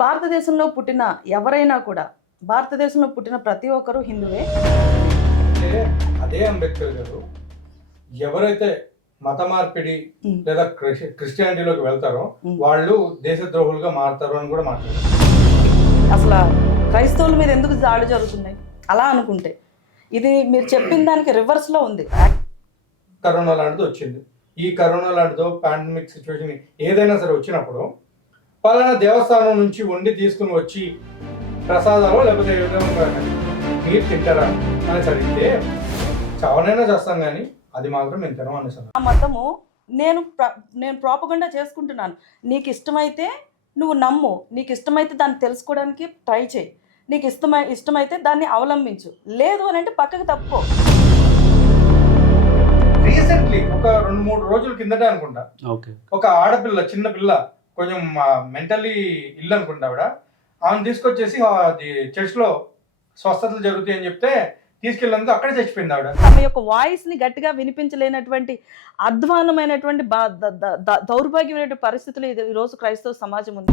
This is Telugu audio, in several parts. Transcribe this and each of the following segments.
భారతదేశంలో పుట్టిన ఎవరైనా కూడా, భారతదేశంలో పుట్టిన ప్రతి ఒక్కరూ హిందువే. అంటే అదే అంబేద్కర్ గారు ఎవరైతే మత మార్పిడి లేదా క్రిస్టియానిటీలోకి వెళ్తారో వాళ్ళు దేశద్రోహులుగా మారుతారు అని కూడా మాట్లాడారు. అసలు క్రైస్తవుల మీద ఎందుకు దాడి జరుగుతున్నాయి అలా అనుకుంటే? ఇది మీరు చెప్పిన దానికి రివర్స్లో ఉంది. కరోనా లాంటిది వచ్చింది. ఈ కరోనా లాంటిదో పాండమిక్ సిచ్యువేషన్ ఏదైనా సరే వచ్చినప్పుడు పలానా దేవస్థానం నుంచి వండి తీసుకుని వచ్చి ప్రసాదాలు లేకపోతే మీరు తింటారా అని అడిగితే చావనైనా చేస్తాం కానీ అది మాత్రం మేము తినం అనేసాను. ఆ మతము నేను ప్రాపగండా చేసుకుంటున్నాను. నీకు ఇష్టమైతే నువ్వు నమ్ము, నీకు ఇష్టమైతే దాన్ని తెలుసుకోవడానికి ట్రై చేయి, నీకు ఇష్టమైతే దాన్ని అవలంబించు, లేదు అని అంటే పక్కకు తప్పుకో. రీసెంట్లీ ఒక 2-3 రోజుల కిందట అనుకుంటా ఒక ఆడపిల్ల, చిన్న పిల్ల, కొంచెం మెంటల్లీ ఇల్లు అనుకుంటా ఆవిడ, ఆమెను తీసుకొచ్చేసి అది చర్చ్లో స్వస్థతలు జరుగుతాయి అని చెప్తే తీసుకెళ్ళినందుకు అక్కడే చచ్చిపోయింది ఆవిడ. తమ యొక్క వాయిస్ ని గట్టిగా వినిపించలేనటువంటి అధ్వానమైనటువంటి దౌర్భాగ్యమైనటువంటి పరిస్థితులు ఈ రోజు క్రైస్తవ సమాజం ఉంది.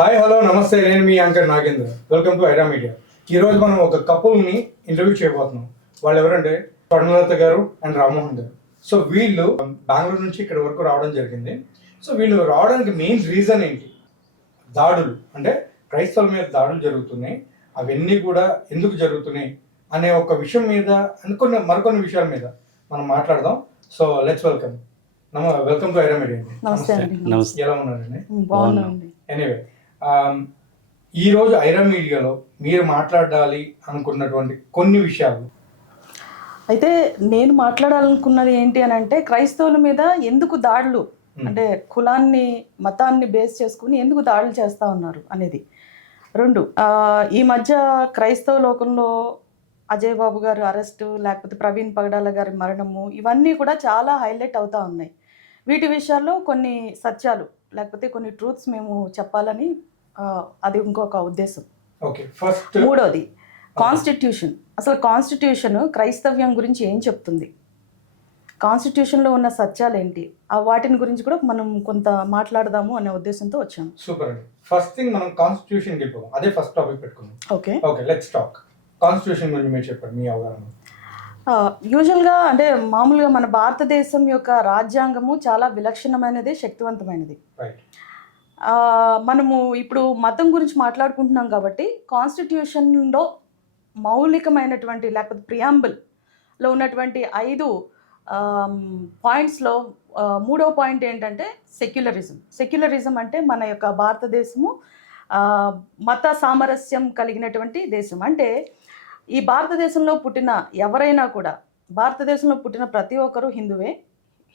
హాయ్, హలో, నమస్తే. నేను మీ anchor Nagendra. Welcome to Aira media. ఈరోజు మనం ఒక కపుల్ని ఇంటర్వ్యూ చేయబోతున్నాం. వాళ్ళు ఎవరంటే స్వర్ణలత గారు అండ్ రామ్మోహన్ గారు. సో వీళ్ళు బెంగళూరు నుంచి ఇక్కడ వరకు రావడం జరిగింది. సో వీళ్ళు రావడానికి మెయిన్ రీజన్ ఏంటి? దాడులు, అంటే క్రైస్తవుల మీద దాడులు జరుగుతున్నాయి, అవన్నీ కూడా ఎందుకు జరుగుతున్నాయి అనే ఒక విషయం మీద మరికొన్ని విషయాల మీద మనం మాట్లాడదాం. So let's welcome to Aira media. ఎలా ఉన్నారండి? ఎనీవే, ఈరోజు ఐరా మీడియాలో మీరు మాట్లాడాలి అనుకున్నటువంటి కొన్ని విషయాలు అయితే నేను మాట్లాడాలనుకున్నది ఏంటి అని అంటే, క్రైస్తవుల మీద ఎందుకు దాడులు, అంటే కులాన్ని మతాన్ని బేస్ చేసుకుని ఎందుకు దాడులు చేస్తూ ఉన్నారు అనేది. రెండు, ఈ మధ్య క్రైస్తవ లోకంలో అజయ్ బాబు గారు అరెస్టు, లేకపోతే ప్రవీణ్ పగడాల గారి మరణము, ఇవన్నీ కూడా చాలా హైలైట్ అవుతూ ఉన్నాయి. వీటి విషయాల్లో కొన్ని సత్యాలు లేకపోతే కొన్ని ట్రూత్స్ మేము చెప్పాలని అది ఇంకొక ఉద్దేశం. మూడోది కాన్స్టిట్యూషన్. అసలు కాన్స్టిట్యూషన్ క్రైస్తవ్యం గురించి ఏం చెప్తుంది, కాన్స్టిట్యూషన్లో ఉన్న సత్యాలు ఏంటి, వాటిని గురించి కూడా మనం కొంత మాట్లాడదాము అనే ఉద్దేశంతో వచ్చాము. సూపర్ అండి. ఫస్ట్ థింగ్ మనం కాన్స్టిట్యూషన్కి వెళ్ళిపోదాం. అదే ఫస్ట్ టాపిక్ పెట్టుకుందాం. Okay, let's talk. కాన్స్టిట్యూషన్ గురించి మీరు చెప్పండి, మీ అవగాహన. యూజువల్గా అంటే మామూలుగా మన భారతదేశం యొక్క రాజ్యాంగము చాలా విలక్షణమైనది, శక్తివంతమైనది. మనము ఇప్పుడు మతం గురించి మాట్లాడుకుంటున్నాం కాబట్టి కాన్స్టిట్యూషన్లో మౌలికమైనటువంటి లేకపోతే ప్రియాంబుల్లో ఉన్నటువంటి 5 పాయింట్స్లో మూడో పాయింట్ ఏంటంటే సెక్యులరిజం. సెక్యులరిజం అంటే మన యొక్క భారతదేశము మత సామరస్యం కలిగినటువంటి దేశం. అంటే ఈ భారతదేశంలో పుట్టిన ఎవరైనా కూడా, భారతదేశంలో పుట్టిన ప్రతి ఒక్కరూ హిందువే.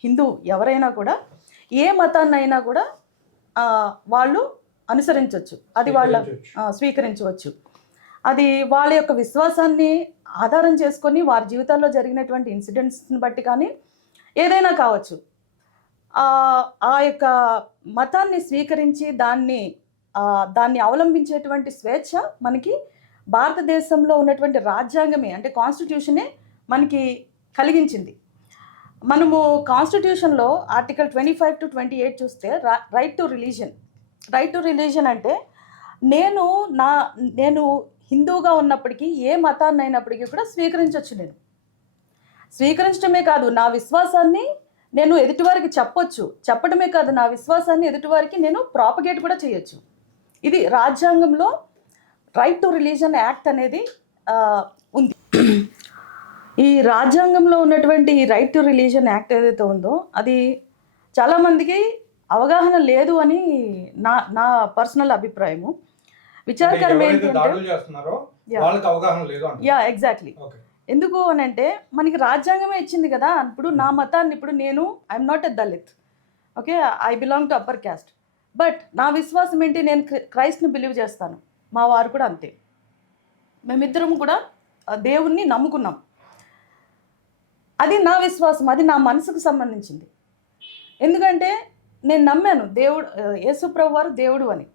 హిందూ ఎవరైనా కూడా ఏ మతాన్ని అయినా కూడా వాళ్ళు అనుసరించవచ్చు, అది వాళ్ళ స్వీకరించవచ్చు. అది వాళ్ళ యొక్క విశ్వాసాన్ని ఆధారం చేసుకొని వారి జీవితాల్లో జరిగినటువంటి ఇన్సిడెంట్స్ని బట్టి కానీ ఏదైనా కావచ్చు, ఆ యొక్క మతాన్ని స్వీకరించి దాన్ని అవలంబించేటువంటి స్వేచ్ఛ మనకి భారతదేశంలో ఉన్నటువంటి రాజ్యాంగమే, అంటే కాన్స్టిట్యూషనే మనకి కలిగించింది. మనము కాన్స్టిట్యూషన్లో ఆర్టికల్ 25 to 28 చూస్తే right to religion. Right to religion అంటే నేను హిందూగా ఉన్నప్పటికీ ఏ మతాన్ని అయినప్పటికీ కూడా స్వీకరించవచ్చు. నేను స్వీకరించడమే కాదు, నా విశ్వాసాన్ని నేను ఎదుటివారికి చెప్పడమే కాదు, నా విశ్వాసాన్ని ఎదుటివారికి నేను ప్రాపగేట్ కూడా చేయొచ్చు. ఇది రాజ్యాంగంలో రైట్ టు రిలీజన్ యాక్ట్ అనేది ఉంది. ఈ రాజ్యాంగంలో ఉన్నటువంటి ఈ రైట్ టు రిలీజన్ యాక్ట్ ఏదైతే ఉందో అది చాలామందికి అవగాహన లేదు అని నా పర్సనల్ అభిప్రాయము. విచారకరం ఏంటంటే ఎగ్జాక్ట్లీ ఎందుకు అని అంటే, మనకి రాజ్యాంగమే ఇచ్చింది కదా. ఇప్పుడు నా మతాన్ని, ఇప్పుడు నేను I'm not a Dalit, okay, I belong to upper caste, but నా విశ్వాసం ఏంటి, నేను క్రైస్ట్ని బిలీవ్ చేస్తాను, మా వారు కూడా అంతే, మేమిద్దరం కూడా దేవుణ్ణి నమ్ముకున్నాం. అది నా విశ్వాసం, అది నా మనసుకు సంబంధించింది. ఎందుకంటే నేను నమ్మాను దేవుడు, యేసుప్రభు వారు దేవుడు అని.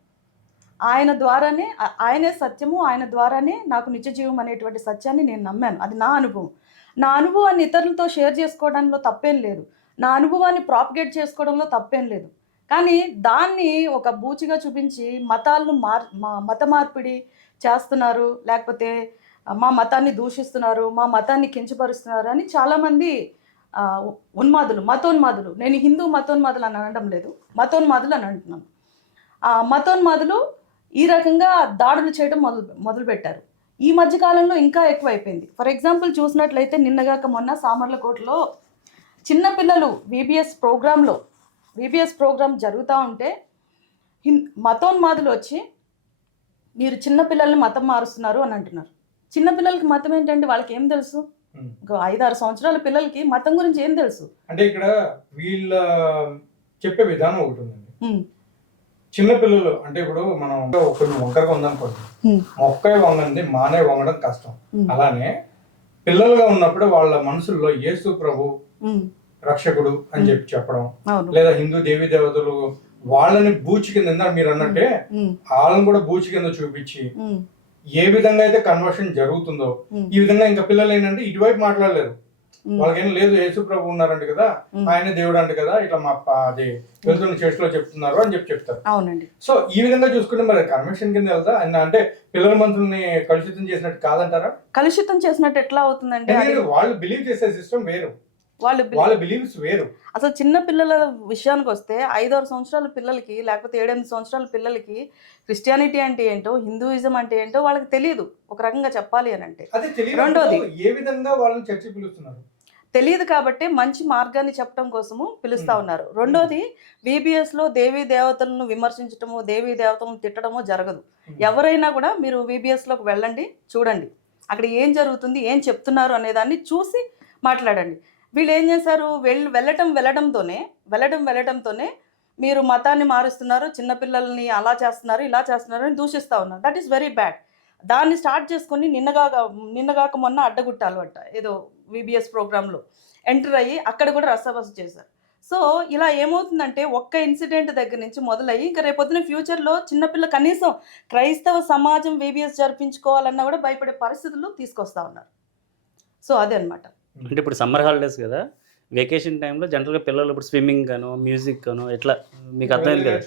ఆయన ద్వారానే, ఆయనే సత్యము, ఆయన ద్వారానే నాకు నిత్యజీవం అనేటువంటి సత్యాన్ని నేను నమ్మాను. అది నా అనుభవం. నా అనుభవాన్ని ఇతరులతో షేర్ చేసుకోవడంలో తప్పేం లేదు. నా అనుభవాన్ని ప్రాపగేట్ చేసుకోవడంలో తప్పేం లేదు. కానీ దాన్ని ఒక బూచిగా చూపించి మతాలను మత మార్పిడి చేస్తున్నారు, లేకపోతే మా మతాన్ని దూషిస్తున్నారు, మా మతాన్ని కించపరుస్తున్నారు అని చాలామంది మతోన్మాదులు, నేను హిందూ మతోన్మాదులు అని అనడం లేదు, మతోన్మాదులు అని అంటున్నాను. మతోన్మాదులు ఈ రకంగా దాడులు చేయడం మొదలుపెట్టారు. ఈ మధ్యకాలంలో ఇంకా ఎక్కువైపోయింది. ఫర్ ఎగ్జాంపుల్ చూసినట్లయితే నిన్నగాక మొన్న సామర్లకోటలో చిన్నపిల్లలు VBS ప్రోగ్రామ్ జరుగుతూ ఉంటే మతోన్మాదులు వచ్చి మీరు చిన్నపిల్లల్ని మతం మారుస్తున్నారు అని అంటున్నారు. చిన్నపిల్లలకి మతం ఏంటంటే వాళ్ళకి ఏం తెలుసు? 5-6 సంవత్సరాల పిల్లలకి మతం గురించి ఏం తెలుసు? అంటే ఇక్కడ వీళ్ళ చెప్పే విధానం ఒకటి ఉందండి. చిన్నపిల్లలు అంటే ఇప్పుడు మనం కొన్ని వంకరగా ఉందనుకోండి, మొక్క వంగండి మానే వంగడం కష్టం. అలానే పిల్లలుగా ఉన్నప్పుడు వాళ్ళ మనసుల్లో యేసు ప్రభు రక్షకుడు అని చెప్పడం, లేదా హిందూ దేవీ దేవతలు వాళ్ళని బూచి కింద, ఇందాక మీరు అన్నట్టే వాళ్ళని కూడా బూచి కింద చూపించి ఏ విధంగా అయితే కన్వర్షన్ జరుగుతుందో ఈ విధంగా ఇంకా పిల్లలు ఏంటంటే ఇటువైపు మాట్లాడలేరు. వాళ్ళకేం లేదు, యేసు ప్రభు ఉన్నారంట కదా, ఆయన దేవుడు అంట కదా, ఇట్లా మా అది వెళ్తున్న చర్చిలో చెప్తున్నారు అని చెప్తారు. అవునండి. సో ఈ విధంగా చూసుకుంటే మరి కన్వర్షన్ కింద వెళ్తా అంటే పిల్లల మనసుల్ని కలుషితం చేసినట్టు కాదంటారా? కలుషితం చేసినట్టు ఎట్లా అవుతుందంటే వాళ్ళు బిలీవ్ చేసే సిస్టమ్ వేరు, వాళ్ళ బిలీవ్స్ వేరు. అసలు చిన్న పిల్లల విషయానికి వస్తే 5-6 సంవత్సరాల పిల్లలకి, లేకపోతే 7-8 సంవత్సరాల పిల్లలకి క్రిస్టియానిటీ అంటే ఏంటో, హిందూయిజం అంటే ఏంటో వాళ్ళకి తెలియదు. ఒక రకంగా చెప్పాలి అని అంటే రెండోది ఏ విధంగా వాళ్ళని చర్చి పిలుస్తున్నారు తెలియదు కాబట్టి మంచి మార్గాన్ని చెప్పడం కోసము పిలుస్తా ఉన్నారు. రెండోది VBS లో దేవీ దేవతలను విమర్శించడము, దేవీ దేవతలను తిట్టడము జరగదు. ఎవరైనా కూడా మీరు VBS లోకి వెళ్ళండి, చూడండి అక్కడ ఏం జరుగుతుంది, ఏం చెప్తున్నారు అనే దాన్ని చూసి మాట్లాడండి. వీళ్ళు ఏం చేశారు, వెళ్ళడంతోనే మీరు మతాన్ని మారుస్తున్నారు, చిన్నపిల్లల్ని అలా చేస్తున్నారు, ఇలా చేస్తున్నారు అని దూషిస్తూ ఉన్నారు. That is very bad. దాన్ని స్టార్ట్ చేసుకొని నిన్నగాక మొన్న అడ్డగుట్టాలు అంట ఏదో VBS ప్రోగ్రాంలో ఎంటర్ అయ్యి అక్కడ కూడా రసాబస చేశారు. సో ఇలా ఏమవుతుందంటే ఒక్క ఇన్సిడెంట్ దగ్గర నుంచి మొదలయ్యి ఇంకా రేపొద్దున ఫ్యూచర్లో చిన్నపిల్ల కనీసం క్రైస్తవ సమాజం VBS జరిపించుకోవాలన్నా కూడా భయపడే పరిస్థితులు తీసుకొస్తా ఉన్నారు. సో అదే అనమాట. అంటే ఇప్పుడు సమ్మర్ హాలిడేస్ కదా, వెకేషన్ టైంలో జనరల్గా పిల్లలు ఇప్పుడు స్విమ్మింగ్ గాను, మ్యూజిక్ గాను, ఎట్లా మీకు అర్థమైంది కదా,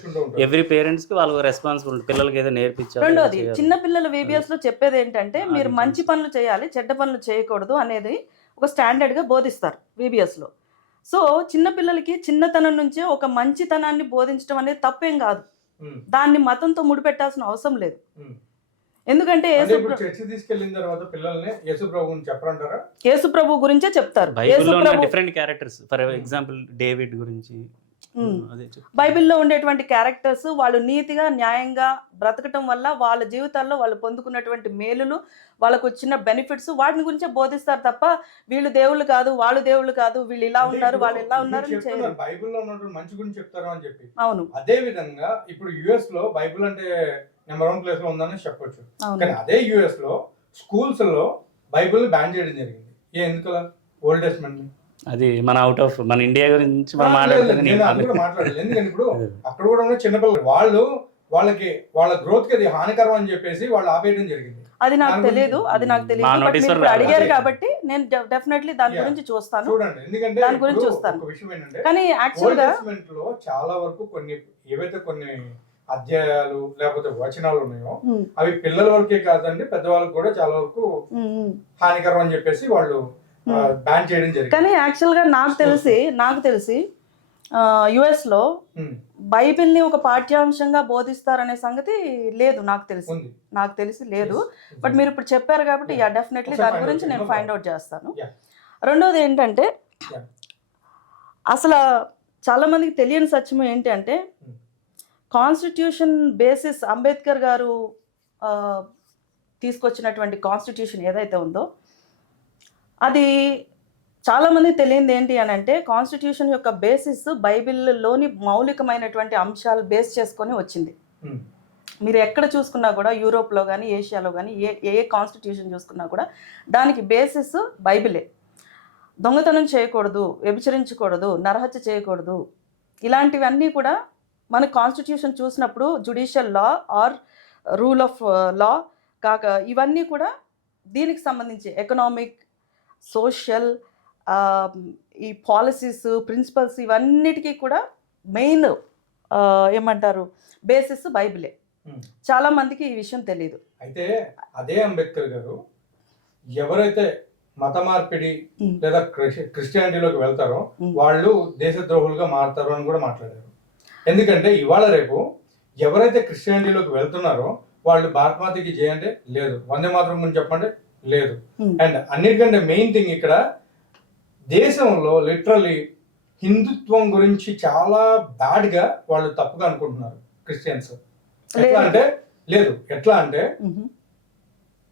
ఎవ్రీ పేరెంట్స్కి వాళ్ళకి రెస్పాన్సిబుల్, పిల్లలకి ఏదో నేర్పించాలి. రెండోది చిన్న పిల్లలు VBS లో చెప్పేది ఏంటంటే మీరు మంచి పనులు చేయాలి, చెడ్డ పనులు చేయకూడదు అనేది ఒక స్టాండర్డ్గా బోధిస్తారు VBS లో. సో చిన్నపిల్లలకి చిన్నతనం నుంచే ఒక మంచితనాన్ని బోధించడం అనేది తప్పేం కాదు, దాన్ని మతంతో ముడిపెట్టాల్సిన అవసరం లేదు. ఎందుకంటే యేసు ప్రభు గురించే చెప్తారు. Different characters, for example David గురించి బైబిల్లో ఉండేటువంటి క్యారెక్టర్స్ వాళ్ళు నీతిగా న్యాయంగా బ్రతకటం వల్ల వాళ్ళ జీవితాల్లో వాళ్ళు పొందుకున్నటువంటి మేలులు, వాళ్ళకు వచ్చిన బెనిఫిట్స్, వాటిని గురించే బోధిస్తారు తప్ప వీళ్ళు దేవుళ్ళు కాదు, వాళ్ళు దేవుళ్ళు కాదు, వీళ్ళు ఇలా ఉన్నారు, వాళ్ళు ఇలా ఉన్నారు అని చేయరు. బైబిల్లో ఉన్నటువంటి మంచి గురించి చెప్తారు అని చెప్పి. అవును. అదే విధంగా ఇప్పుడు US లో బైబిల్ అంటే నెంబర్ 1 ప్లేస్ లో ఉందని చెప్పొచ్చు. కానీ అదే US లో స్కూల్స్ లో బైబిల్ బ్యాన్ చేయడం జరిగింది. ఎందుకలా? ఓల్డ్ టెస్ట్మెంట్ అది మన ఇండియా గురించి మనం మాట్లాడలేదు. ఎందుకంటే ఇప్పుడు అక్కడ కూడా ఉన్న చిన్నపిల్లలు వాళ్ళకి వాళ్ళ గ్రోత్ కి అది హానికరం అని చెప్పేసి వాళ్ళు ఆపేయడం జరిగింది. అది నాకు తెలియదు. అడిగారు కాబట్టి నేను డెఫినెట్లీ దాని గురించి చూస్తాను. చూడండి, ఎందుకంటే దాని గురించి చూస్తాను. ఒక విషయం ఏంటంటే కానీ యాక్చువల్ గా లో చాలా వరకు ఏవైతే కొన్ని అధ్యాయాలు లేకపోతే వచనాలు ఉన్నాయో అవి పిల్లల వరకే కాదండి, పెద్దవాళ్ళకి కూడా చాలా వరకు హానికరం అని చెప్పేసి వాళ్ళు బ్యాన్ చేయడం జరిగింది. కానీ యాక్చువల్ గా నాకు తెలిసి US లో బైబిల్ ని ఒక పాఠ్యాంశంగా బోధిస్తారనే సంగతి లేదు, నాకు తెలిసి లేదు. బట్ మీరు ఇప్పుడు చెప్పారు కాబట్టి డెఫినెట్లీ దాని గురించి నేను ఫైండ్ అవుట్ చేస్తాను. రెండోది ఏంటంటే అసలు చాలా మందికి తెలియని సత్యం ఏంటి అంటే కాన్స్టిట్యూషన్ బేసిస్ అంబేద్కర్ గారు తీసుకొచ్చినటువంటి కాన్స్టిట్యూషన్ ఏదైతే ఉందో అది చాలామంది తెలియంది ఏంటి అని అంటే కాన్స్టిట్యూషన్ యొక్క బేసిస్ బైబిల్లోని మౌలికమైనటువంటి అంశాలు బేస్ చేసుకొని వచ్చింది. మీరు ఎక్కడ చూసుకున్నా కూడా యూరోప్లో కానీ ఏషియాలో కానీ ఏ కాన్స్టిట్యూషన్ చూసుకున్నా కూడా దానికి బేసిస్ బైబిలే. దొంగతనం చేయకూడదు, వ్యభిచరించకూడదు, నరహత్య చేయకూడదు, ఇలాంటివన్నీ కూడా మన కాన్స్టిట్యూషన్ చూసినప్పుడు judicial law or rule of law కాక ఇవన్నీ కూడా దీనికి సంబంధించి ఎకనామిక్, సోషల్, ఈ పాలసీస్ ప్రిన్సిపల్స్ ఇవన్నిటికీ కూడా మెయిన్ ఏమంటారు బేసిస్ బైబిలే. చాలా మందికి ఈ విషయం తెలియదు. అయితే అదే అంబేద్కర్ గారు ఎవరైతే మత మార్పిడి లేదా క్రిస్టియానిటీలోకి వెళ్తారో వాళ్ళు దేశద్రోహులుగా మారుతారు అని కూడా మాట్లాడారు. ఎందుకంటే ఇవాళ రేపు ఎవరైతే క్రిస్టియానిటీలోకి వెళ్తున్నారో వాళ్ళు భారత మాతకి జయ అంటే లేదు, వందే మాతరం గురించి చెప్పండి లేదు. అండ్ అన్నిటికంటే మెయిన్ థింగ్ ఇక్కడ దేశంలో లిటరల్లీ హిందుత్వం గురించి చాలా బ్యాడ్ గా వాళ్ళు తప్పుగా అనుకుంటున్నారు క్రిస్టియన్స్. ఎట్లా అంటే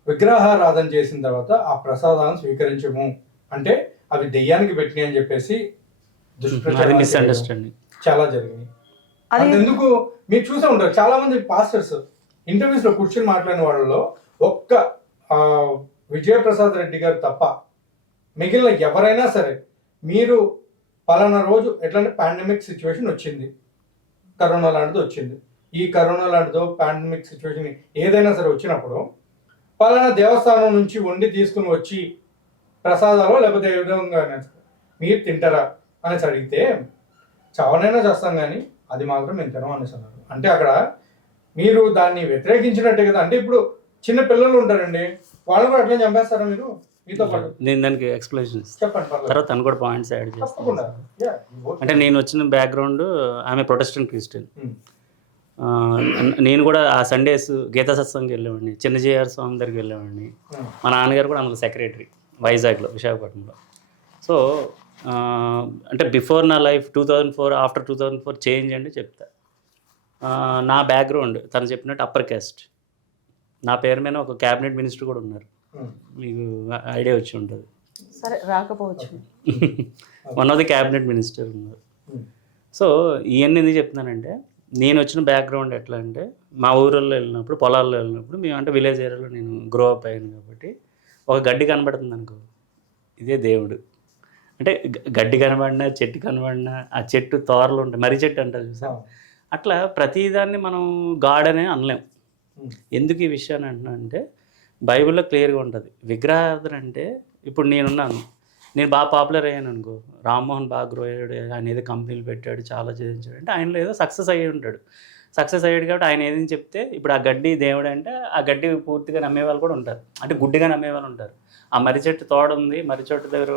విగ్రహారాధన చేసిన తర్వాత ఆ ప్రసాదాలను స్వీకరించము అంటే అవి దెయ్యానికి పెట్టినాయి అని చెప్పేసి మిస్అండర్స్టాండింగ్ చాలా జరిగింది. అందుకు మీరు చూసే ఉంటారు చాలా మంది పాస్టర్స్ ఇంటర్వ్యూస్ లో కూర్చొని మాట్లాడిన వాళ్ళలో ఒక్క విజయప్రసాద్ రెడ్డి గారు తప్ప మిగిలిన ఎవరైనా సరే మీరు పలానా రోజు ఎట్లాంటి పాండమిక్ సిచ్యువేషన్ వచ్చింది, కరోనా లాంటిది వచ్చింది, ఈ కరోనా లాంటిదో పాండమిక్ సిచ్యువేషన్ ఏదైనా సరే వచ్చినప్పుడు పలానా దేవస్థానం నుంచి వండి తీసుకుని వచ్చి ప్రసాదాలు లేకపోతే ఏ విధంగా మీరు తింటారా అనేసి అడిగితే చావనైనా చేస్తాం కానీ అది మాత్రం మేము తినం అనేసి అన్నారు. అంటే అక్కడ మీరు దాన్ని వ్యతిరేకించినట్టే కదా. అంటే ఇప్పుడు చిన్న పిల్లలు ఉంటారండి, వాళ్ళు కూడా అట్లా చంపేస్తారా మీరు మీతో పాటు? నేను దానికి ఎక్స్ప్లెనేషన్ చెప్పండి తర్వాత తను కూడా పాయింట్స్ యాడ్ తప్పకుండా. చేస్తాను. అంటే నేను వచ్చిన బ్యాక్గ్రౌండ్ ఆమె ప్రొటెస్టెంట్ క్రిస్టియన్. నేను కూడా ఆ సండేస్ గీతా సత్సంగ్కి వెళ్ళేవాడిని, చిన్న జేఆర్ స్వామి దగ్గరికి వెళ్ళేవాడిని. మా నాన్నగారు కూడా అందులో సెక్రటరీ వైజాగ్లో, విశాఖపట్నంలో. సో అంటే బిఫోర్ నా లైఫ్ 2004 ఆఫ్టర్ 2004 చేంజ్ అండి చెప్తా. నా బ్యాక్గ్రౌండ్ తను చెప్పినట్టు అప్పర్ క్యాస్ట్. నా పేరు మీద ఒక క్యాబినెట్ మినిస్టర్ కూడా ఉన్నారు, మీకు ఐడియా వచ్చి ఉంటుంది. సరే రాకపోవచ్చు. One of the cabinet minister ఉన్నారు. సో ఇవన్నీ ఎందుకు చెప్తున్నానంటే నేను వచ్చిన బ్యాక్గ్రౌండ్ ఎట్లా అంటే మా ఊళ్ళో వెళ్ళినప్పుడు పొలాల్లో వెళ్ళినప్పుడు మేము అంటే విలేజ్ ఏరియాలో నేను గ్రో అప్ అయ్యాను కాబట్టి ఒక గడ్డి కనబడుతుంది అనుకో ఇదే దేవుడు. అంటే గడ్డి కనబడినా చెట్టు కనబడినా ఆ చెట్టు తోరలు ఉంటాయి, మర్రి చెట్టు అంటారు చూసారు. అట్లా ప్రతిదాన్ని మనం గాడ్ అనే అనలేం. ఎందుకు ఈ విషయాన్ని అంటున్నా అంటే బైబిల్లో క్లియర్గా ఉంటుంది. విగ్రహారాధన అంటే ఇప్పుడు నేనున్నాను, నేను బాగా పాపులర్ అయ్యాను అనుకో, రామ్మోహన్ బాగా గ్రో అయ్యాడు, ఆయన ఏదో కంపెనీలు పెట్టాడు, చాలా చేయించాడు అంటే ఆయనలో ఏదో సక్సెస్ అయ్యి ఉంటాడు. సక్సెస్ అయ్యాడు కాబట్టి ఆయన ఏదని చెప్తే ఇప్పుడు ఆ గడ్డి దేవుడు అంటే ఆ గడ్డి పూర్తిగా నమ్మేవాళ్ళు కూడా ఉంటారు, అంటే గుడ్డిగా నమ్మేవాళ్ళు ఉంటారు. ఆ మర్రి చెట్టు తోడ ఉంది, మర్రి చెట్టు దగ్గర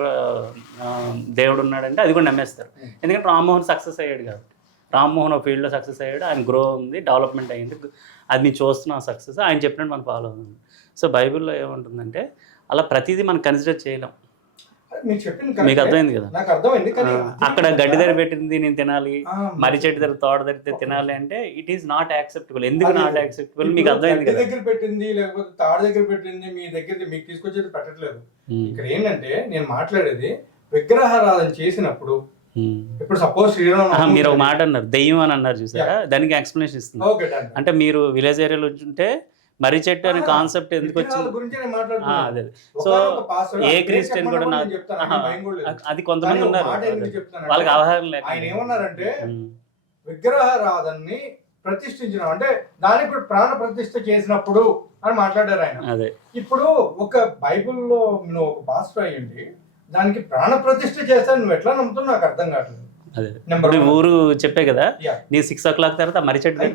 దేవుడు ఉన్నాడంటే అది కూడా నమ్మేస్తారు. ఎందుకంటే రామ్మోహన్ సక్సెస్ అయ్యాడు కాబట్టి, రామ్మోహన్ ఒక ఫీల్డ్లో సక్సెస్ అయ్యాడు, ఆయన గ్రో ఉంది, డెవలప్మెంట్ అయ్యింది, అది నేను చూస్తున్నాం సక్సెస్, ఆయన చెప్పినట్టు మనం ఫాలో అవుతుంది. సో బైబిల్లో ఏముంటుందంటే అలా ప్రతిదీ మనం కన్సిడర్ చేయలేం. మీకు అర్థమైంది కదా, అక్కడ గడ్డి దగ్గర పెట్టింది నేను తినాలి, మర్రి చెట్టు దగ్గర తోట దగ్గర తినాలి అంటే ఇట్ ఈస్ నాట్ యాక్సెప్టబుల్. ఎందుకు నాట్ యాక్సెప్టబుల్ మీకు అర్థమైంది కదా. దగ్గర పెట్టింది లేకపోతే తాడ దగ్గర పెట్టింది మీ దగ్గర మీకు తీసుకొచ్చేది పెట్టట్లేదు. ఇక్కడ ఏంటంటే నేను మాట్లాడేది విగ్రహారాధన చేసినప్పుడు ఇప్పుడు సపోజ్ శ్రీరామ్ మీరు ఒక మాట అన్నారు దెయ్యం అని అన్నారు చూసారా, దానికి ఎక్స్ప్లెనేషన్ ఇస్తుంది. అంటే మీరు విలేజ్ ఏరియాలో ఉంటే మర్రి చెట్టు అనే కాన్సెప్ట్ ఎందుకు వచ్చింది అదే. సో ఏ క్రిస్టియన్ కూడా అది కొంతమంది ఉన్నారు వాళ్ళకి అవగాహన లేక ఆయన ఏమన్నారంటే విగ్రహారాధనని ప్రతిష్ఠించిన అంటే దానికి కూడా ప్రాణ ప్రతిష్ఠ చేసినప్పుడు అని మాట్లాడారు ఆయన. అదే ఇప్పుడు ఒక బైబిల్లో నువ్వు ఒక పాస్టర్ అయ్యండి దానికి ప్రాణ ప్రతిష్ఠ చేస్తాను నువ్వు ఎట్లా నమ్ముతావు నాకు అర్థం కావట్లేదు. అదే ఊరు చెప్పే కదా, నీ 6 o'clock తర్వాత మర్రి చెట్టు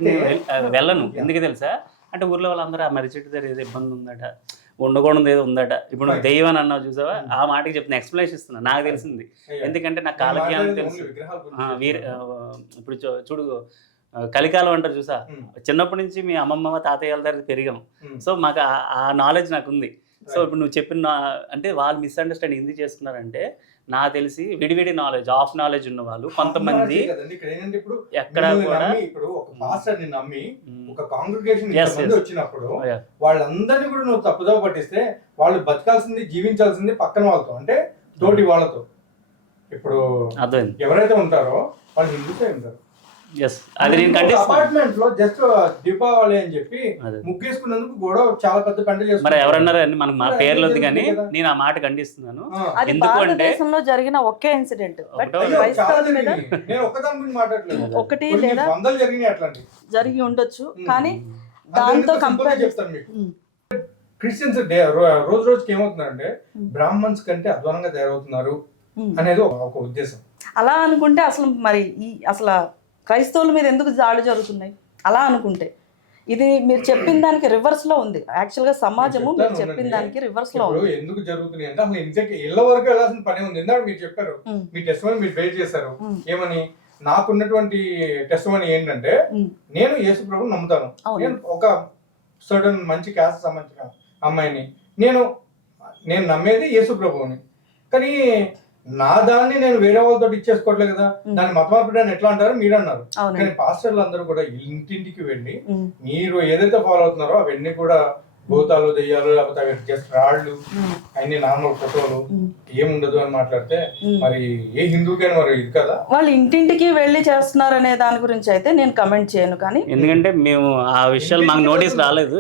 వెళ్ళను. ఎందుకు తెలుసా అంటే ఊర్లో వాళ్ళందరూ ఆ మర్రి చెట్టు దగ్గర ఏదో ఇబ్బంది ఉందట, ఉండకూడదు ఏదో ఉందట. ఇప్పుడు నువ్వు దెయ్యం అని అన్నావు చూసావా, ఆ మాటకి చెప్తున్నా, ఎక్స్ప్లెనేషన్ ఇస్తున్నా. నాకు తెలిసింది ఎందుకంటే నాకు కాలజ్ఞానం తెలుసు. ఇప్పుడు చూడు కలికాలం అంటారు చూసా, చిన్నప్పటి నుంచి మీ అమ్మమ్మ తాతయ్యల దగ్గర పెరిగాం. సో మాకు ఆ నాలెడ్జ్ నాకు ఉంది. సో ఇప్పుడు నువ్వు చెప్పిన అంటే వాళ్ళు మిస్అండర్స్టాండింగ్ ఎందుకు చేస్తున్నారంటే నాకు తెలిసి విడివిడి నాలెడ్జ్ ఆఫ్ నాలెడ్జ్ ఉన్న వాళ్ళు కొంతమంది ఎక్కడ కూడా ఇప్పుడు ఒక మాస్టర్ని నమ్మి ఒక కాంగ్రిగేషన్ వచ్చినప్పుడు వాళ్ళందరినీ కూడా నువ్వు తప్పుదోవ పట్టిస్తే వాళ్ళు బతకాల్సింది జీవించాల్సింది పక్కన వాళ్ళతో అంటే తోటి వాళ్ళతో. ఇప్పుడు ఎవరైతే ఉంటారో వాళ్ళు హిందూసే ఉంటారు. అది నేను అపార్ట్మెంట్ లో జస్ట్ దీపావళి అని చెప్పి ముగ్గేసుకున్నందుకు గొడవ చాలా పెద్ద పండుగ చేస్తారు. మరి ఎవరన్నారా మనకు మా పేర్లు వద్దు కానీ నేను ఆ మాట ఖండిస్తున్నాను. ఎందుకంటే జరిగిన ఒకే ఇన్సిడెంట్ నేను ఒక్కదాని గురించి మాట్లాడలేదు, ఒకటి లేదా వందలు జరిగినాయి అట్లాంటి జరిగి ఉండొచ్చు. కానీ దాంతో కంపేర్ చెప్తాను మీకు, క్రిస్టియన్స్ రోజు రోజుకి ఏమవుతున్నారంటే బ్రాహ్మణ్స్ కంటే అధ్వానంగా తయారవుతున్నారు అనేది ఒక ఉద్దేశం. అలా అనుకుంటే అసలు మరి అసలు క్రైస్తవుల మీద ఎందుకు దాడి జరుగుతున్నాయి అలా అనుకుంటే? ఇది మీరు చెప్పిన దానికి రివర్స్ లో ఉంది. యాక్చువల్ గా సమాజము మీరు చెప్పిన దానికి రివర్స్ లో ఉంది. ఎందుకు జరుగుతున్నాయి అంటే అసలు ఇంతకీ ఇళ్ళ వరకు వెళ్ళాల్సిన పని ఉంది. ఇందాక మీరు చెప్పారు, మీ టెస్టిమనీ మీరు బేస్ చేశారు. ఏమని? నాకున్నటువంటి టెస్టిమనీ ఏంటంటే, నేను యేసు ప్రభువుని నమ్ముతాను. నేను ఒక సర్టన్ మంచి క్యాస్ట్ సంబంధించిన అమ్మాయిని, నేను నమ్మేది యేసు ప్రభువుని. కానీ నా దాన్ని నేను వేరే వాళ్ళతో ఇచ్చేసుకోవట్లేదు కదా, దాన్ని మత మార్పిడి అని ఎట్లా అంటారు మీరు అన్నారు. కానీ పాస్టర్లు అందరూ కూడా ఇంటింటికి వెళ్ళి మీరు ఏదైతే ఫాలో అవుతున్నారో అవన్నీ కూడా భూతాలు, దెయ్యాలు, లేకపోతే అవి జస్ట్ రాళ్ళు, అన్ని నార్మల్ ఫోటోలు, ఏముండదు అని మాట్లాడితే మరి ఏ హిందూకైనా మరి ఇది కదా. వాళ్ళు ఇంటింటికి వెళ్ళి చేస్తున్నారు అనే దాని గురించి అయితే నేను కమెంట్ చేయను. కానీ ఎందుకంటే మేము ఆ విషయాలు మాకు నోటీస్ రాలేదు.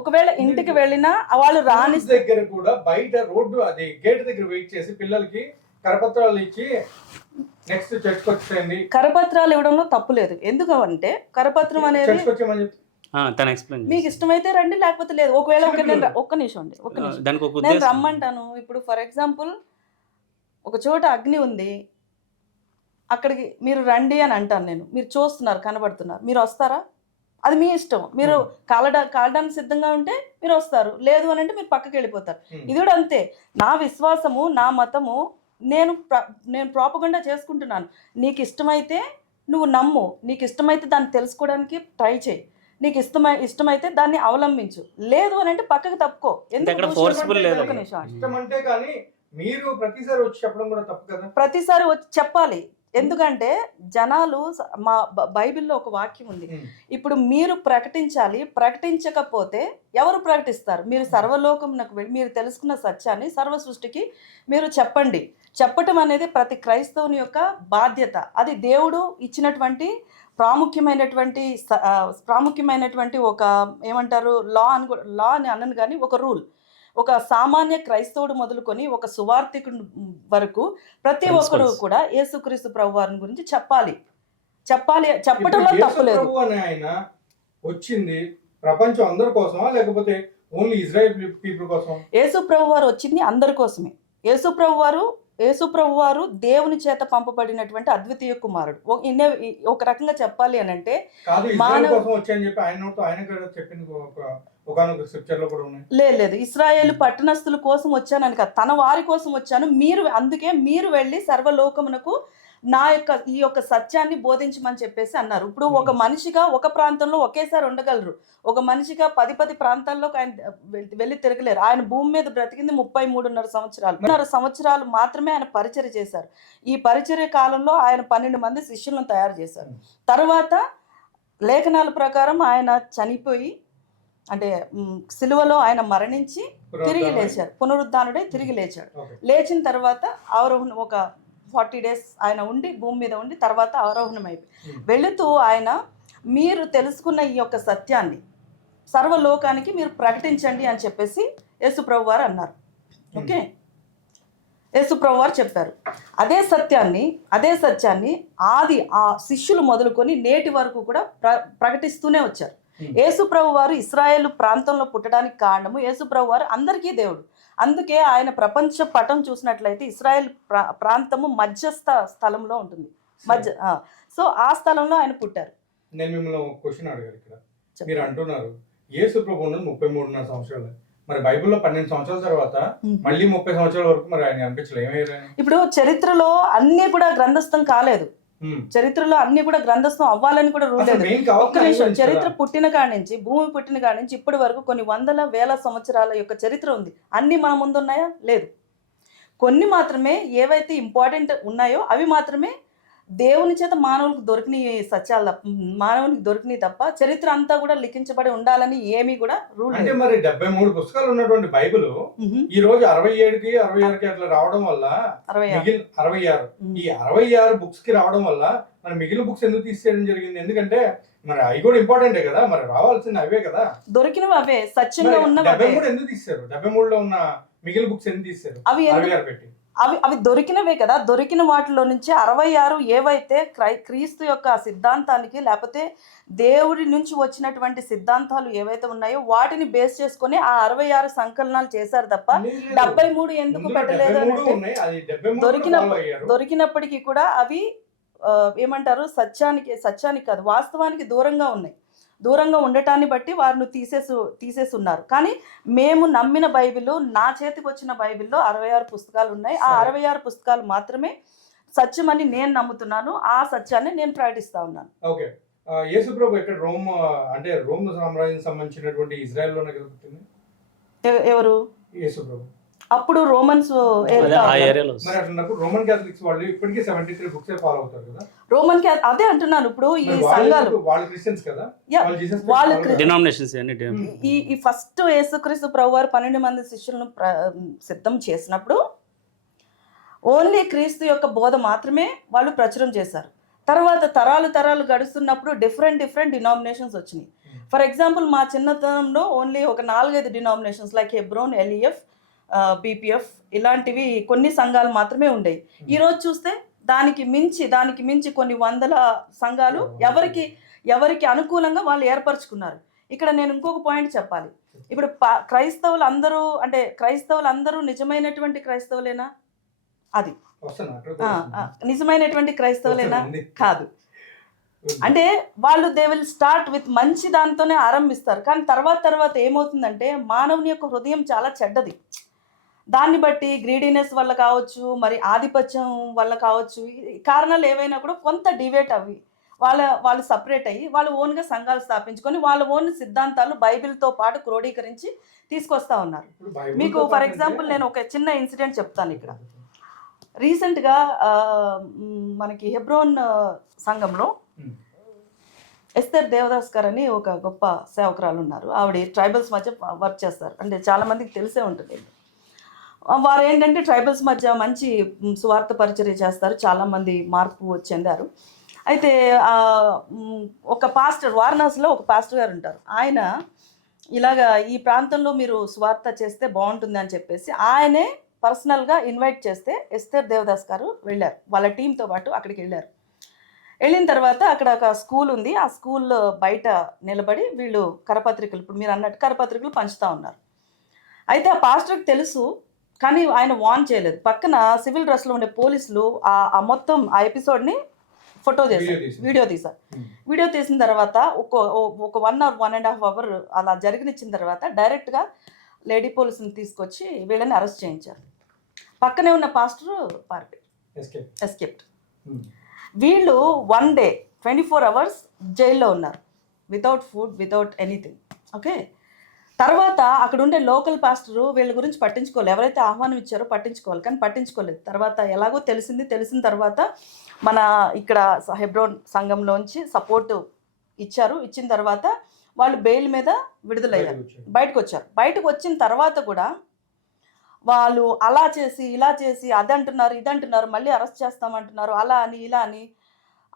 ఒకవేళ ఇంటికి వెళ్ళినా వాళ్ళు రాని దగ్గర కూడా బయట రోడ్డు అది గేట్ దగ్గర వెయిట్ చేసి పిల్లలకి కరపత్రాలు ఇచ్చి నెక్స్ట్ చర్చ్కి వచ్చేయండి. కరపత్రాలు ఇవ్వడంలో తప్పు లేదు. ఎందుకంటే కరపత్రం అనేది చర్చ్కి వచ్చేయమని చెప్పి తను ఎక్స్ప్లెయిన్ మీకు ఇష్టమైతే రండి, లేకపోతే లేదు. ఒకవేళ ఒక్క నిమిషం అండి, నేను రమ్మంటాను. ఇప్పుడు ఫర్ ఎగ్జాంపుల్ ఒక చోట అగ్ని ఉంది, అక్కడికి మీరు రండి అని అంటాను నేను. మీరు చూస్తున్నారు, కనబడుతున్నారు, మీరు వస్తారా? అది మీ ఇష్టం. మీరు కాలడానికి సిద్ధంగా ఉంటే మీరు వస్తారు, లేదు అని అంటే మీరు పక్కకి వెళ్ళిపోతారు. ఇది కూడా అంతే. నా విశ్వాసము, నా మతము నేను ప్రాపగండా చేసుకుంటున్నాను. నీకు ఇష్టమైతే నువ్వు నమ్ము, నీకు ఇష్టమైతే దాన్ని తెలుసుకోవడానికి ట్రై చేయి, నీకు ఇష్టమైతే దాన్ని అవలంబించు, లేదు అని అంటే పక్కకి తప్పుకో. ఇష్టమంటే కానీ మీరు ప్రతిసారి వచ్చి చెప్పడం కూడా తప్పు కదా. ప్రతిసారి వచ్చి చెప్పాలి. ఎందుకంటే జనాలు, మా బైబిల్లో ఒక వాక్యం ఉంది, ఇప్పుడు మీరు ప్రకటించాలి, ప్రకటించకపోతే ఎవరు ప్రకటిస్తారు? మీరు సర్వలోకమునకు వెళ్ళి మీరు తెలుసుకున్న సత్యాన్ని సర్వ సృష్టికి మీరు చెప్పండి. చెప్పటం అనేది ప్రతి క్రైస్తవుని యొక్క బాధ్యత. అది దేవుడు ఇచ్చినటువంటి ప్రాముఖ్యమైనటువంటి ఒక ఏమంటారు లా అని అనను కానీ ఒక రూల్. ఒక సామాన్య క్రైస్తవుడు మొదలుకొని ఒక సువార్థికుడు వరకు ప్రతి ఒక్కరు కూడా యేసుక్రీస్తు ప్రభువారిని గురించి చెప్పాలి. చెప్పడంలో తప్పులేదు. ఆయన వచ్చింది ప్రపంచం అందరి కోసమా, లేకపోతే ఓన్లీ ఇజ్రాయెల్ పీపుల్ కోసం? యేసు ప్రభువారు వచ్చింది అందరి కోసమే. యేసు ప్రభువారు దేవుని చేత పంపబడినటువంటి అద్వితీయ కుమారుడు. ఒక రకంగా చెప్పాలి అని అంటే లేదు, ఇశ్రాయేలు పట్టణస్థుల కోసం వచ్చానని కాదు, తన వారి కోసం వచ్చాను. అందుకే మీరు వెళ్ళి సర్వలోకమునకు ఈ యొక్క సత్యాన్ని బోధించమని చెప్పేసి అన్నారు. ఇప్పుడు ఒక మనిషిగా ఒక ప్రాంతంలో ఒకేసారి ఉండగలరు, ఒక మనిషిగా 10 ప్రాంతాల్లో ఆయన వెళ్ళి తిరగలేరు. ఆయన భూమి మీద బ్రతికింది 33.5 సంవత్సరాలు మాత్రమే ఆయన పరిచర్య చేశారు. ఈ పరిచర్య కాలంలో ఆయన 12 మంది శిష్యులను తయారు చేశారు. తర్వాత లేఖనాల ప్రకారం ఆయన చనిపోయి, అంటే సిలువలో ఆయన మరణించి తిరిగి లేచారు, పునరుద్ధానుడై తిరిగి లేచాడు. లేచిన తర్వాత ఆరోహణం ఒక 40 days ఆయన ఉండి భూమి మీద ఉండి తర్వాత ఆరోహణం అయిపోయి వెళుతూ ఆయన మీరు తెలుసుకున్న ఈ యొక్క సత్యాన్ని సర్వలోకానికి మీరు ప్రకటించండి అని చెప్పేసి యేసుప్రభు వారు అన్నారు. ఓకే, యేసుప్రభు వారు చెప్పారు. అదే సత్యాన్ని ఆ శిష్యులు మొదలుకొని నేటి వరకు కూడా ప్రకటిస్తూనే వచ్చారు. యేసుప్రభు వారు ఇశ్రాయేలు ప్రాంతంలో పుట్టడానికి కారణము యేసుప్రభు వారు అందరికీ దేవుడు. అందుకే ఆయన ప్రపంచ పటం చూసినట్లయితే ఇశ్రాయేల్ ప్రాంతము మధ్యస్థ స్థలంలో ఉంటుంది. సో ఆ స్థలంలో ఆయన పుట్టారు. నేను మిమ్మల్ని ఒక క్వశ్చన్ అడిగారు ఇక్కడ. మీరు అంటున్నారు యేసు ప్రభు 33.5 సంవత్సరాలు, మరి బైబిల్లో 12 సంవత్సరాల తర్వాత మళ్ళీ 30 సంవత్సరాల వరకు మరి ఆయన అనిపించలేదు. ఇప్పుడు చరిత్రలో అన్నీ కూడా గ్రంథస్థం కాలేదు. చరిత్రలో అన్ని కూడా గ్రంథస్థం అవ్వాలని కూడా రూల్ లేదు. ఒక్క నిమిషం, చరిత్ర పుట్టిన కాడి నుంచి, భూమి పుట్టిన కాడి నుంచి ఇప్పటి వరకు కొన్ని వందల వేల సంవత్సరాల యొక్క చరిత్ర ఉంది. అన్ని మన ముందు ఉన్నాయా? లేదు. కొన్ని మాత్రమే ఏవైతే ఇంపార్టెంట్ ఉన్నాయో అవి మాత్రమే దేవుని చేత మానవులకు దొరికినాయి తప్ప చరిత్ర అంతా కూడా లిఖించబడి ఉండాలని ఏమీ కూడా రూల్. అంటే మరి 73 పుస్తకాలు ఉన్నటువంటి బైబిల్ ఈ రోజు 67కి 66కి అట్లా రావడం వల్ల 66 ఈ 66 బుక్స్ కి రావడం వల్ల మరి మిగిలిన బుక్స్ ఎందుకు తీసేయడం జరిగింది? ఎందుకంటే మరి అవి కూడా ఇంపార్టెంటే కదా, మరి రావాల్సింది అవే కదా, దొరికినవి అవే, సత్యంగా ఉన్నవి. 73 ఎందుకు తీశారు? 73లో ఉన్న మిగిలిన బుక్స్ ఎందుకు తీశారు? అవి అవి అవి దొరికినవే కదా, దొరికిన వాటిలో నుంచి 66 ఏవైతే క్రీస్తు యొక్క సిద్ధాంతానికి లేకపోతే దేవుడి నుంచి వచ్చినటువంటి సిద్ధాంతాలు ఏవైతే ఉన్నాయో వాటిని బేస్ చేసుకొని ఆ 66 సంకలనాలు చేశారు తప్ప 73 ఎందుకు పెట్టలేదు అని అంటే దొరికినప్పటికీ కూడా అవి ఏమంటారు సత్యానికి కాదు వాస్తవానికి దూరంగా ఉండటాన్ని బట్టి వారిని తీసేసి ఉన్నారు. కానీ మేము నమ్మిన బైబిల్, నా చేతికి వచ్చిన బైబిల్లో 66 పుస్తకాలు ఉన్నాయి. ఆ 66 పుస్తకాలు మాత్రమే సత్యమని నేను నమ్ముతున్నాను. ఆ సత్యాన్ని నేను ప్రకటిస్తా ఉన్నాను. ఓకే, యేసుప్రభు ఇక్కడ రోమ్ సామ్రాజ్యం సంబంధించినటువంటి ఇజ్రాయెల్లోనే కదా పుట్టింది? ఎవరు? యేసుప్రభు. అప్పుడు రోమన్స్ రోమన్ క్యాథలిక్స్ వాళ్ళు ఇప్పటికీ 73 బుక్స్ ఫాలో అవుతారు కదా. అదే అంటున్నాను. ఇప్పుడు ఈ సంఘాలు వాళ్ళు క్రిస్టియన్స్ కదా, వాళ్ళు డినామినేషన్స్ ఈ ఫస్ట్ యేసుక్రీస్తు ప్రభువారు 12 మంది శిష్యులను సిద్ధం చేసినప్పుడు ఓన్లీ క్రీస్తు యొక్క బోధ మాత్రమే వాళ్ళు ప్రచురం చేశారు. తర్వాత తరాలు గడుస్తున్నప్పుడు డిఫరెంట్ డినామినేషన్స్ వచ్చినాయి. ఫర్ ఎగ్జాంపుల్ మా చిన్నతనంలో ఓన్లీ ఒక 4-5 డినామినేషన్స్ లైక్ హెబ్రోన్, ఎలిఎఫ్, బీపీఎఫ్ ఇలాంటివి కొన్ని సంఘాలు మాత్రమే ఉండేవి. ఈరోజు చూస్తే దానికి మించి కొన్ని వందల సంఘాలు ఎవరికి అనుకూలంగా వాళ్ళు ఏర్పరచుకున్నారు. ఇక్కడ నేను ఇంకొక పాయింట్ చెప్పాలి. ఇప్పుడు క్రైస్తవులు అందరూ నిజమైనటువంటి క్రైస్తవులేనా? అది నిజమైనటువంటి క్రైస్తవులేనా? కాదు. అంటే వాళ్ళు దే విల్ స్టార్ట్ విత్ మంచి దాంతోనే ఆరంభిస్తారు. కానీ తర్వాత ఏమవుతుందంటే మానవుని యొక్క హృదయం చాలా చెడ్డది. దాన్ని బట్టి గ్రీడీనెస్ వల్ల కావచ్చు, మరి ఆధిపత్యం వల్ల కావచ్చు, కారణాలు ఏవైనా కూడా కొంత డివేట్ అవి వాళ్ళు సపరేట్ అయ్యి వాళ్ళు ఓన్గా సంఘాలు స్థాపించుకొని వాళ్ళ ఓన్ సిద్ధాంతాలు బైబిల్తో పాటు క్రోడీకరించి తీసుకొస్తా ఉన్నారు. మీకు ఫర్ ఎగ్జాంపుల్ నేను ఒక చిన్న ఇన్సిడెంట్ చెప్తాను. ఇక్కడ రీసెంట్గా మనకి హెబ్రోన్ సంఘంలో ఎస్తేర్ దేవదాస్ గారు అని ఒక గొప్ప సేవకురాలు ఉన్నారు. ఆవిడ ట్రైబల్స్ మధ్య వర్క్ చేస్తారు. అంటే చాలా మందికి తెలిసే ఉంటుంది. వారు ఏంటంటే ట్రైబల్స్ మధ్య మంచి సువార్త పరిచర్య చేస్తారు. చాలామంది మార్పు చెందారు. అయితే ఒక పాస్టర్, వారణాసిలో ఒక పాస్టర్ గారు ఉంటారు. ఆయన ఇలాగా ఈ ప్రాంతంలో మీరు సువార్త చేస్తే బాగుంటుంది అని చెప్పేసి ఆయనే పర్సనల్గా ఇన్వైట్ చేస్తే ఎస్తేర్ దేవదాస్ గారు వెళ్ళారు. వాళ్ళ టీంతో పాటు అక్కడికి వెళ్ళిన తర్వాత అక్కడ ఒక స్కూల్ ఉంది. ఆ స్కూల్ బయట నిలబడి వీళ్ళు కరపత్రికలు, ఇప్పుడు మీరు అన్నట్టు కరపత్రికలు పంచుతూ ఉన్నారు. అయితే ఆ పాస్టర్కి తెలుసు, కానీ ఆయన వార్న్ చేయలేదు. పక్కన సివిల్ డ్రెస్లో ఉండే పోలీసులు ఆ మొత్తం ఆ ఎపిసోడ్ని వీడియో తీశారు. వీడియో తీసిన తర్వాత ఒక 1 or 1.5 hour అలా జరిగినిచ్చిన తర్వాత డైరెక్ట్గా లేడీ పోలీసుని తీసుకొచ్చి వీళ్ళని అరెస్ట్ చేయించారు. పక్కనే ఉన్న పాస్టర్ ఎస్కేప్డ్. వీళ్ళు 1 day 24 hours జైల్లో ఉన్నారు, without food, without anything. Okay, తర్వాత అక్కడ ఉండే లోకల్ పాస్టరు వీళ్ళ గురించి పట్టించుకోవాలి. ఎవరైతే ఆహ్వానం ఇచ్చారో పట్టించుకోవాలి, కానీ పట్టించుకోలేదు. తర్వాత ఎలాగో తెలిసిన తర్వాత మన ఇక్కడ హెబ్రోన్ సంఘంలోంచి సపోర్ట్ ఇచ్చిన తర్వాత వాళ్ళు బెయిల్ మీద విడుదలయ్యారు, బయటకు వచ్చిన తర్వాత కూడా వాళ్ళు అలా చేసి ఇలా చేసి అదంటున్నారు ఇదంటున్నారు, మళ్ళీ అరెస్ట్ చేస్తామంటున్నారు, అలా అని ఇలా అని.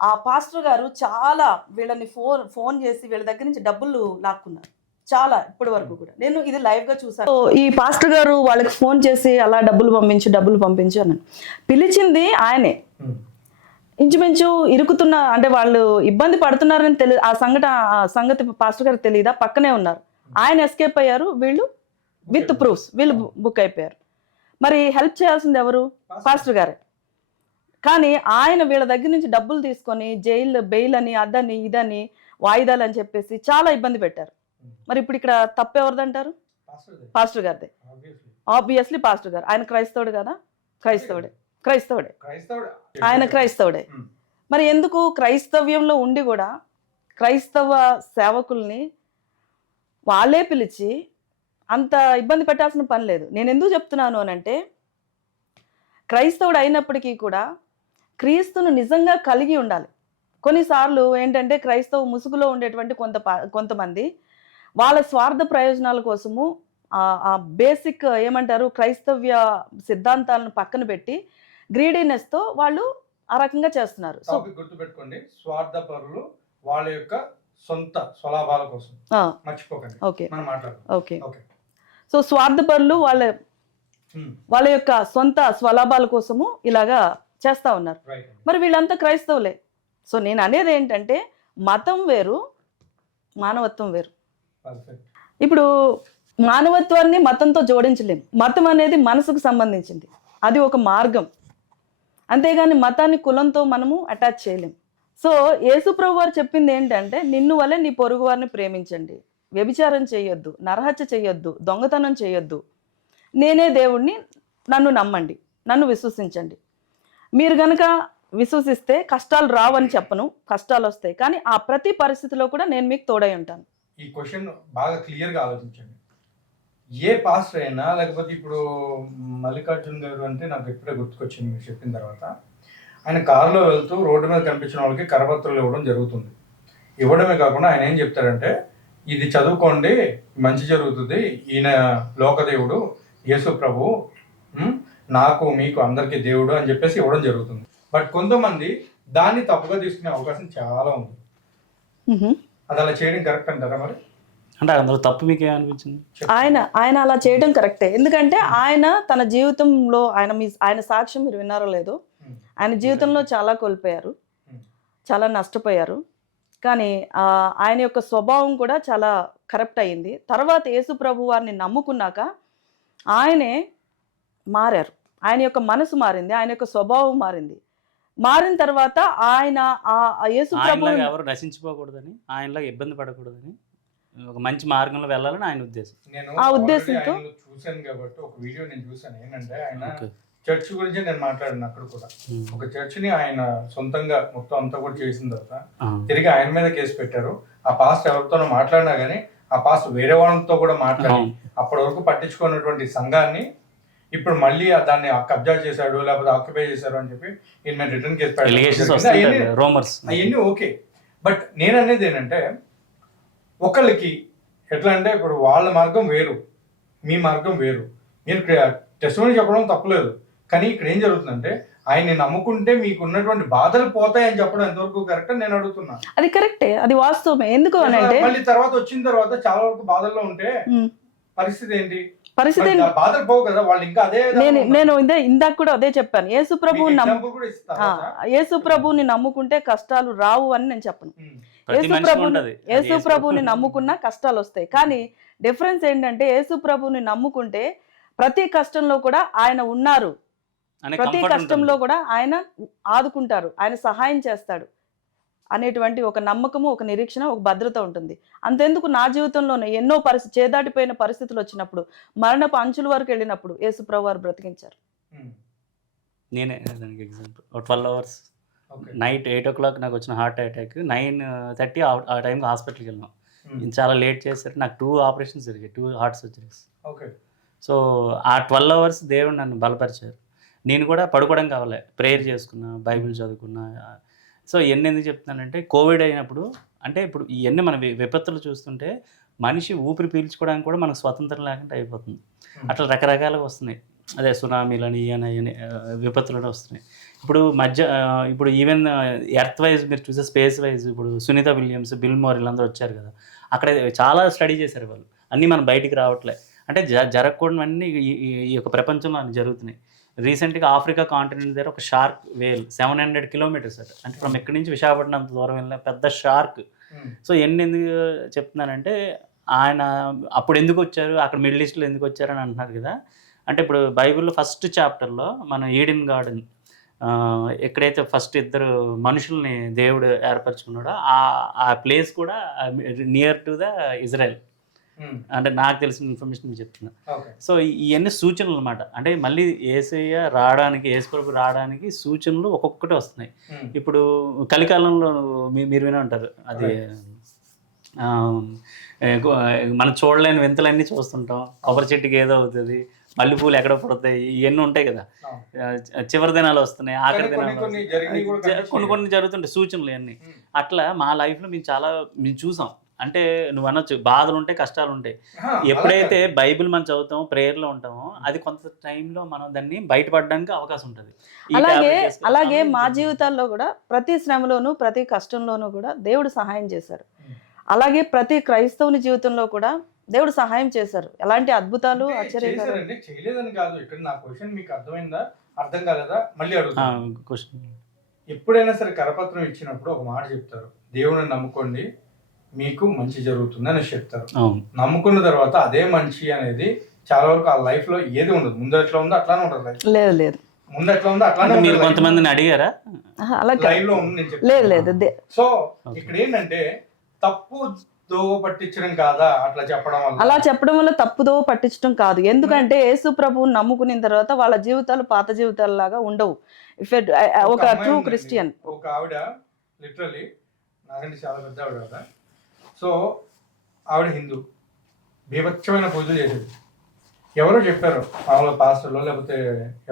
ఆ పాస్టర్ గారు చాలా వీళ్ళని ఫోన్ చేసి వీళ్ళ దగ్గర నుంచి డబ్బులు లాక్కున్నారు. చాలా ఇప్పటి వరకు కూడా నేను ఇది లైవ్గా చూసాను. ఈ పాస్టర్ గారు వాళ్ళకి ఫోన్ చేసి అలా డబ్బులు పంపించు అని పిలిచింది ఆయనే. ఇంచుమించు ఇరుకుతున్న, అంటే వాళ్ళు ఇబ్బంది పడుతున్నారని ఆ సంగతి పాస్టర్ గారికి తెలియదా? పక్కనే ఉన్నారు. ఆయన ఎస్కేప్ అయ్యారు, వీళ్ళు విత్ ప్రూఫ్స్ వీళ్ళు బుక్ అయిపోయారు. మరి హెల్ప్ చేయాల్సింది ఎవరు? పాస్టర్ గారే. కానీ ఆయన వీళ్ళ దగ్గర నుంచి డబ్బులు తీసుకొని బెయిల్ అని అదని ఇదని వాయిదాలు అని చెప్పేసి చాలా ఇబ్బంది పెట్టారు. మరి ఇప్పుడు ఇక్కడ తప్పు ఎవరిదంటారు? పాస్టర్ గారిదే. ఆబ్వియస్లీ పాస్టర్ గారు. ఆయన క్రైస్తవుడు కదా? క్రైస్తవుడే. ఆయన క్రైస్తవుడే. మరి ఎందుకు క్రైస్తవ్యంలో ఉండి కూడా క్రైస్తవ సేవకుల్ని వాళ్ళే పిలిచి అంత ఇబ్బంది పెట్టాల్సిన పని లేదు. నేను ఎందుకు చెప్తున్నాను అని అంటే, క్రైస్తవుడు అయినప్పటికీ కూడా క్రీస్తును నిజంగా కలిగి ఉండాలి. కొన్నిసార్లు ఏంటంటే క్రైస్తవ ముసుగులో ఉండేటువంటి కొంతమంది వాళ్ళ స్వార్థ ప్రయోజనాల కోసము ఆ బేసిక్ ఏమంటారు క్రైస్తవ్య సిద్ధాంతాలను పక్కన పెట్టి గ్రీడీనెస్తో వాళ్ళు ఆ రకంగా చేస్తున్నారు. సో గుర్తుపెట్టుకోండి, స్వార్థపరులు వాళ్ళ యొక్క సొంత స్వలాభాల కోసం మర్చిపోకండి. ఓకే. మనం మాట్లాడదాం. ఓకే. సో స్వార్థపరులు వాళ్ళ వాళ్ళ యొక్క సొంత స్వలాభాల కోసము ఇలాగా చేస్తూ ఉన్నారు. మరి వీళ్ళంతా క్రైస్తవులే. సో నేను అనేది ఏంటంటే మతం వేరు, మానవత్వం వేరు. ఇప్పుడు మానవత్వాన్ని మతంతో జోడించలేము. మతం అనేది మనసుకు సంబంధించింది, అది ఒక మార్గం. అంతేగాని మతాన్ని కులంతో మనము అటాచ్ చేయలేం. సో యేసుప్రభు వారు చెప్పింది ఏంటంటే నిన్ను వలె నీ పొరుగు వారిని ప్రేమించండి, వ్యభిచారం చేయొద్దు, నరహత్య చేయొద్దు, దొంగతనం చేయొద్దు, నేనే దేవుణ్ణి, నన్ను నమ్మండి, నన్ను విశ్వసించండి. మీరు గనక విశ్వసిస్తే కష్టాలు రావని చెప్పను, కష్టాలు వస్తాయి, కానీ ఆ ప్రతి పరిస్థితిలో కూడా నేను మీకు తోడై ఉంటాను. ఈ క్వశ్చన్ బాగా క్లియర్గా ఆలోచించండి. ఏ పాస్టర్ అయినా, లేకపోతే ఇప్పుడు మల్లికార్జున్ గారు అంటే నాకు ఇప్పుడే గుర్తుకొచ్చింది మీరు చెప్పిన తర్వాత, ఆయన కారులో వెళ్తూ రోడ్డు మీద కనిపించిన వాళ్ళకి కరపత్రాలు ఇవ్వడం జరుగుతుంది. ఇవ్వడమే కాకుండా ఆయన ఏం చెప్తారంటే, ఇది చదువుకోండి, మంచి జరుగుతుంది, ఈయన లోకదేవుడు యేసు ప్రభు, నాకు మీకు అందరికీ దేవుడు అని చెప్పేసి ఇవ్వడం జరుగుతుంది. బట్ కొంతమంది దాన్ని తప్పుగా తీసుకునే అవకాశం చాలా ఉంది. అది అలా చేయడం కరెక్ట్ అంటారా మరి? అంటే అందులో తప్పు మీకు ఏమనిపించింది? ఆయన అలా చేయడం కరెక్టే. ఎందుకంటే ఆయన తన జీవితంలో ఆయన సాక్ష్యం మీరు విన్నారో లేదో, ఆయన జీవితంలో చాలా కోల్పోయారు, చాలా నష్టపోయారు. కానీ ఆయన యొక్క స్వభావం కూడా చాలా కరెక్ట్ అయ్యింది. తర్వాత యేసు ప్రభు వారిని నమ్ముకున్నాక ఆయనే మారారు. ఆయన యొక్క మనసు మారింది, ఆయన యొక్క స్వభావం మారింది. మారిన తర్వాత ఆయన యేసు ప్రభు ఎవరు నశించిపోకూడదని, ఆయనలాగా ఇబ్బంది పడకూడదని, ఒక మంచి మార్గంలో వెళ్ళాలని ఆయన ఉద్దేశం. నేను ఆ ఉద్దేశంతో చూశాను కాబట్టి ఒక వీడియో నేను చూసాను. ఏంటంటే ఆయన చర్చ్ గురించి నేను మాట్లాడాను. అక్కడ కూడా ఒక చర్చిని ఆయన సొంతంగా మొత్తం అంతా కూడా చేసిన తర్వాత తిరిగి ఆయన మీద కేసు పెట్టారు. ఆ పాస్ట్ ఎవరితోనో మాట్లాడినా గానీ ఆ పాస్ట్ వేరే వాళ్ళతో కూడా మాట్లాడి అప్పటి వరకు పట్టించుకున్నటువంటి సంఘాన్ని ఇప్పుడు మళ్ళీ దాన్ని కబ్జా చేశాడు, లేకపోతే ఆక్యుపై చేశారు అని చెప్పి ఈయన రిటర్న్ కేసు పెట్టారు. అవన్నీ ఓకే. బట్ నేను అనేది ఏంటంటే, ఒకళ్ళకి ఎట్లా అంటే, ఇప్పుడు వాళ్ళ మార్గం వేరు, మీ మార్గం వేరు. మీరు టెస్టిమనీ చెప్పడం తప్పలేదు, కానీ ఇక్కడ ఏం జరుగుతుందంటే, ఆయన్ని నమ్ముకుంటే మీకు ఉన్నటువంటి బాధలు పోతాయని చెప్పడం ఎంతవరకు కరెక్ట్ నేను అడుగుతున్నా. అది కరెక్టే, అది వాస్తవమే. ఎందుకు అంటే మళ్ళీ తర్వాత వచ్చిన తర్వాత చాలా వరకు బాధల్లో ఉంటే పరిస్థితి ఏంటి? పరిస్థితి బాధలు పోవు కదా వాళ్ళు. ఇంకా అదే నేను ఇందాక కూడా అదే చెప్పాను. యేసు ప్రభువుని నమ్ముకుంటే కష్టాలు రావు అని నేను చెప్పను. యేసు ప్రభువుని నమ్ముకున్నా కష్టాలు వస్తాయి. కానీ డిఫరెన్స్ ఏంటంటే, యేసు ప్రభువుని నమ్ముకుంటే ప్రతి కష్టంలో కూడా ఆయన ఉన్నారు, ప్రతి కష్టంలో కూడా ఆయన ఆదుకుంటారు, ఆయన సహాయం చేస్తాడు అనేటువంటి ఒక నమ్మకము, ఒక నిరీక్షణ, ఒక భద్రత ఉంటుంది. అంతెందుకు నా జీవితంలోనే ఎన్నో చేదాటిపోయిన పరిస్థితులు వచ్చినప్పుడు, మరణపు అంచుల వరకు వెళ్ళినప్పుడు యేసు ప్రభు వారు బ్రతికించారు. నేనే దానికి ఎగ్జాంపుల్. 12 hours నైట్ 8 o'clock నాకు వచ్చిన హార్ట్ అటాక్. 9:30 ఆ టైంకి హాస్పిటల్కి వెళ్ళాం. చాలా లేట్ చేశారు. నాకు 2 ఆపరేషన్స్ జరిగాయి, 2 హార్ట్ సర్జరీస్. సో ఆ 12 hours దేవుడు నన్ను బలపరిచారు. నేను కూడా పడుకోవడం కావాలి, ప్రేయర్ చేసుకున్నా, బైబిల్ చదువుకున్నా. సో ఇవన్నీ ఎందుకు చెప్తున్నానంటే, కోవిడ్ అయినప్పుడు అంటే ఇప్పుడు ఇవన్నీ మన విపత్తులు చూస్తుంటే మనిషి ఊపిరి పీల్చుకోవడానికి కూడా మనకు స్వతంత్రం లేకుండా అయిపోతుంది. అట్లా రకరకాలుగా వస్తున్నాయి. అదే సునామీలని ఇవన్నీ విపత్తులను వస్తున్నాయి. ఇప్పుడు ఈవెన్ ఎర్త్ వైజ్ మీరు చూసే స్పేస్ వైజ్, ఇప్పుడు సునీత విలియమ్స్, బిల్ మోర్ వీళ్ళందరూ వచ్చారు కదా, అక్కడ చాలా స్టడీ చేశారు వాళ్ళు. అన్నీ మనం బయటికి రావట్లే. అంటే జరగకూడవన్నీ ఈ యొక్క ప్రపంచంలో అన్నీ జరుగుతున్నాయి. రీసెంట్గా ఆఫ్రికా కాంటినెంట్ దగ్గర ఒక షార్క్ వేల్ 700 kilometers అంటే ఫ్రమ్ ఎక్కడి నుంచి విశాఖపట్నం అంత దూరం వెళ్ళిన పెద్ద షార్క్. సో ఎందుకు చెప్తున్నానంటే, ఆయన అప్పుడు ఎందుకు వచ్చారు, అక్కడ మిడిల్ ఈస్ట్లో ఎందుకు వచ్చారు అని అంటున్నారు కదా. అంటే ఇప్పుడు బైబిల్లో ఫస్ట్ చాప్టర్లో మన ఈడెన్ గార్డెన్, ఎక్కడైతే ఫస్ట్ 2 మనుషుల్ని దేవుడు ఏర్పరచుకున్నాడో ఆ ప్లేస్ కూడా నియర్ టు ద ఇజ్రాయెల్. అంటే నాకు తెలిసిన ఇన్ఫర్మేషన్ మీకు చెప్తున్నా. సో ఇవన్నీ సూచనలు అనమాట. అంటే మళ్ళీ యేసయ్య రావడానికి, యేసుప్రభు రావడానికి సూచనలు ఒక్కొక్కటి వస్తున్నాయి. ఇప్పుడు కలికాలంలో మీరు వినే ఉంటారు, అది మనం చూడలేని వింతలన్నీ చూస్తుంటాం. కొబ్బరి చెట్టుకి ఏదో అవుతుంది, మల్లెపూలు ఎక్కడ పడతాయి, ఇవన్నీ ఉంటాయి కదా. చివరి దినాలు వస్తున్నాయి, ఆఖరి దినాలు కొన్ని జరుగుతుంటాయి సూచనలు ఇవన్నీ. అట్లా మా లైఫ్లో మేము చూసాం. అంటే నువ్వు అనొచ్చు బాధలు ఉంటాయి, కష్టాలు ఉంటాయి. ఎప్పుడైతే బైబిల్ మనం చదువుతామో, ప్రేయర్లో ఉంటామో, అది కొంత టైంలో మనం దాన్ని బయటపడడానికి అవకాశం ఉంటుంది. అలాగే మా జీవితాల్లో కూడా ప్రతి శ్రమలోనూ, ప్రతి కష్టంలోనూ కూడా దేవుడు సహాయం చేశారు. అలాగే ప్రతి క్రైస్తవుని జీవితంలో కూడా దేవుడు సహాయం చేశారు. ఎలాంటి అద్భుతాలు ఆశ్చర్యకరం. చేశారండి, చేయలేదని కాదు. ఇక్కడ నా క్వశ్చన్ మీకు అర్థమైందా, అర్థం కాలేదా మళ్ళీ అడుగుతాను. క్వశ్చన్, ఎప్పుడైనా సరే కరపత్రం ఇచ్చినప్పుడు ఒక మాట చెప్తారు, దేవుని నమ్ముకోండి మీకు మంచి జరుగుతుంది అని చెప్తారు. నమ్ముకున్న తర్వాత అదే మంచి అనేది చాలా వరకు ఆ లైఫ్ లో ఏది ఉండదు. ముందు ఎట్లా ఉందో అట్లానే ఉండదు లైఫ్. లేదు లేదు, ముందు ఎట్లా ఉందో అట్లానే మీరు ఉండదు. కొంతమందిని అడిగారా? అలా లైవ్ లో ఉంది నేను లేదు లేదు. సో ఇక్కడ ఏంటంటే తప్పు దోవ పట్టించడం కాదా అట్లా చెప్పడం వల్ల? అలా చెప్పడం వల్ల తప్పుదో పట్టించడం కాదు. ఎందుకంటే యేసు ప్రభువుని నమ్ముకున్న తర్వాత వాళ్ళ జీవితాలు పాత జీవితాల లాగా ఉండవు. ఒక ట్రూ క్రిస్టియన్, ఒక ఆవిడ లిటరలీ నాకంటే చాలా పెద్ద ఆవిడ కదా. సో ఆవిడ హిందూ, బీభత్సమైన పూజలు చేసేది. ఎవరో చెప్పారు, మామూలు పాస్టర్లో లేకపోతే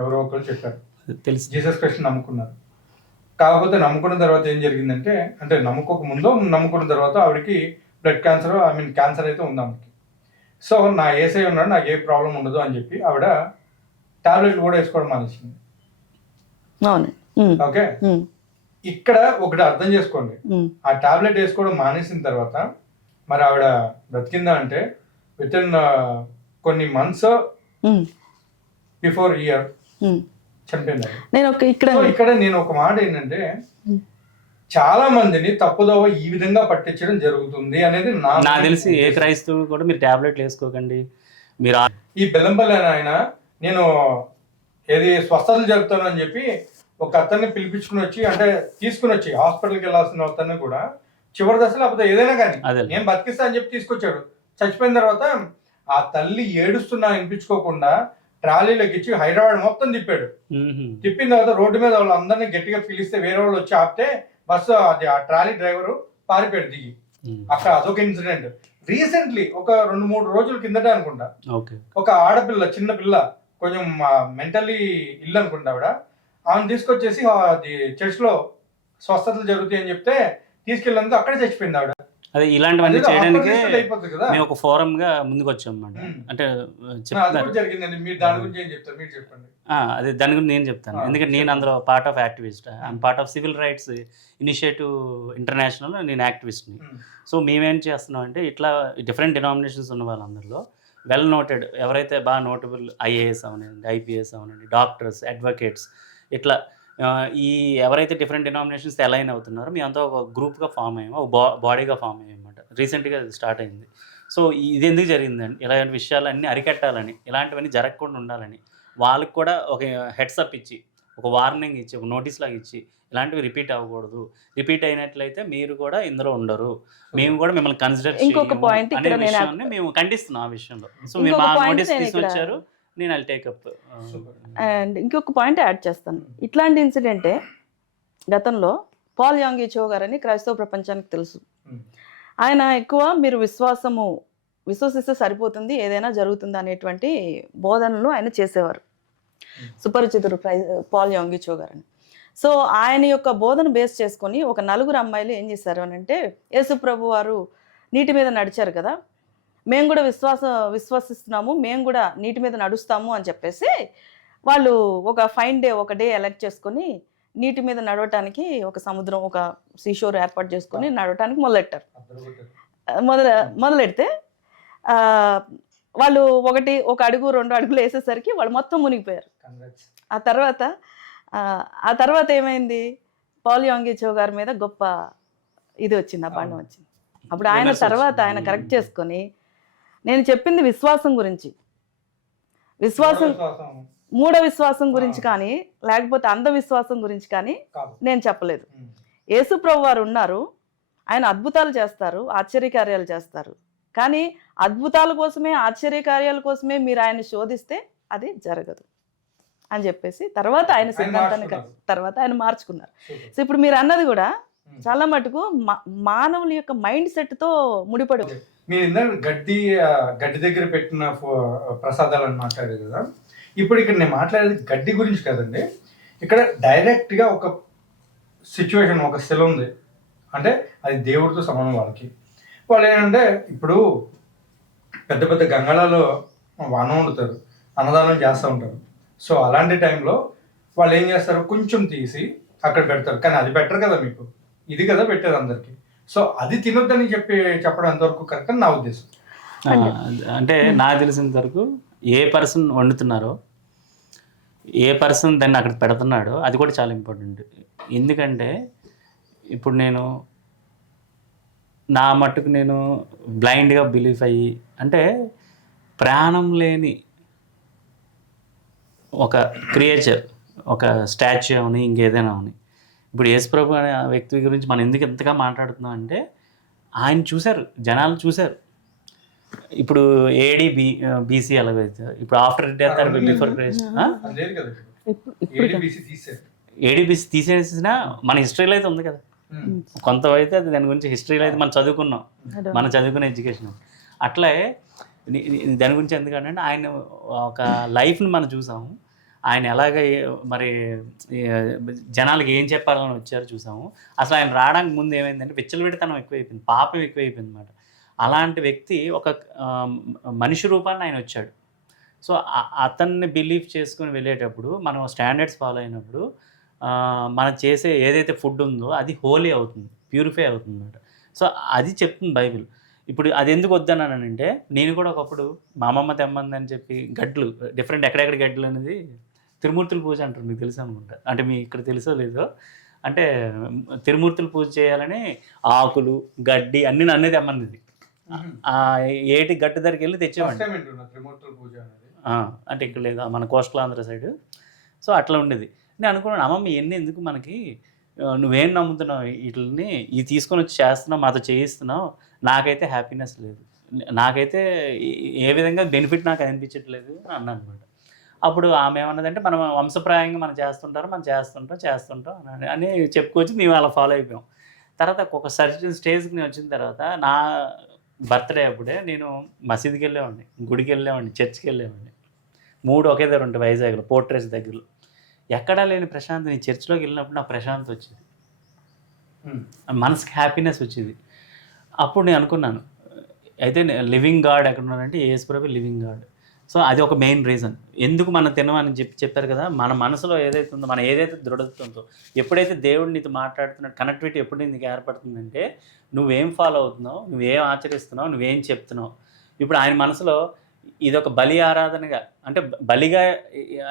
ఎవరో ఒకరు చెప్పారు, తెలుసు, జీసస్ క్రైస్ట్ నమ్ముకున్నారు. కాకపోతే నమ్ముకున్న తర్వాత ఏం జరిగిందంటే, అంటే నమ్ముకోక ముందు నమ్ముకున్న తర్వాత ఆవిడకి బ్లడ్ క్యాన్సర్, క్యాన్సర్ అయితే ఉంది ఆమెకి. సో నా ఏసై ఉన్నాడు, నాకు ఏ ప్రాబ్లం ఉండదు అని చెప్పి ఆవిడ టాబ్లెట్లు కూడా వేసుకోవడం మానేసింది. ఓకే, ఇక్కడ ఒకటి అర్థం చేసుకోండి, ఆ టాబ్లెట్ వేసుకోవడం మానేసిన తర్వాత మరి ఆవిడ బ్రతికిందా అంటే విత్ ఇన్ కొన్ని మంత్స్ బిఫోర్ ఇయర్ చనిపోయింది. ఇక్కడ నేను ఒక మాట ఏంటంటే, చాలా మందిని తప్పుదోవ ఈ విధంగా పట్టించడం జరుగుతుంది అనేది నాకు తెలిసి ఏ క్రైస్తవుడు కూడా మీరు టాబ్లెట్లు వేసుకోకండి. మీరు ఈ బెల్లంపల్లి ఆయన నేను ఏది స్వస్థతలు జరుపుతాను అని చెప్పి ఒక అతన్ని పిలిపించుకుని వచ్చి, అంటే తీసుకుని వచ్చి హాస్పిటల్కి వెళ్ళాల్సిన అతన్ని కూడా చివరి దశలో లేకపోతే ఏదైనా కానీ నేను బతికిస్తా అని చెప్పి తీసుకొచ్చాడు. చచ్చిపోయిన తర్వాత ఆ తల్లి ఏడుస్తున్నా వినిపించుకోకుండా ట్రాలీలోకి ఇచ్చి హైదరాబాద్ మొత్తం తిప్పాడు. తిప్పిన తర్వాత రోడ్డు మీద వాళ్ళు అందరినీ గట్టిగా పిలిస్తే వేరే వాళ్ళు వచ్చి ఆపితే బస్సు అది ఆ ట్రాలీ డ్రైవరు పారిపోయాడు దిగి. అక్కడ అదొక ఇన్సిడెంట్. రీసెంట్లీ ఒక 2-3 రోజుల కిందట అనుకుంటా, ఒక ఆడపిల్ల, చిన్న పిల్ల, కొంచెం మెంటల్లీ ఇల్లు అనుకుంటా ఆవిడ, ఆమెను తీసుకొచ్చేసి అది చర్చ్ లో స్వస్థతలు జరుగుతాయి అని చెప్తే తీసుకెళ్ళినందుకు అక్కడే చచ్చిపోయింది ఆవిడ. అదే ఇలాంటివన్నీ చేయడానికి మేము ఒక ఫోరం గా ముందుకు వచ్చాం అన్నమాట. అంటే అదే దాని గురించి నేను చెప్తాను, ఎందుకంటే నేను అందులో part of activist, I'm part of civil rights initiative international, నేను యాక్టివిస్ట్ని. సో మేమేం చేస్తున్నాం అంటే, ఇట్లా డిఫరెంట్ డినామినేషన్స్ ఉన్న వాళ్ళందరిలో వెల్ నోటెడ్ ఎవరైతే బాగా నోటబుల్, ఐఏఎస్ అవనండి, ఐపీఎస్ అవనండి, డాక్టర్స్, అడ్వకేట్స్, ఇట్లా ఈ ఎవరైతే డిఫరెంట్ డినామినేషన్స్ అలైన్ అవుతున్నారో మేమంతా ఒక గ్రూప్గా ఫామ్ అయ్యాము, ఒక బాడీగా ఫామ్ అయ్యామన్నమాట. రీసెంట్గా స్టార్ట్ అయింది. సో ఇది ఎందుకు జరిగిందండి, ఇలాంటి విషయాలన్నీ అరికట్టాలని, ఇలాంటివన్నీ జరగకుండా ఉండాలని వాళ్ళకి కూడా ఒక హెడ్సప్ ఇచ్చి, ఒక వార్నింగ్ ఇచ్చి, ఒక నోటీస్ లాగా ఇచ్చి, ఇలాంటివి రిపీట్ అవ్వకూడదు, రిపీట్ అయినట్లయితే మీరు కూడా ఇందులో ఉండరు, మేము కూడా మిమ్మల్ని కన్సిడర్ అనే విషయాన్ని మేము ఖండిస్తున్నాం ఆ విషయంలో. సో మీరు మా నోటీస్ తీసుకొచ్చారు, నేను ఐల్ టేక్ అప్. అండ్ ఇంకొక పాయింట్ యాడ్ చేస్తాను. ఇట్లాంటి ఇన్సిడెంటే గతంలో పాల్ యాంగి చో గారని క్రైస్తవ ప్రపంచానికి తెలుసు. ఆయన ఎక్కువ మీరు విశ్వసిస్తే సరిపోతుంది, ఏదైనా జరుగుతుంది అనేటువంటి బోధనలు ఆయన చేసేవారు. సుపరిచితుడు పాల్ యాంగి చో గారని. సో ఆయన యొక్క బోధన బేస్ చేసుకొని ఒక 4 అమ్మాయిలు ఏం చేశారు అని అంటే, యేసు ప్రభు వారు నీటి మీద నడిచారు కదా, మేము కూడా విశ్వసిస్తున్నాము, మేము కూడా నీటి మీద నడుస్తాము అని చెప్పేసి వాళ్ళు ఒక ఫైన్ డే, ఒక డే ఎలక్ట్ చేసుకొని నీటి మీద నడవటానికి ఒక సముద్రం, ఒక సీషోర్ ఏర్పాటు చేసుకొని నడవటానికి మొదలెట్టారు. మొదలెడితే వాళ్ళు ఒక అడుగు 2 అడుగులు వేసేసరికి వాళ్ళు మొత్తం మునిగిపోయారు. ఆ తర్వాత ఏమైంది, పాల్ యాంగి చో గారి మీద గొప్ప ఇది వచ్చింది, అపాండం వచ్చింది. అప్పుడు ఆయన కరెక్ట్ చేసుకొని, నేను చెప్పింది విశ్వాసం గురించి, మూఢ విశ్వాసం గురించి కానీ లేకపోతే అంధవిశ్వాసం గురించి కానీ నేను చెప్పలేదు. యేసు ప్రభు వారు ఉన్నారు, ఆయన అద్భుతాలు చేస్తారు, ఆశ్చర్యకార్యాలు చేస్తారు. కానీ అద్భుతాల కోసమే, ఆశ్చర్యకార్యాల కోసమే మీరు ఆయన శోధిస్తే అది జరగదు అని చెప్పేసి తర్వాత ఆయన సిద్ధాంతాన్ని తర్వాత ఆయన మార్చుకున్నారు. సో ఇప్పుడు మీరు అన్నది కూడా చాలా మటుకు మానవుల యొక్క మైండ్ సెట్తో ముడిపడి. మీరు ఇందాక గడ్డి దగ్గర పెట్టిన ప్రసాదాలు అని మాట్లాడేది కదా, ఇప్పుడు ఇక్కడ నేను మాట్లాడేది గడ్డి గురించి కదండి. ఇక్కడ డైరెక్ట్గా ఒక సిచ్యువేషన్, ఒక సెల్ ఉంది అంటే అది దేవుడితో సమానం. వాళ్ళు ఏంటంటే, ఇప్పుడు పెద్ద పెద్ద గంగాళాలో అన్నం వండుతారు, అన్నదానం చేస్తూ ఉంటారు. సో అలాంటి టైంలో వాళ్ళు ఏం చేస్తారు, కొంచెం తీసి అక్కడ పెడతారు. కానీ అది బెటర్ కదా, మీకు ఇది కదా పెట్టేది అందరికీ. సో అది తినొద్దని చెప్పడం ఎంతవరకు కరెక్ట్ అని నా ఉద్దేశం. అంటే నాకు తెలిసినంత వరకు ఏ పర్సన్ వండుతున్నారో, ఏ పర్సన్ దాన్ని అక్కడ పెడుతున్నాడో అది కూడా చాలా ఇంపార్టెంట్. ఎందుకంటే ఇప్పుడు నేను నా మట్టుకు నేను బ్లైండ్గా బిలీఫ్ అయ్యి, అంటే ప్రాణం లేని ఒక క్రియేచర్, ఒక స్టాచ్యూ అవని ఇంకేదైనా అవని, ఇప్పుడు యేసుప్రభు అనే ఆ వ్యక్తి గురించి మనం ఎందుకు ఎంతగా మాట్లాడుతున్నాం అంటే ఆయన చూశారు, జనాలు చూశారు. ఇప్పుడు ఏడి బీసీ ఎలాగైతే ఇప్పుడు after death or before Christ, AD BC తీసేసినా మన హిస్టరీలో అయితే ఉంది కదా, కొంతవైతే అది దాని గురించి హిస్టరీలో అయితే మనం చదువుకున్నాం, మనం చదువుకున్న ఎడ్యుకేషన్. అట్లే దాని గురించి ఎందుకంటే ఆయన ఒక లైఫ్ని మనం చూసాము, ఆయన ఎలాగ మరి జనాలకి ఏం చెప్పాలని వచ్చారో చూసాము. అసలు ఆయన రావడానికి ముందు ఏమైందంటే విచ్చలవిడితనం ఎక్కువైపోయింది, పాపం ఎక్కువైపోయింది అన్నమాట. అలాంటి వ్యక్తి ఒక మనిషి రూపాన్ని ఆయన వచ్చాడు. సో అతన్ని బిలీవ్ చేసుకుని వెళ్ళేటప్పుడు మనం స్టాండర్డ్స్ ఫాలో అయినప్పుడు మనం చేసే ఏదైతే ఫుడ్ ఉందో అది హోలీ అవుతుంది, ప్యూరిఫై అవుతుంది అన్నమాట. సో అది చెప్తుంది బైబిల్. ఇప్పుడు అది ఎందుకు వద్దన్నానంటే నేను కూడా ఒకప్పుడు మా అమ్మమ్మ తెమ్మందని చెప్పి గడ్లు డిఫరెంట్ ఎక్కడెక్కడ గడ్లు అనేది తిరుమూర్తుల పూజ అంటారు, మీకు తెలుసు అనుకుంటా, అంటే మీ ఇక్కడ తెలుసో లేదో. అంటే తిరుమూర్తుల పూజ చేయాలని ఆకులు గడ్డి అన్నీ నన్నే తెమ్మన్నది. ఏటి గట్టు దగ్గరికి వెళ్ళి తెచ్చేవాడిని. అంటే ఇక్కడ లేదు, మన కోస్టల్ ఆంధ్ర సైడ్. సో అట్లా ఉండేది. నేను అనుకున్నాను అమ్మమ్మ ఇవన్నీ ఎందుకు మనకి, నువ్వేం నమ్ముతున్నావు వీటిని, ఇది తీసుకొని వచ్చి చేస్తున్నావు, మాతో చేయిస్తున్నావు, నాకైతే హ్యాపీనెస్ లేదు, నాకైతే ఏ విధంగా బెనిఫిట్ నాకు అనిపించట్లేదు అని అన్నాను అనమాట. అప్పుడు ఆమె ఏమన్నదంటే మనం వంశప్రాయంగా మనం చేస్తుంటాం అని చెప్పుకొచ్చి మేము అలా ఫాలో అయిపోయాం. తర్వాత ఒక సర్టన్ స్టేజ్కి నేను వచ్చిన తర్వాత నా బర్త్డే అప్పుడే నేను మసీదుకి వెళ్ళేవాడిని, గుడికి వెళ్ళేవాడిని, చర్చ్కి వెళ్ళేవాడిని. 3 ఒకే దగ్గర ఉంటాయి వైజాగ్లో, పోర్ట్రేస్ దగ్గరలో. ఎక్కడా లేని ప్రశాంత్ నేను చర్చ్లోకి వెళ్ళినప్పుడు నాకు ప్రశాంత్ వచ్చేది, మనసుకి హ్యాపీనెస్ వచ్చేది. అప్పుడు నేను అనుకున్నాను అయితే లివింగ్ గాడ్ ఎక్కడ ఉన్నాడంటే యేసుప్రభు లివింగ్ గాడ్. సో అది ఒక మెయిన్ రీజన్ ఎందుకు మనం తినమని చెప్పారు కదా. మన మనసులో ఏదైతే ఉందో, మన ఏదైతే దృఢత ఉందో, ఎప్పుడైతే దేవుడు నీతో మాట్లాడుతున్నాడు, కనెక్టివిటీ ఎప్పుడు నీకు ఏర్పడుతుందంటే నువ్వేం ఫాలో అవుతున్నావు, నువ్వేం ఆచరిస్తున్నావు, నువ్వేం చెప్తున్నావు. ఇప్పుడు ఆయన మనసులో ఇది ఒక బలి ఆరాధనగా, అంటే బలిగా,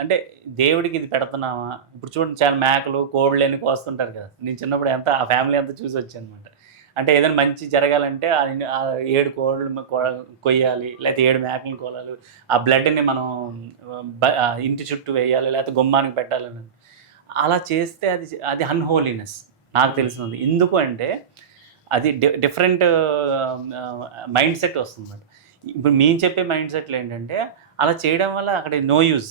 అంటే దేవుడికి ఇది పెడుతున్నావా. ఇప్పుడు చూడండి చాలా మేకలు కోళ్ళని కోస్తుంటారు కదా, నేను చిన్నప్పుడు ఎంత ఆ ఫ్యామిలీ అంతా చూసి వచ్చాను అనమాట. అంటే ఏదైనా మంచి జరగాలంటే 7 కోళ్ళు కొయ్యాలి, లేకపోతే 7 మేకలు కోలాలి, ఆ బ్లడ్ని మనం ఇంటి చుట్టూ వేయాలి, లేకపోతే గుమ్మానికి పెట్టాలని. అలా చేస్తే అది అన్హోలీనెస్ నాకు తెలిసినది. ఎందుకు అంటే అది డిఫరెంట్ మైండ్ సెట్ వస్తుంది అన్నమాట. ఇప్పుడు మేము చెప్పే మైండ్ సెట్లు ఏంటంటే అలా చేయడం వల్ల అక్కడ నో యూజ్,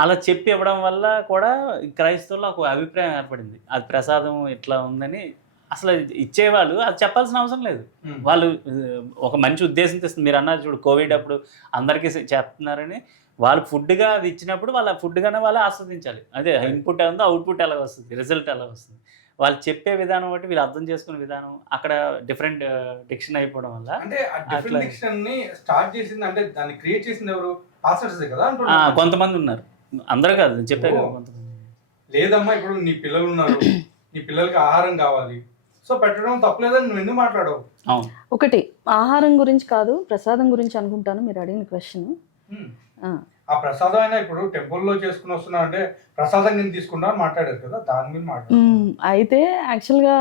అలా చెప్పి ఇవ్వడం వల్ల కూడా క్రైస్తవుల్లో ఒక అభిప్రాయం ఏర్పడింది, అది ప్రసాదం ఇట్లా ఉందని. అసలు ఇచ్చేవాళ్ళు అది చెప్పాల్సిన అవసరం లేదు, వాళ్ళు ఒక మంచి ఉద్దేశంతో ఇస్తుంది. మీరు అన్నారు చూడు కోవిడ్ అప్పుడు అందరికీ చెప్తున్నారని, వాళ్ళు ఫుడ్గా అది ఇచ్చినప్పుడు వాళ్ళ ఫుడ్గానే వాళ్ళు ఆస్వాదించాలి. అదే ఇన్పుట్ ఉందో అవుట్పుట్ ఎలా వస్తుంది, రిజల్ట్ ఎలా వస్తుంది, వాళ్ళు చెప్పే విధానం బట్టి వీళ్ళు అర్థం చేసుకునే విధానం అక్కడ డిఫరెంట్ డిక్షన్ అయిపోవడం వల్ల. అంటే అట్లా స్టార్ట్ చేసింది, అంటే దాన్ని క్రియేట్ చేసింది ఎవరు? పాస్టర్స్ కదా. కొంతమంది ఉన్నారు, అందరూ కాదు, చెప్పే కదా కొంతమంది. లేదమ్మా ఇప్పుడు నీ పిల్లలు ఉన్నారు, నీ పిల్లలకి ఆహారం కావాలి, సో పెట్టడం తప్పలేదని నువ్వు ఎందుకు మాట్లాడవు? అవును, ఒకటి ఆహారం గురించి కాదు, ప్రసాదం గురించి అనుకుంటాను మీరు అడిగిన క్వశ్చన్. ఆ ప్రసాదం అయినా ఇప్పుడు టెంపుల్లో చేసుకుని వస్తున్నా అంటే ప్రసాదం నేను తీసుకున్నా అని మాట్లాడారు కదా, దాని మీద మాట్లాడారు. అయితే యాక్చువల్గా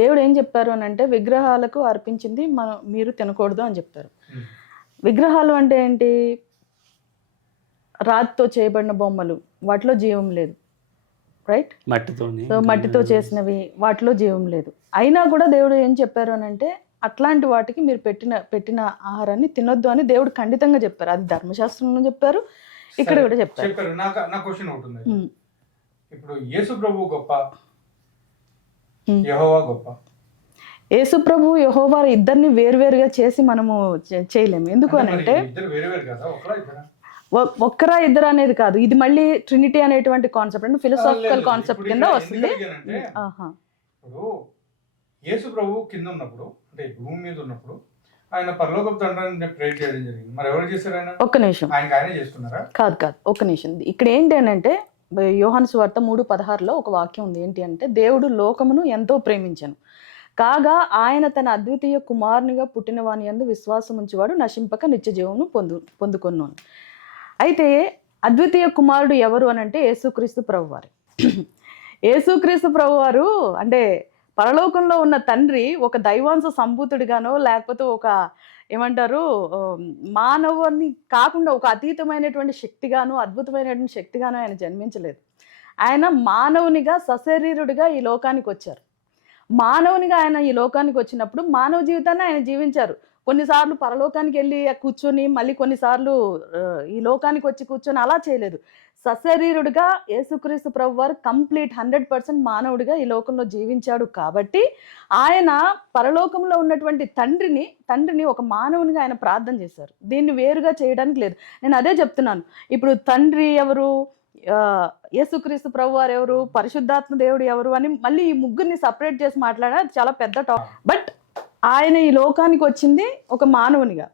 దేవుడు ఏం చెప్పారు అని అంటే విగ్రహాలకు అర్పించింది మీరు తినకూడదు అని చెప్తారు. విగ్రహాలు అంటే ఏంటి? రాతితో చేయబడిన బొమ్మలు, వాటిలో జీవం లేదు, రైట్? సో మట్టితో చేసినవి, వాటిలో జీవం లేదు. అయినా కూడా దేవుడు ఏం చెప్పారు అని అంటే అట్లాంటి వాటికి మీరు పెట్టిన ఆహారాన్ని తినొద్దు అని దేవుడు ఖండితంగా చెప్పారు. అది ధర్మశాస్త్రంలో చెప్పారు, ఇక్కడ కూడా చెప్పారు. నా క్వశ్చన్ ఉంటుంది, ఇప్పుడు యేసు ప్రభు గొప్ప, యెహోవా గొప్ప? యేసు ప్రభు యెహోవా ఇద్దరిని వేరువేరుగా చేసి మనము చేయలేము. ఎందుకు అని అంటే ఒక్కరా ఇద్దరు అనేది కాదు, ఇది మళ్ళీ ట్రినిటీ అనేటువంటి కాన్సెప్ట్, అంటే ఫిలాసాఫికల్ కాన్సెప్ట్ కింద వస్తుంది. ఇప్పుడు యేసు ప్రభు కింద ఉన్నప్పుడు, అంటే భూమి మీద ఉన్నప్పుడు ఆయన పరలోకపు తండ్రిని ప్రేర్ చేయడం జరిగింది. మరి ఎవరు చేశారు? ఆయన ఒక్క నిమిషం, ఆయనే చేసుకున్నారా? కాదు, ఒక్క నిమిషం. ఇక్కడ ఏంటి అని అంటే యోహాను సువార్త 3:16లో ఒక వాక్యం ఉంది. ఏంటి అంటే దేవుడు లోకమును ఎంతో ప్రేమించాను. కాగా ఆయన తన అద్వితీయ కుమారునిగా పుట్టినవాని యందు విశ్వాసం ఉంచేవాడు నశింపక నిత్య జీవమును పొందుకొన్నాను. అయితే అద్వితీయ కుమారుడు ఎవరు అని అంటే యేసుక్రీస్తు ప్రభువారు. యేసుక్రీస్తు ప్రభువారు అంటే పరలోకంలో ఉన్న తండ్రి ఒక దైవాంశ సంభూతుడిగానో లేకపోతే ఒక ఏమంటారు మానవుని కాకుండా ఒక అతీతమైనటువంటి శక్తిగాను అద్భుతమైనటువంటి శక్తిగాను ఆయన జన్మించలేదు. ఆయన మానవునిగా సశరీరుడిగా ఈ లోకానికి వచ్చారు. మానవునిగా ఆయన ఈ లోకానికి వచ్చినప్పుడు మానవ జీవితాన్ని ఆయన జీవించారు. కొన్నిసార్లు పరలోకానికి వెళ్ళి కూర్చొని మళ్ళీ కొన్నిసార్లు ఈ లోకానికి వచ్చి కూర్చొని అలా చేయలేదు. సశరీరుడిగా యేసుక్రీస్తు ప్రభువారు కంప్లీట్ 100% మానవుడిగా ఈ లోకంలో జీవించాడు. కాబట్టి ఆయన పరలోకంలో ఉన్నటువంటి తండ్రిని ఒక మానవునిగా ఆయన ప్రార్థన చేశారు. దీన్ని వేరుగా చేయడానికి లేదు. నేను అదే చెప్తున్నాను. ఇప్పుడు తండ్రి ఎవరు, యేసుక్రీస్తు ప్రభువారు ఎవరు, పరిశుద్ధాత్మ దేవుడు ఎవరు అని మళ్ళీ ఈ ముగ్గురిని సపరేట్ చేసి మాట్లాడా చాలా పెద్ద టాపిక్. బట్ ఆయన ఈ లోకానికి వచ్చింది ఒక మానవునిగా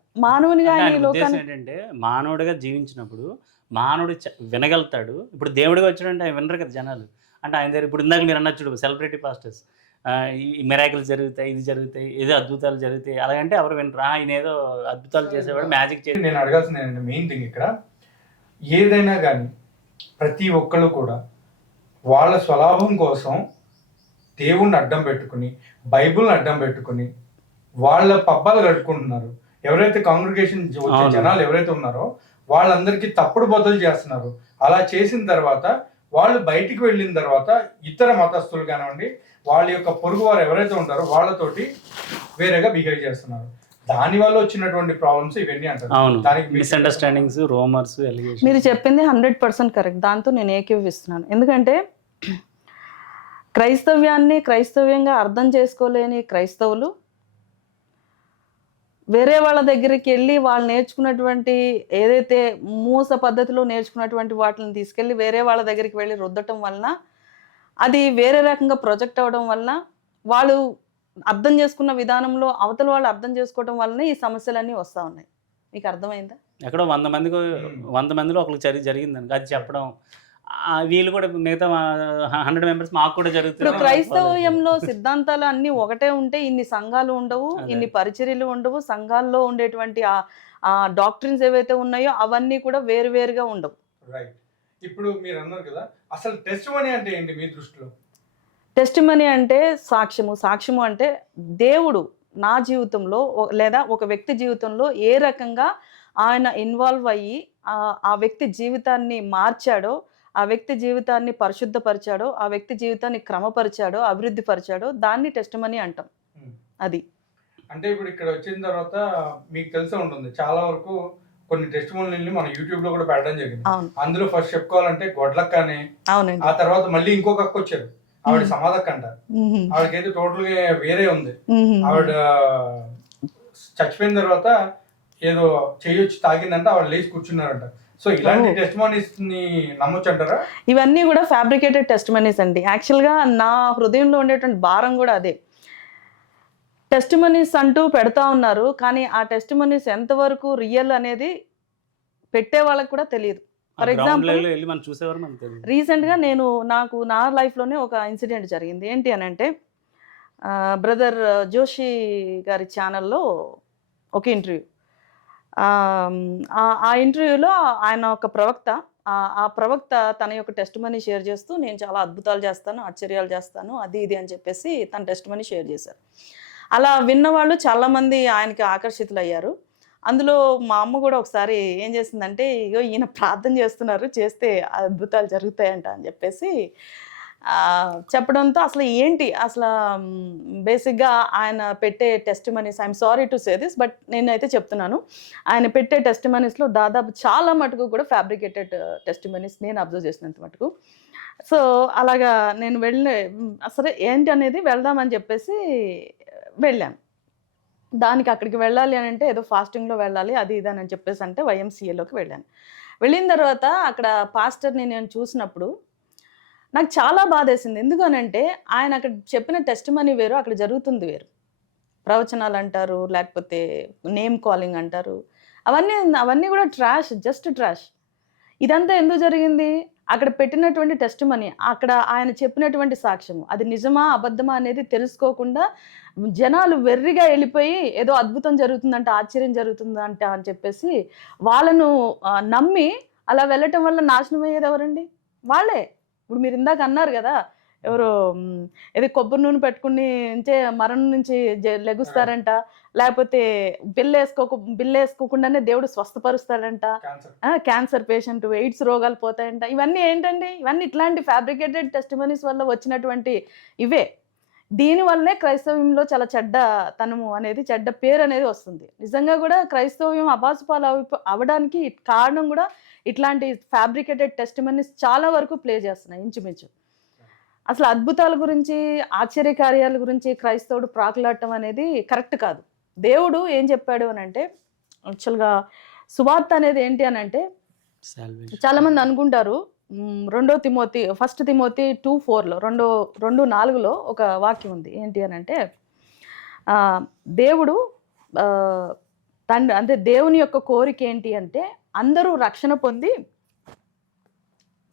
ఆయన ఈ లోకానికి ఏంటంటే మానవుడిగా జీవించినప్పుడు మానవుడు వినగలుగుతాడు. ఇప్పుడు దేవుడిగా వచ్చినంటే ఆయన వినరు కదా జనాలు. అంటే ఆయన దగ్గర ఇప్పుడు ఇందాక మీరు అన్నట్టు సెలబ్రిటీ పాస్టర్స్ ఈ మిరాకిల్స్ జరుగుతాయి, ఇది జరుగుతాయి, ఏదో అద్భుతాలు జరుగుతాయి, అలాగంటే ఎవరు వినరు. ఆయన ఏదో అద్భుతాలు చేసేవాడు, మ్యాజిక్ చేసి. నేను అడగాల్సిన మెయిన్ థింగ్ ఇక్కడ ఏదైనా కానీ ప్రతి ఒక్కళ్ళు కూడా వాళ్ళ స్వలాభం కోసం దేవుణ్ణి అడ్డం పెట్టుకుని బైబుల్ని అడ్డం పెట్టుకుని వాళ్ళ పబ్బాలు గడుపుకుంటున్నారు. ఎవరైతే కాంగ్రిగేషన్ వచ్చే జనాలు ఎవరైతే ఉన్నారో వాళ్ళందరికీ తప్పుడు బదులు చేస్తున్నారు. అలా చేసిన తర్వాత వాళ్ళు బయటికి వెళ్ళిన తర్వాత ఇతర మతస్థులు కానివ్వండి వాళ్ళ యొక్క పొరుగు వారు ఎవరైతే ఉంటారో వాళ్ళతోటి వేరేగా బిహేవ్ చేస్తున్నారు. దాని వల్ల వచ్చినటువంటి ప్రాబ్లమ్స్ ఇవన్నీ అంటారు. దానికి మిస్అండర్స్టాండింగ్స్, రూమర్స్, ఎలిగేషన్స్. మీరు చెప్పింది 100% కరెక్ట్. దాంతో నేను ఏకీభవిస్తున్నాను. ఎందుకంటే క్రైస్తవ్యంగా అర్థం చేసుకోలేని క్రైస్తవులు వేరే వాళ్ళ దగ్గరికి వెళ్ళి వాళ్ళు నేర్చుకున్నటువంటి ఏదైతే మూస పద్ధతిలో నేర్చుకున్నటువంటి వాటిని తీసుకెళ్ళి వేరే వాళ్ళ దగ్గరికి వెళ్ళి రుద్దటం వలన అది వేరే రకంగా ప్రొజెక్ట్ అవ్వడం వలన వాళ్ళు అర్థం చేసుకున్న విధానంలో అవతల వాళ్ళు అర్థం చేసుకోవడం వలన ఈ సమస్యలన్నీ వస్తూ ఉన్నాయి. మీకు అర్థమైందా? ఎక్కడో 100 మందిలో ఒకరికి జరిగిందని అది చెప్పడం, వీళ్ళు కూడా మిగతా 100 మెంబర్స్ మాకు కూడా జరుగుతుంది. ఇప్పుడు క్రైస్తవ్యంలో సిద్ధాంతాలు అన్ని ఒకటే ఉంటే ఇన్ని సంఘాలు ఉండవు, ఇన్ని పరిచర్యలు ఉండవు. సంఘాల్లో ఉండేటువంటి ఆ డాక్ట్రిన్స్ ఏవైతే ఉన్నాయో అవన్నీ కూడా వేరువేరుగా ఉండవు. రైట్. ఇప్పుడు మీరు అన్నారు కదా, అసలు టెస్టిమనీ అంటే ఏంటి మీ దృష్టిలో? టెస్టిమనీ అంటే సాక్ష్యము అంటే దేవుడు నా జీవితంలో లేదా ఒక వ్యక్తి జీవితంలో ఏ రకంగా ఆయన ఇన్వాల్వ్ అయ్యి ఆ వ్యక్తి జీవితాన్ని మార్చాడో, ఆ వ్యక్తి జీవితాన్ని పరిశుద్ధపరిచాడో, ఆ వ్యక్తి జీవితాన్ని క్రమపరిచాడో, అభివృద్ధి పరిచాడో దాన్ని టెస్టిమనీ అంటాం. అది అంటే ఇప్పుడు ఇక్కడ వచ్చిన తర్వాత మీకు తెలిసే ఉంటుంది చాలా వరకు కొన్ని టెస్టిమోనీల్ని మన యూట్యూబ్ లో కూడా పెట్టడం జరిగింది. అందులో ఫస్ట్ చెప్పుకోవాలంటే గొడ్లక్క అని, ఆ తర్వాత మళ్ళీ ఇంకొక అక్క వచ్చారు, ఆవిడ సమాధక్క అంట. ఆవిడకైతే టోటల్ గా వేరే ఉంది. ఆవిడ చచ్చిపోయిన తర్వాత ఏదో చేయొచ్చి తాగిందంట, ఆవిడ లేచి కూర్చున్నారంట. సో ఇలాంటి టెస్టిమోనీస్ ని నమ్మొచ్చు అంటారా? ఇవన్నీ కూడా ఫ్యాబ్రికేటెడ్ టెస్టిమనీస్ అండి. యాక్చువల్గా నా హృదయంలో ఉండేటువంటి భారం కూడా అదే. టెస్టిమనీస్ అంటూ పెడతా ఉన్నారు, కానీ ఆ టెస్టిమనీస్ ఎంతవరకు రియల్ అనేది పెట్టే వాళ్ళకి కూడా తెలియదు. ఫర్ ఎగ్జాంపుల్ రీసెంట్గా నాకు నా లైఫ్లోనే ఒక ఇన్సిడెంట్ జరిగింది. ఏంటి అని అంటే బ్రదర్ జోషి గారి ఛానల్లో ఒక ఇంటర్వ్యూ. ఆ ఇంటర్వ్యూలో ఆయన ఒక ప్రవక్త, ఆ ప్రవక్త తన యొక్క టెస్టిమనీ షేర్ చేస్తూ నేను చాలా అద్భుతాలు చేస్తాను, ఆశ్చర్యాలు చేస్తాను, అది ఇది అని చెప్పేసి తన టెస్టిమనీ షేర్ చేశారు. అలా విన్నవాళ్ళు చాలామంది ఆయనకి ఆకర్షితులయ్యారు. అందులో మా అమ్మ కూడా ఒకసారి ఏం చేసిందంటే, ఇగో ఈయన ప్రార్థన చేస్తున్నారు, చేస్తే అద్భుతాలు జరుగుతాయంట అని చెప్పేసి చెప్పడంతో అసలు ఏంటి అసలు బేసిక్గా ఆయన పెట్టే testimonies, I'm sorry to say this but నేనైతే చెప్తున్నాను, ఆయన పెట్టే టెస్టిమనీస్లో దాదాపు చాలా మటుకు కూడా ఫ్యాబ్రికేటెడ్ టెస్టిమనీస్ నేను అబ్జర్వ్ చేసినంత మటుకు. సో అలాగా నేను సరే ఏంటి అనేది వెళ్దామని చెప్పేసి వెళ్ళాను. దానికి అక్కడికి వెళ్ళాలి అని అంటే ఏదో ఫాస్టింగ్లో వెళ్ళాలి అది ఇదని అని చెప్పేసి అంటే YMCAలోకి వెళ్ళాను. వెళ్ళిన తర్వాత అక్కడ పాస్టర్ని నేను చూసినప్పుడు నాకు చాలా బాధేసింది. ఎందుకనంటే ఆయన అక్కడ చెప్పిన టెస్టిమనీ వేరు, అక్కడ జరుగుతుంది వేరు. ప్రవచనాలు అంటారు, లేకపోతే నేమ్ కాలింగ్ అంటారు, అవన్నీ కూడా ట్రాష్, జస్ట్ ట్రాష్. ఇదంతా ఎందుకు జరిగింది? అక్కడ పెట్టినటువంటి టెస్ట్ మనీ, అక్కడ ఆయన చెప్పినటువంటి సాక్ష్యము అది నిజమా అబద్ధమా అనేది తెలుసుకోకుండా జనాలు వెర్రిగా వెళ్ళిపోయి ఏదో అద్భుతం జరుగుతుందంట, ఆశ్చర్యం జరుగుతుందంట అని చెప్పేసి వాళ్ళను నమ్మి అలా వెళ్ళటం వల్ల నాశనం అయ్యేది ఎవరండి? వాళ్ళే. ఇప్పుడు మీరు ఇందాక అన్నారు కదా, ఎవరో ఏదో కొబ్బరి నూనె పెట్టుకుని మరణం నుంచి లెగుస్తారంట, లేకపోతే బిల్లు వేసుకోకుండానే దేవుడు స్వస్థపరుస్తాడంట, క్యాన్సర్ పేషెంట్, ఎయిడ్స్ రోగాలు పోతాయంట. ఇవన్నీ ఏంటండి? ఇవన్నీ ఇట్లాంటి ఫ్యాబ్రికేటెడ్ టెస్టిమనీస్ వల్ల వచ్చినటువంటి ఇవే. దీనివల్లనే క్రైస్తవ్యంలో చాలా చెడ్డతనము అనేది, చెడ్డ పేరు అనేది వస్తుంది. నిజంగా కూడా క్రైస్తవ్యం అబాసుపాలు అవ్వడానికి కారణం కూడా ఇట్లాంటి ఫ్యాబ్రికేటెడ్ టెస్టిమనీస్ చాలా వరకు ప్లే చేస్తున్నాయి ఇంచుమించు. అసలు అద్భుతాల గురించి, ఆశ్చర్యకార్యాల గురించి క్రైస్తవుడు ప్రాకులాడటం అనేది కరెక్ట్ కాదు. దేవుడు ఏం చెప్పాడు అని అంటే, యాక్చువల్గా సువార్త అనేది ఏంటి అని అంటే, చాలామంది అనుకుంటారు 1 తిమోతి 2:4లో 2:4లో ఒక వాక్యం ఉంది. ఏంటి అని అంటే, దేవుడు తండ్రి అంటే దేవుని యొక్క కోరిక ఏంటి అంటే అందరూ రక్షణ పొంది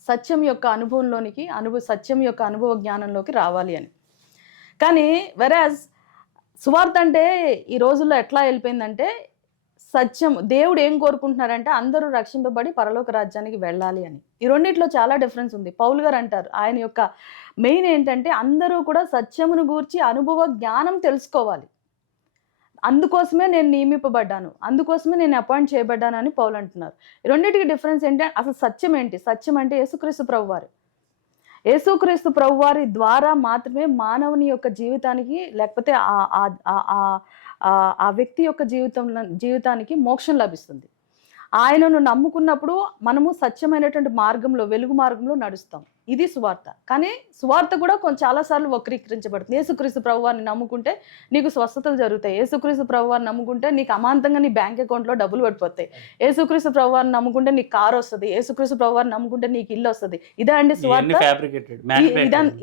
సత్యం యొక్క అనుభవంలోనికి, సత్యం యొక్క అనుభవ జ్ఞానంలోకి రావాలి అని. కానీ వెరాజ్ సువార్త అంటే ఈ రోజుల్లో ఎట్లా వెళ్ళిపోయిందంటే, సత్యం దేవుడు ఏం కోరుకుంటున్నారంటే అందరూ రక్షింపబడి పరలోక రాజ్యానికి వెళ్ళాలి అని. ఈ రెండిట్లో చాలా డిఫరెన్స్ ఉంది. పౌలు గారు అంటారు, ఆయన యొక్క మెయిన్ ఏంటంటే అందరూ కూడా సత్యమును గూర్చి అనుభవ జ్ఞానం తెలుసుకోవాలి. అందుకోసమే నేను నియమింపబడ్డాను, అందుకోసమే నేను అపాయింట్ చేయబడ్డాను అని పౌలు అంటున్నారు. ఈ రెండింటికి డిఫరెన్స్ ఏంటంటే, అసలు సత్యం ఏంటి? సత్యం అంటే యేసుక్రీస్తు ప్రభువారు. యేసుక్రీస్తు ప్రభువారి ద్వారా మాత్రమే మానవుని యొక్క జీవితానికి, లేకపోతే ఆ వ్యక్తి యొక్క జీవితానికి మోక్షం లభిస్తుంది. ఆయనను నమ్ముకున్నప్పుడు మనము సత్యమైనటువంటి మార్గంలో, వెలుగు మార్గంలో నడుస్తాం. ఇది సువార్త. కానీ సువార్త కూడా చాలాసార్లు వక్రీకరించబడుతుంది. యేసుక్రీస్తు ప్రభువారిని నమ్ముకుంటే నీకు స్వస్థతలు జరుగుతాయి, యేసుక్రీస్తు ప్రభువారిని నమ్ముకుంటే నీకు అమాంతంగా నీ బ్యాంక్ అకౌంట్లో డబ్బులు పడిపోతాయి, యేసుక్రీస్తు ప్రభువారిని నమ్ముకుంటే నీకు కారు వస్తుంది, యేసుక్రీస్తు ప్రభువారిని నమ్ముకుంటే నీకు ఇల్లు వస్తుంది. ఇదే అండి సువార్త?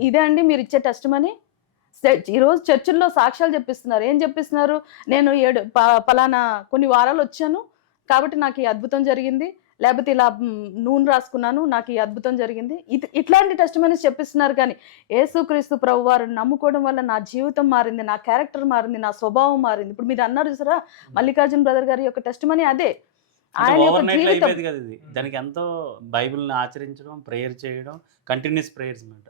ఇదే అండి మీరు ఇచ్చే టెస్ట్ మనీ? ఈరోజు చర్చిల్లో సాక్ష్యాలు చెప్పిస్తున్నారు. ఏం చెప్పిస్తున్నారు? నేను పలానా కొన్ని వారాలు వచ్చాను కాబట్టి నాకు ఈ అద్భుతం జరిగింది, లేకపోతే ఇలా నూనె రాసుకున్నాను, నాకు ఈ అద్భుతం జరిగింది. ఇట్లాంటి టెస్టిమనీస్ చెప్పిస్తున్నారు. కానీ యేసుక్రీస్తు ప్రభువారు నమ్ముకోవడం వల్ల నా జీవితం మారింది, నా క్యారెక్టర్ మారింది, నా స్వభావం మారింది. ఇప్పుడు మీరు అన్నారు చూసారా, మల్లికార్జున బ్రదర్ గారి యొక్క టెస్టిమనీ అదే. ఆయన యొక్క జీవితం దానికి ఎంతో బైబిల్ని ఆచరించడం, ప్రేయర్ చేయడం, కంటిన్యూస్ ప్రేయర్స్ అన్నమాట.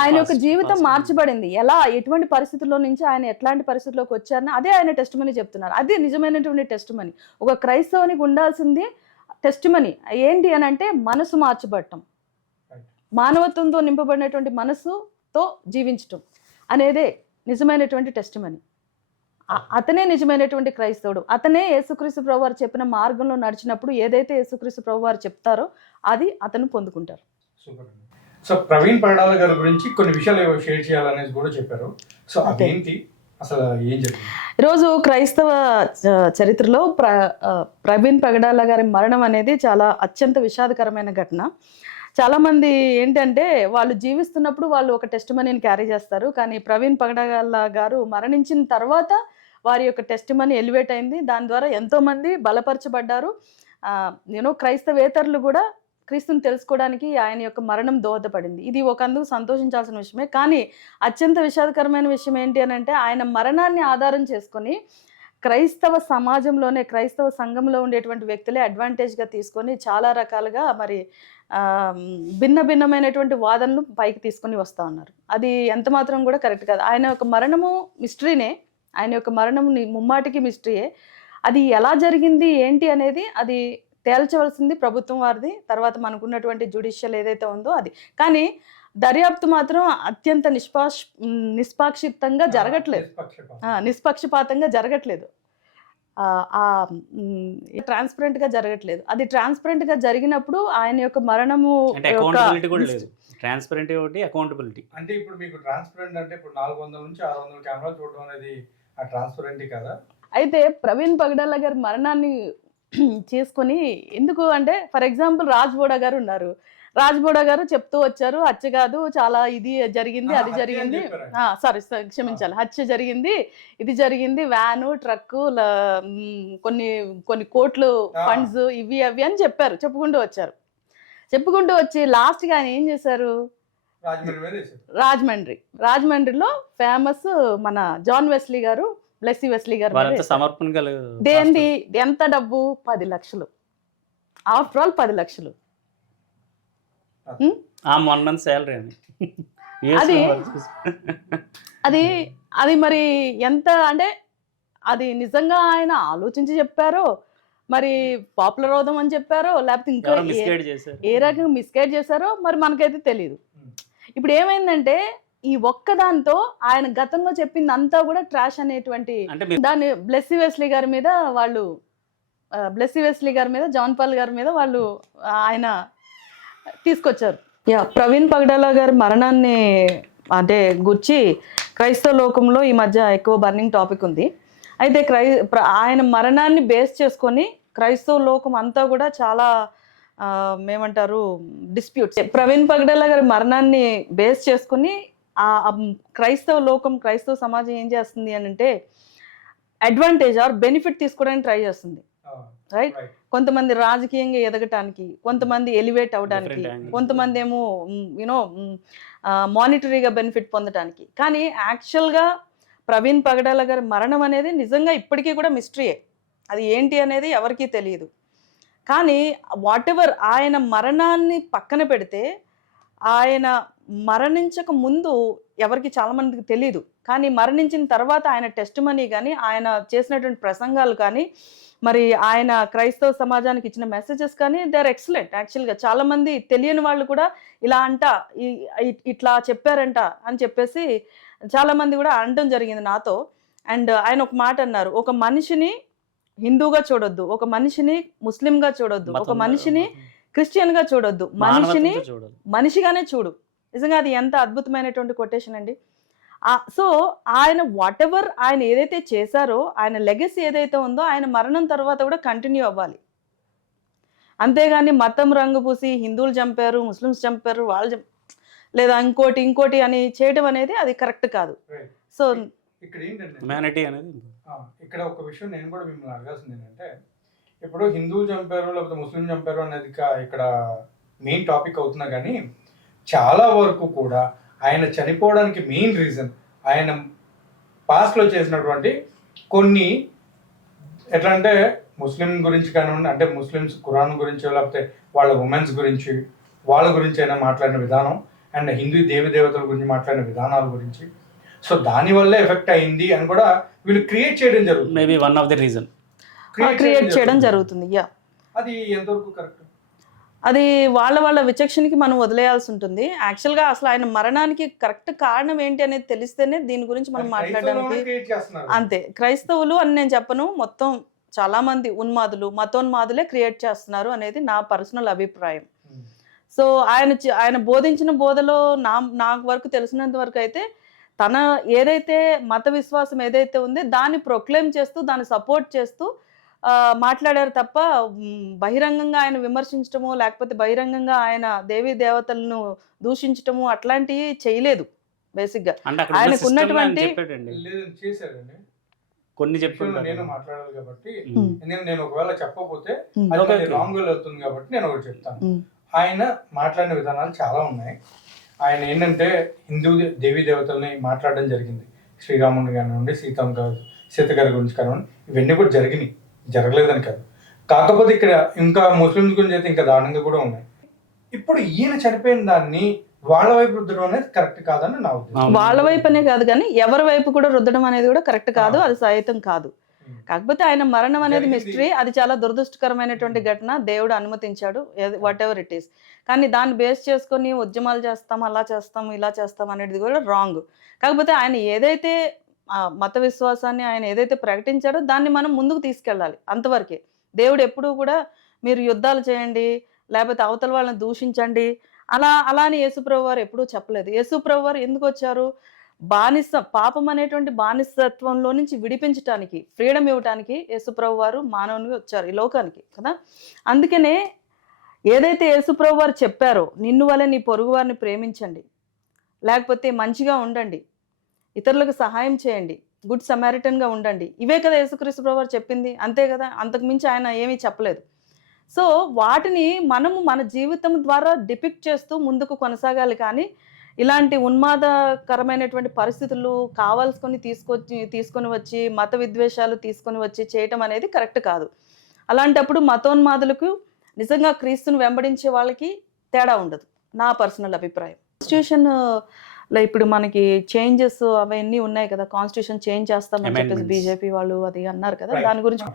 ఆయన యొక్క జీవితం మార్చబడింది. ఎలా, ఎటువంటి పరిస్థితుల్లో నుంచి ఆయన ఎట్లాంటి పరిస్థితుల్లోకి వచ్చారని అదే ఆయన టెస్టిమనీ చెప్తున్నారు. అదే నిజమైనటువంటి టెస్టిమనీ. ఒక క్రైస్తవునికి ఉండాల్సింది టెస్టిమనీ ఏంటి అని అంటే, మనసు మార్చబడటం, మానవత్వంతో నింపబడినటువంటి మనసుతో జీవించటం అనేదే నిజమైనటువంటి టెస్టిమనీ. అతనే నిజమైనటువంటి క్రైస్తవుడు. అతనే యేసుక్రీస్తు ప్రభువారు చెప్పిన మార్గంలో నడిచినప్పుడు ఏదైతే యేసుక్రీస్తు ప్రభువారు చెప్తారో అది అతను పొందుకుంటారు. సో ప్రవీణ్ పగడాల గారి గురించి కొన్ని విషయాలు షేర్ చేయాలనేది కూడా చెప్పారు. సో అదేంటి, అసలు ఏం జరిగింది? ఈరోజు క్రైస్తవ చరిత్రలో ప్రవీణ్ పగడాల గారి మరణం అనేది చాలా అత్యంత విషాదకరమైన ఘటన. చాలామంది ఏంటంటే, వాళ్ళు జీవిస్తున్నప్పుడు వాళ్ళు ఒక టెస్టిమనీని క్యారీ చేస్తారు. కానీ ప్రవీణ్ పగడాల గారు మరణించిన తర్వాత వారి యొక్క టెస్టిమనీ ఎలివేట్ అయింది. దాని ద్వారా ఎంతోమంది బలపరచబడ్డారు. క్రైస్తవేతరులు కూడా క్రీస్తుని తెలుసుకోవడానికి ఆయన యొక్క మరణం దోహదపడింది. ఇది ఒకందుకు సంతోషించాల్సిన విషయమే. కానీ అత్యంత విషాదకరమైన విషయం ఏంటి అని అంటే, ఆయన మరణాన్ని ఆధారం చేసుకొని క్రైస్తవ సమాజంలోనే, క్రైస్తవ సంఘంలో ఉండేటువంటి వ్యక్తులే అడ్వాంటేజ్గా తీసుకొని చాలా రకాలుగా మరి భిన్నమైనటువంటి వాదనలు పైకి తీసుకొని వస్తూ ఉన్నారు. అది ఎంత మాత్రం కూడా కరెక్ట్ కాదు. ఆయన యొక్క మరణము మిస్టరీనే, ఆయన యొక్క మరణము ముమ్మాటికి మిస్టరీయే. అది ఎలా జరిగింది ఏంటి అనేది అది తేల్చవలసింది ప్రభుత్వం వారిది, తర్వాత మనకున్నటువంటి జ్యుడిషియల్ ఏదైతే ఉందో అది. కానీ దర్యాప్తు మాత్రం అత్యంత నిష్పాక్షితంగా జరగట్లేదు, నిష్పక్షపాతంగా జరగట్లేదు, ట్రాన్స్పరెంట్గా జరగట్లేదు. అది ట్రాన్స్పరెంట్గా జరిగినప్పుడు ఆయన యొక్క మరణము అకౌంటబిలిటీ అంటే ఇప్పుడు మీకు ట్రాన్స్పరెంట్ అంటే ఇప్పుడు 400 నుంచి 600 కెమెరాలు చూడడం అనేది ఆ ట్రాన్స్పరెంట్ కదా. అయితే ప్రవీణ్ పగడాల గారి మరణాన్ని చేసుకొని ఎందుకు అంటే, ఫర్ ఎగ్జాంపుల్ రాజ్ బోడా గారు ఉన్నారు. రాజ్ బోడా గారు చెప్తూ వచ్చారు, హత్య కాదు, చాలా ఇది జరిగింది, అది జరిగింది, క్షమించాలి, హత్య జరిగింది, ఇది జరిగింది, వ్యాను, ట్రక్కు, కొన్ని కోట్లు ఫండ్స్, ఇవి అవి అని చెప్పుకుంటూ వచ్చారు. చెప్పుకుంటూ వచ్చి లాస్ట్గా ఆయన ఏం చేశారు, రాజమండ్రి మీద వేశారు. రాజమండ్రిలో ఫేమస్ మన జాన్ వెస్లీ గారు, బ్లెస్సీ వెస్లీ గారు వాళ్ళంతా సమర్పణ కలిగి దేంది ఎంత డబ్బు, 10 లక్షలు. ఆఫ్టర్ ఆల్ 10 లక్షలు. ఆ 1 month శాలరీ అని అది అది అది మరి ఎంత అంటే అది నిజంగా ఆయన ఆలోచించి చెప్పారో, మరి పాపులర్ అవుదాం అని చెప్పారో, లేకపోతే ఇంకా మిస్గైడ్ చేశారు. ఏ రకంగా మిస్గైడ్ చేశారో మరి మనకైతే తెలియదు. ఇప్పుడు ఏమైందంటే ఈ ఒక్కదాంతో ఆయన గతంలో చెప్పింది అంతా కూడా ట్రాష్ అనేటువంటి అంటే దాన్ని బ్లెస్సీ వెస్లీ గారి మీద వాళ్ళు జాన్ పాల్ గారి మీద వాళ్ళు ఆయన తీసుకొచ్చారు. ప్రవీణ్ పగడాల గారి మరణాన్ని అంటే గుర్చి క్రైస్తవ లోకంలో ఈ మధ్య ఎక్కువ బర్నింగ్ టాపిక్ ఉంది. అయితే ఆయన మరణాన్ని బేస్ చేసుకొని క్రైస్తవ లోకం అంతా కూడా చాలా ఏమంటారు డిస్ప్యూట్స్. ప్రవీణ్ పగడాల గారి మరణాన్ని బేస్ చేసుకుని క్రైస్తవ లోకం, క్రైస్తవ సమాజం ఏం చేస్తుంది అని అంటే అడ్వాంటేజ్ ఆర్ బెనిఫిట్ తీసుకోవడానికి ట్రై చేస్తుంది. రైట్, కొంతమంది రాజకీయంగా ఎదగటానికి, కొంతమంది ఎలివేట్ అవడానికి, కొంతమంది ఏమో యూనో మానిటరీగా బెనిఫిట్ పొందడానికి. కానీ యాక్చువల్గా ప్రవీణ్ పగడాల గారి మరణం అనేది నిజంగా ఇప్పటికీ కూడా మిస్టరీయే. అది ఏంటి అనేది ఎవరికీ తెలియదు. కానీ వాట్ ఎవర్, ఆయన మరణాన్ని పక్కన పెడితే ఆయన మరణించక ముందు ఎవరికి చాలామందికి తెలియదు, కానీ మరణించిన తర్వాత ఆయన టెస్ట్ మనీ కానీ, ఆయన చేసినటువంటి ప్రసంగాలు కానీ, మరి ఆయన క్రైస్తవ సమాజానికి ఇచ్చిన మెసేజెస్ కానీ దే ఆర్ ఎక్సలెంట్. యాక్చువల్గా చాలామంది తెలియని వాళ్ళు కూడా ఇలా ఇట్లా చెప్పారంట అని చెప్పేసి చాలామంది కూడా అనడం జరిగింది నాతో. అండ్ ఆయన ఒక మాట అన్నారు, ఒక మనిషిని హిందూగా చూడొద్దు, ఒక మనిషిని ముస్లింగా చూడొద్దు, ఒక మనిషిని క్రిస్టియన్గా చూడొద్దు, మనిషిని మనిషిగానే చూడు. నిజంగా అది ఎంత అద్భుతమైనటువంటి కొటేషన్ అండి. సో ఆయన వాట్ ఎవర్ ఆయన ఏదైతే చేశారో, ఆయన లెగసీ ఏదైతే ఉందో ఆయన మరణం తర్వాత కూడా కంటిన్యూ అవ్వాలి. అంతేగాని మతం రంగు పూసి హిందువులు చంపారు, ముస్లిమ్స్ చంపారు, వాళ్ళు లేదా ఇంకోటి అని చేయడం అనేది అది కరెక్ట్ కాదు. సో ఇక్కడ ఏంటంటే హ్యుమానిటీ అనేది ఇక్కడ ఒక విషయం నేను కూడా మిమ్మల్ని అడగాల్సింది ఏంటంటే, ఇప్పుడు హిందువులు చంపారు లేకపోతే ముస్లిం చంపారు అనేది ఇక్కడ మెయిన్ టాపిక్ అవుతున్నా కానీ చాలా వరకు కూడా ఆయన చనిపోవడానికి మెయిన్ రీజన్ ఆయన పాస్ట్లో చేసినటువంటి కొన్ని ఎట్లా అంటే ముస్లిం గురించి కానివ్వండి, అంటే ముస్లిమ్స్ ఖురాన్ గురించి లేకపోతే వాళ్ళ ఉమెన్స్ గురించి వాళ్ళ గురించి అయినా మాట్లాడిన విధానం, అండ్ హిందూ దేవతల గురించి మాట్లాడిన విధానాల గురించి, సో దానివల్లే ఎఫెక్ట్ అయింది అని కూడా వీళ్ళు క్రియేట్ చేయడం జరుగుతుంది. Maybe one of the reason create చేయడం జరుగుతుంది. అది ఎంతవరకు కరెక్ట్? అది వాళ్ళ విచక్షణకి మనం వదిలేయాల్సి ఉంటుంది. యాక్చువల్గా అసలు ఆయన మరణానికి కరెక్ట్ కారణం ఏంటి అనేది తెలిస్తేనే దీని గురించి మనం మాట్లాడడానికి. అంతే, క్రైస్తవులు అని నేను చెప్పను, మొత్తం చాలా మంది మతోన్మాదులే క్రియేట్ చేస్తున్నారు అనేది నా పర్సనల్ అభిప్రాయం. సో ఆయన బోధించిన బోధలో నాకు వరకు తెలిసినంత వరకు అయితే తన ఏదైతే మత విశ్వాసం ఏదైతే ఉందో దాన్ని ప్రొక్లెయిమ్ చేస్తూ, దాన్ని సపోర్ట్ చేస్తూ మాట్లాడారు తప్ప బహిరంగంగా ఆయన విమర్శించడము, లేకపోతే బహిరంగంగా ఆయన దేవీ దేవతలను దూషించటము అట్లాంటివి చేయలేదు. బేసిక్గా ఆయనకు ఉన్నటువంటి కొన్ని చెప్పాను నేను మాట్లాడాలి కాబట్టి, నేను ఒకవేళ చెప్పకపోతే రాంగ్ వేలో వెళ్తుంది కాబట్టి నేను ఒకటి చెప్తాను. ఆయన మాట్లాడిన విధానాలు చాలా ఉన్నాయి. ఆయన ఏంటంటే హిందూ దేవీ దేవతల్ని మాట్లాడడం జరిగింది. శ్రీరాముని కానివ్వండి, సీత గారి గురించి కానివ్వండి, ఇవన్నీ కూడా జరగలేదని కాదు. కాకపోతే ఇక్కడ ఇంకా ముస్లిమ్స్ గురించి అయితే ఇంకా దారుణంగా కూడా ఉన్నాయి. ఇప్పుడు ఈయన చనిపోయిన దాన్ని వాళ్ళ వైపు రుద్దడం అనేది కరెక్ట్ కాదని నా ఉద్దేశం. వాళ్ళ వైపు అనే కాదు కానీ ఎవరి వైపు కూడా రుద్దడం అనేది కూడా కరెక్ట్ కాదు, అది సహితం కాదు. కాకపోతే ఆయన మరణం అనేది మిస్టరీ, అది చాలా దురదృష్టకరమైనటువంటి ఘటన, దేవుడు అనుమతించాడు, వాట్ ఎవర్ ఇట్ ఈస్. కానీ దాన్ని బేస్ చేసుకొని ఉద్యమాలు చేస్తాం, అలా చేస్తాం, ఇలా చేస్తాం అనేది కూడా రాంగ్. కాకపోతే ఆయన ఏదైతే మత విశ్వాసాన్ని ఆయన ఏదైతే ప్రకటించారో దాన్ని మనం ముందుకు తీసుకెళ్ళాలి, అంతవరకే. దేవుడు ఎప్పుడూ కూడా మీరు యుద్ధాలు చేయండి లేకపోతే అవతల వాళ్ళని దూషించండి అలా అని యేసుప్రభు వారు ఎప్పుడూ చెప్పలేదు. యేసుప్రభు వారు ఎందుకు వచ్చారు? పాపం అనేటువంటి బానిసత్వంలో నుంచి విడిపించడానికి, ఫ్రీడమ్ ఇవ్వడానికి యేసుప్రభు వారు మానవునిగా వచ్చారు ఈ లోకానికి కదా. అందుకనే ఏదైతే యేసుప్రభు వారు చెప్పారో, నిన్ను వలె నీ పొరుగు వారిని ప్రేమించండి, లేకపోతే మంచిగా ఉండండి, ఇతరులకు సహాయం చేయండి, గుడ్ సమారిటన్గా ఉండండి, ఇవే కదా యేసుక్రీస్తు ప్రభు వారు చెప్పింది, అంతే కదా. అంతకుమించి ఆయన ఏమీ చెప్పలేదు. సో వాటిని మనము మన జీవితం ద్వారా డిపిక్ట్ చేస్తూ ముందుకు కొనసాగాలి, కానీ ఇలాంటి ఉన్మాదకరమైనటువంటి పరిస్థితులు కావాల్సుకొని తీసుకొని వచ్చి మత విద్వేషాలు తీసుకొని వచ్చి చేయటం అనేది కరెక్ట్ కాదు. అలాంటప్పుడు మతోన్మాదులకు నిజంగా క్రీస్తుని వెంబడించే వాళ్ళకి తేడా ఉండదు, నా పర్సనల్ అభిప్రాయం. కాన్స్టిట్యూషన్ ఇప్పుడు మనకి చేంజెస్ అవన్నీ ఉన్నాయి కదా, కాన్స్టిట్యూషన్ చేంజ్ చేస్తామని చెప్పేసి బీజేపీ వాళ్ళు అది అన్నారు కదా, దాని గురించి.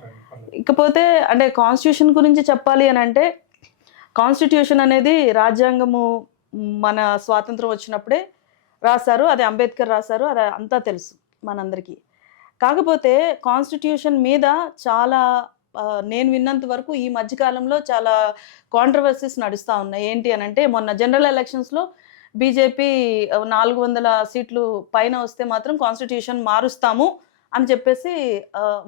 ఇకపోతే అంటే కాన్స్టిట్యూషన్ గురించి చెప్పాలి అని అంటే, కాన్స్టిట్యూషన్ అనేది రాజ్యాంగము మన స్వాతంత్రం వచ్చినప్పుడే రాశారు, అది అంబేద్కర్ రాశారు, అది అంతా తెలుసు మనందరికీ. కాకపోతే కాన్స్టిట్యూషన్ మీద చాలా నేను విన్నంత వరకు ఈ మధ్యకాలంలో చాలా కాంట్రవర్సీస్ నడుస్తూ ఉన్నాయి. ఏంటి అని అంటే, మొన్న జనరల్ ఎలక్షన్స్లో బీజేపీ 400 సీట్లు పైన వస్తే మాత్రం కాన్స్టిట్యూషన్ మారుస్తాము అని చెప్పేసి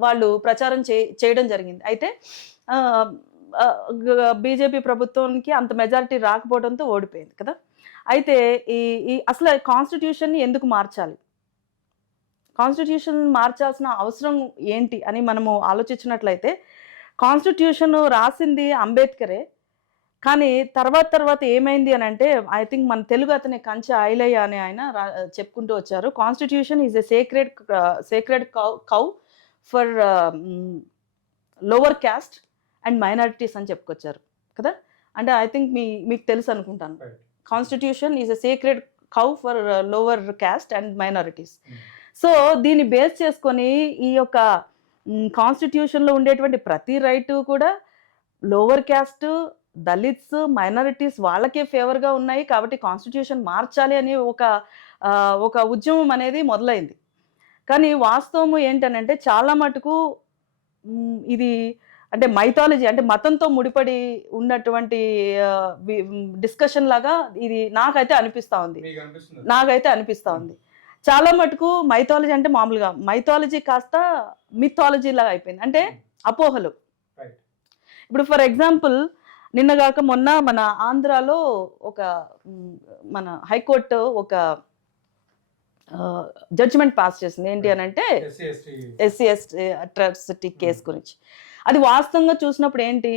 వాళ్ళు ప్రచారం చేయడం జరిగింది. అయితే బీజేపీ ప్రభుత్వానికి అంత మెజారిటీ రాకపోవడంతో ఓడిపోయింది కదా. అయితే ఈ అసలు కాన్స్టిట్యూషన్ని ఎందుకు మార్చాలి, కాన్స్టిట్యూషన్ మార్చాల్సిన అవసరం ఏంటి అని మనము ఆలోచించినట్లయితే, కాన్స్టిట్యూషన్ రాసింది అంబేద్కరే, కానీ తర్వాత ఏమైంది అని అంటే, ఐ థింక్ మన తెలుగు అతని కంచె ఐలయ్య అని ఆయన చెప్పుకుంటూ వచ్చారు, constitution is a sacred cow for lower caste and minorities అని చెప్పుకొచ్చారు కదా. అంటే ఐ థింక్ మీకు తెలుసు అనుకుంటాను, constitution is a sacred cow for lower caste and minorities. So దీన్ని బేస్ చేసుకొని ఈ యొక్క కాన్స్టిట్యూషన్లో ఉండేటువంటి ప్రతి రైటు కూడా లోవర్ క్యాస్ట్, దళిత్స్, మైనారిటీస్ వాళ్ళకే ఫేవర్గా ఉన్నాయి, కాబట్టి కాన్స్టిట్యూషన్ మార్చాలి అని ఒక ఉద్యమం అనేది మొదలైంది. కానీ వాస్తవము ఏంటనంటే, చాలా మటుకు ఇది అంటే మైథాలజీ, అంటే మతంతో ముడిపడి ఉన్నటువంటి డిస్కషన్ లాగా ఇది నాకైతే అనిపిస్తూ ఉంది. చాలా మటుకు మైథాలజీ అంటే మామూలుగా మైథాలజీ కాస్త మిథాలజీ లాగా అయిపోయింది, అంటే అపోహలు. ఇప్పుడు ఫర్ ఎగ్జాంపుల్ నిన్నగాక మొన్న మన ఆంధ్రాలో మన హైకోర్టు ఒక జడ్జిమెంట్ పాస్ చేసింది. ఏంటి అని అంటే, ఎస్సీ ఎస్టీ అట్రాసిటీ కేసు గురించి. అది వాస్తవంగా చూసినప్పుడు ఏంటి,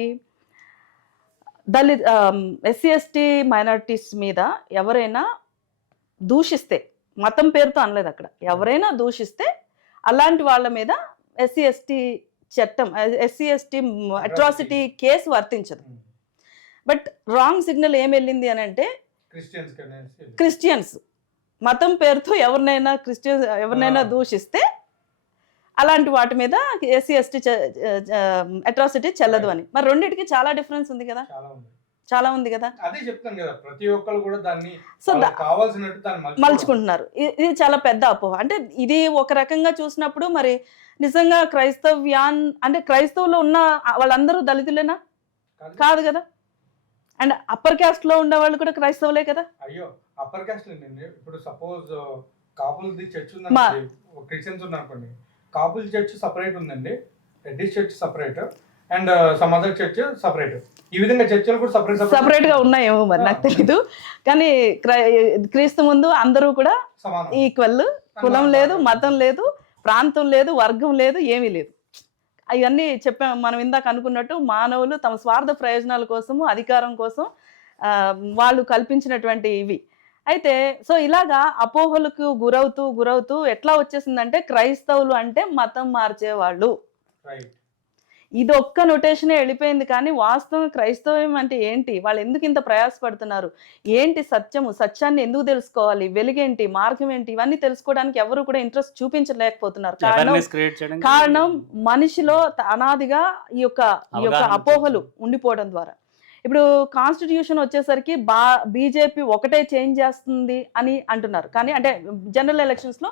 ఎస్సీ ఎస్టీ మైనారిటీస్ మీద ఎవరైనా దూషిస్తే, మతం పేరుతో అనలేదు అక్కడ, ఎవరైనా దూషిస్తే అలాంటి వాళ్ళ మీద ఎస్సీ ఎస్టీ చట్టం, ఎస్సీ ఎస్టీ అట్రాసిటీ కేసు వర్తించదు. బట్ రాంగ్ సిగ్నల్ ఏం వెళ్ళింది అని అంటే, క్రిస్టియన్స్ మతం పేరుతో ఎవరినైనా దూషిస్తే అలాంటి వాటి మీద ఎస్సీ ఎస్టీ అట్రాసిటీ చెల్లదు అని. మరి రెండింటికి చాలా డిఫరెన్స్ ఉంది కదా, చాలా ఉంది కదా. అదే చెప్తాను కదా, ప్రతి ఒక్కరు కూడా దాన్ని కావాల్సినట్టు దాన్ని మలుచుకుంటున్నారు. ఇది చాలా పెద్ద అపోహ. అంటే ఇది ఒక రకంగా చూసినప్పుడు మరి నిజంగా అంటే క్రైస్తవులో ఉన్న వాళ్ళందరూ దళితులేనా? కాదు కదా. అండ్ అప్పర్ క్యాస్ట్ లో ఉండే వాళ్ళు కూడా క్రైస్తవులే కదా. అయ్యో, అప్పర్ క్యాస్ట్ ఇప్పుడు సపోజ్ కాపులది చర్చ్ ఉందండి, క్రిస్టియన్స్ ఉన్నారనుకోండి, కాపుల చర్చ్ సపరేట్ ఉందండి, Reddys church separate, and some other church separate. ఈ విధంగా చర్చలు కూడా సపరేట్ గా ఉన్నాయేమో మరి నాకు తెలీదు. కానీ క్రీస్తు ముందు అందరూ కూడా ఈక్వల్, కులం లేదు, మతం లేదు, ప్రాంతం లేదు, వర్గం లేదు, ఏమీ లేదు. అవన్నీ చెప్పాము మనం ఇందాక అనుకున్నట్టు. మానవులు తమ స్వార్థ ప్రయోజనాల కోసము, అధికారం కోసం వాళ్ళు కల్పించినటువంటి ఇవి. అయితే సో ఇలాగా అపోహలకు గురవుతూ ఎట్లా వచ్చేసిందంటే, క్రైస్తవులు అంటే మతం మార్చేవాళ్ళు, ఇది ఒక్క నొటేషనే వెళ్ళిపోయింది. కానీ వాస్తవం క్రైస్తవం అంటే ఏంటి, వాళ్ళు ఎందుకు ఇంత ప్రయాసపడుతున్నారు, ఏంటి సత్యాన్ని ఎందుకు తెలుసుకోవాలి, వెలుగేంటి, మార్గం ఏంటి, ఇవన్నీ తెలుసుకోవడానికి ఎవరు కూడా ఇంట్రెస్ట్ చూపించలేకపోతున్నారు. కారణం మనిషిలో అనాదిగా ఈ యొక్క అపోహలు ఉండిపోవడం ద్వారా. ఇప్పుడు కాన్స్టిట్యూషన్ వచ్చేసరికి బీజేపీ ఒకటే చేంజ్ చేస్తుంది అని అంటున్నారు, కానీ అంటే జనరల్ ఎలక్షన్స్లో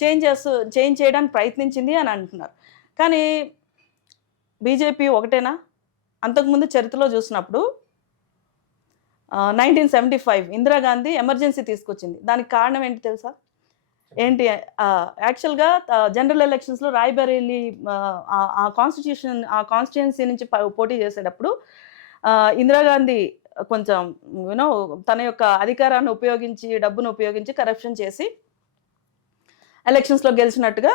చేంజ్ చేయడానికి ప్రయత్నించింది అని అంటున్నారు. కానీ బీజేపీ ఒకటేనా? అంతకుముందు చరిత్రలో చూసినప్పుడు 1975 ఇందిరాగాంధీ ఎమర్జెన్సీ తీసుకొచ్చింది. దానికి కారణం ఏంటి తెలుసా? ఏంటి యాక్చువల్గా జనరల్ ఎలక్షన్స్లో రాయ్బరేలీ ఆ కాన్స్టిట్యుయెన్సీ నుంచి పోటీ చేసేటప్పుడు ఇందిరాగాంధీ కొంచెం తన యొక్క అధికారాన్ని ఉపయోగించి, డబ్బును ఉపయోగించి కరప్షన్ చేసి ఎలక్షన్స్లో గెలిచినట్టుగా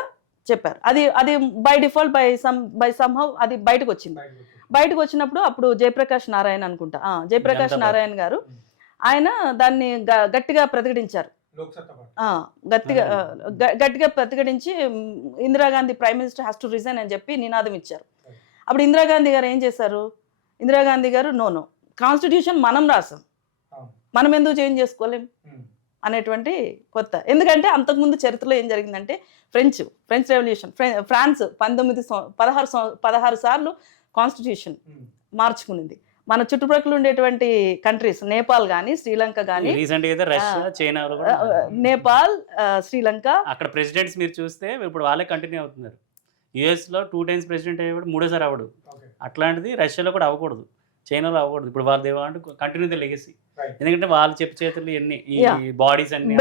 చెప్పారు. అది అది బై డిఫాల్ట్ బై సమ్హౌ అది బయటకు వచ్చింది. బయటకు వచ్చినప్పుడు అప్పుడు జయప్రకాష్ నారాయణ అనుకుంటా, జయప్రకాష్ జనతా నారాయణ గారు ఆయన దాన్ని గట్టిగా ప్రతిఘటించారు. గట్టిగా ప్రతిఘటించి Indira Gandhi prime minister has to resign అని చెప్పి నినాదం ఇచ్చారు. అప్పుడు ఇందిరాగాంధీ గారు ఏం చేశారు? ఇందిరాగాంధీ గారు నో కాన్స్టిట్యూషన్ మనం రాసాం, మనం ఎందుకు చేంజ్ చేసుకోలేం అనేటువంటి కొత్త. ఎందుకంటే అంతకుముందు చరిత్రలో ఏం జరిగిందంటే ఫ్రెంచ్ రెవల్యూషన్, ఫ్రాన్స్ 16 సార్లు కాన్స్టిట్యూషన్ మార్చుకునింది. మన చుట్టుపక్కల ఉండేటువంటి కంట్రీస్ నేపాల్ కానీ శ్రీలంక కానీ, నేపాల్, శ్రీలంక, అక్కడ ప్రెసిడెంట్స్ మీరు చూస్తే ఇప్పుడు వాళ్ళే కంటిన్యూ అవుతున్నారు. యుఎస్ లో 2 times ప్రెసిడెంట్ అయ్యేవాడు, 3సారి అవ్వడు. అట్లాంటిది రష్యాలో కూడా అవ్వకూడదు, చైనాలో అవ్వకూడదు. ఇప్పుడు వాళ్ళు దేవాలంటే కంటిన్యూ ద లెగసీ. ఎందుకంటే వాళ్ళు చెప్పే చేతులు ఎన్ని ఈ బాడీస్ అన్ని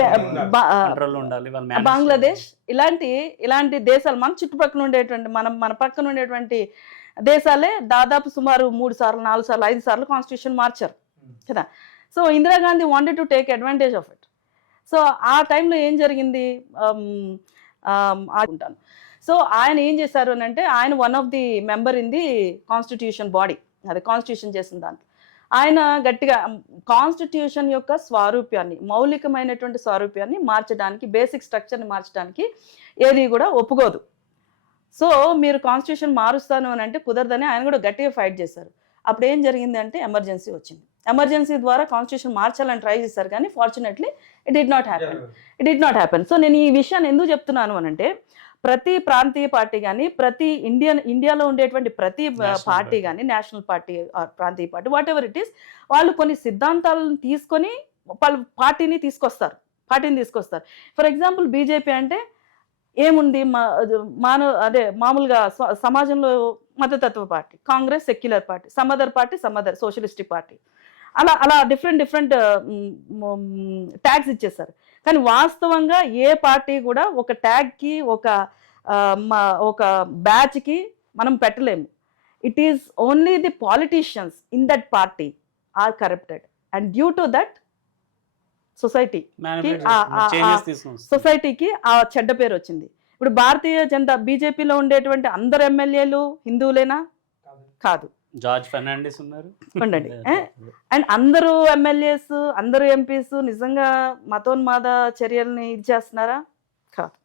కంట్రోల్ ఉండాలి. బంగ్లాదేశ్ ఇలాంటి దేశాలు మన చుట్టుపక్కల ఉండేటువంటి మన పక్కన ఉండేటువంటి దేశాలే దాదాపు సుమారు 3 సార్లు 4 సార్లు 5 సార్లు కాన్స్టిట్యూషన్ మార్చారు కదా. So Indira Gandhi wanted to take advantage of it. So ఆ టైంలో ఏం జరిగింది అనుకుంటాను. సో ఆయన ఏం చేశారు అని అంటే, ఆయన one of the member in the constitution body, అదే కాన్స్టిట్యూషన్ చేసిన దాంట్లో ఆయన గట్టిగా కాన్స్టిట్యూషన్ యొక్క స్వారూప్యాన్ని, మౌలికమైనటువంటి స్వారూప్యాన్ని మార్చడానికి, బేసిక్ స్ట్రక్చర్ని మార్చడానికి ఏది కూడా ఒప్పుకోదు. సో మీరు కాన్స్టిట్యూషన్ మారుస్తాను అని అంటే కుదరదని ఆయన కూడా గట్టిగా ఫైట్ చేశారు. అప్పుడు ఏం జరిగింది అంటే ఎమర్జెన్సీ వచ్చింది. ఎమర్జెన్సీ ద్వారా కాన్స్టిట్యూషన్ మార్చాలని ట్రై చేశారు, కానీ fortunately it did not happen. So నేను ఈ విషయాన్ని ఎందుకు చెప్తున్నాను అని అంటే, ప్రతి ప్రాంతీయ పార్టీ కానీ, ప్రతి ఇండియాలో ఉండేటువంటి ప్రతి పార్టీ కానీ, నేషనల్ పార్టీ, ప్రాంతీయ party, what ever it is, వాళ్ళు కొన్ని సిద్ధాంతాలను తీసుకొని వాళ్ళు పార్టీని తీసుకొస్తారు. ఫర్ ఎగ్జాంపుల్ బీజేపీ అంటే ఏముంది, మామూలుగా సమాజంలో మతతత్వ party, Congress secular party, సమదర్ socialistic party, అలా డిఫరెంట్ ట్యాగ్స్ ఇచ్చేస్తారు. కానీ వాస్తవంగా ఏ పార్టీ కూడా ఒక ట్యాగ్కి, ఒక బ్యాచ్కి మనం పెట్టలేము. It is only the politicians in that party or corrupted, and due to that సొసైటీకి ఆ చెడ్డ పేరు వచ్చింది. ఇప్పుడు భారతీయ జనతా బీజేపీలో ఉండేటువంటి అందరు ఎమ్మెల్యేలు హిందువులేనా? కాదు. జార్జ్ ఫెర్నాండెస్ ఉన్నారు, ఉండండి. అండ్ అందరూ ఎమ్మెల్యేస్, అందరూ ఎంపీస్ నిజంగా మతోన్మాద చర్యల్ని ఇది చేస్తున్నారా? కాదు.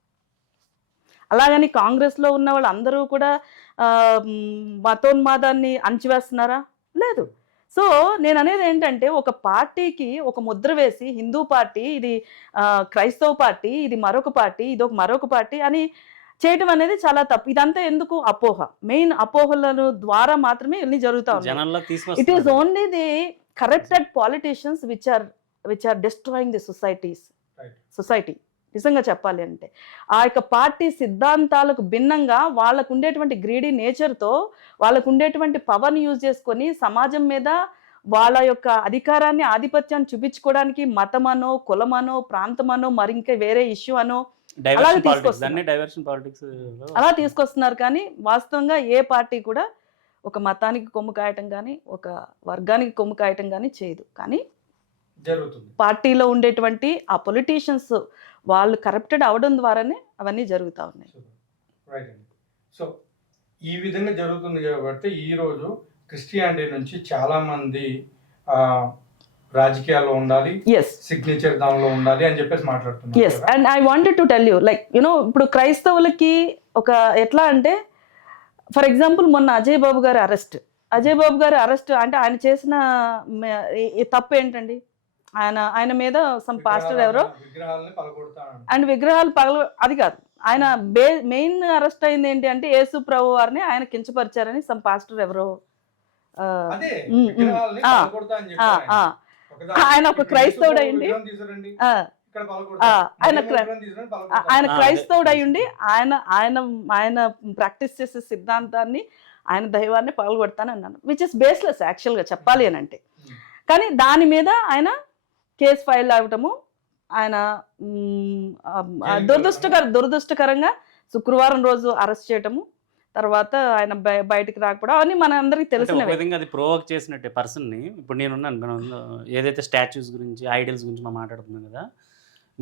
అలాగని కాంగ్రెస్లో ఉన్న వాళ్ళు అందరూ కూడా మతోన్మాదాన్ని అణచివేస్తున్నారా? లేదు. సో నేను అనేది ఏంటంటే, ఒక పార్టీకి ఒక ముద్ర వేసి హిందూ పార్టీ, ఇది క్రైస్తవ పార్టీ, ఇది మరొక పార్టీ, ఇది మరొక పార్టీ అని చేయటం అనేది చాలా తప్పు. ఇదంతా ఎందుకు? అపోహ. మెయిన్ అపోహలను ద్వారా మాత్రమే ఇవన్నీ జరుగుతూ ఉన్నాయి. It is only the corrupted politicians which are destroying the society. నిజంగా చెప్పాలి అంటే ఆ యొక్క పార్టీ సిద్ధాంతాలకు భిన్నంగా వాళ్ళకు ఉండేటువంటి గ్రీడీ నేచర్తో, వాళ్ళకు ఉండేటువంటి పవర్ని యూజ్ చేసుకొని సమాజం మీద వాళ్ళ యొక్క అధికారాన్ని, ఆధిపత్యాన్ని చూపించుకోవడానికి మతమనో, కులమనో, ప్రాంతమనో, మరి ఇంకా వేరే ఇష్యూ అనో అలా తీసుకొస్తున్నారు. కానీ వాస్తవంగా ఏ పార్టీ కూడా ఒక మతానికి కొమ్ము కాయటం కానీ, ఒక వర్గానికి కొమ్ము కాయటం కానీ చేయదు. కానీ పార్టీలో ఉండేటువంటి ఆ పొలిటీషియన్స్ వాళ్ళు కరప్టెడ్ అవడం ద్వారానే అవన్నీ జరుగుతూ ఉన్నాయి. సో ఈ విధంగా జరుగుతుంది కాబట్టి ఈరోజు క్రిస్టియానిటీ నుంచి చాలా మంది రాజకీయాల్లో ఉండాలి, సిగ్నేచర్ దానిలో ఉండాలి అని చెప్పేసి మాట్లాడుతున్నారు. Yes, and I wanted to tell you, like ఇప్పుడు క్రైస్తవులకి ఒక ఎట్లా అంటే, ఫర్ ఎగ్జాంపుల్ మొన్న అజయ్ బాబు గారి అరెస్ట్ అంటే ఆయన చేసిన తప్పు ఏంటండి? ఆయన మీద సమ్ పాస్టర్ ఎవరో అండ్ విగ్రహాలు అది కాదు. ఆయన మెయిన్ అరెస్ట్ అయింది ఏంటి అంటే, యేసు ప్రభు వారిని ఆయన కించపరిచారని సమ్ పాస్టర్ ఎవరో, ఆయన ఒక క్రైస్తవుడు అయ్యండి, ఆయన క్రైస్తవుడు అయ్యుండి ఆయన ప్రాక్టీస్ చేసే సిద్ధాంతాన్ని, ఆయన దైవాన్ని పగలగొడతానన్నాను, విచ్ ఇస్ బేస్లెస్ యాక్చువల్గా చెప్పాలి అని అంటే. కానీ దాని మీద ఆయన కేసు ఫైల్ అవ్వటము, ఆయన దురదృష్టకరంగా శుక్రవారం రోజు అరెస్ట్ చేయటము, తర్వాత ఆయన బయటికి రాకపోవడం, అవన్నీ మన అందరికి తెలిసిన విధంగా అది ప్రోవోక్ చేసినట్టే పర్సన్ని. ఇప్పుడు నేనున్నాను, మనం ఏదైతే స్టాచ్యూస్ గురించి, ఐడల్స్ గురించి మనం మాట్లాడుతున్నాం కదా,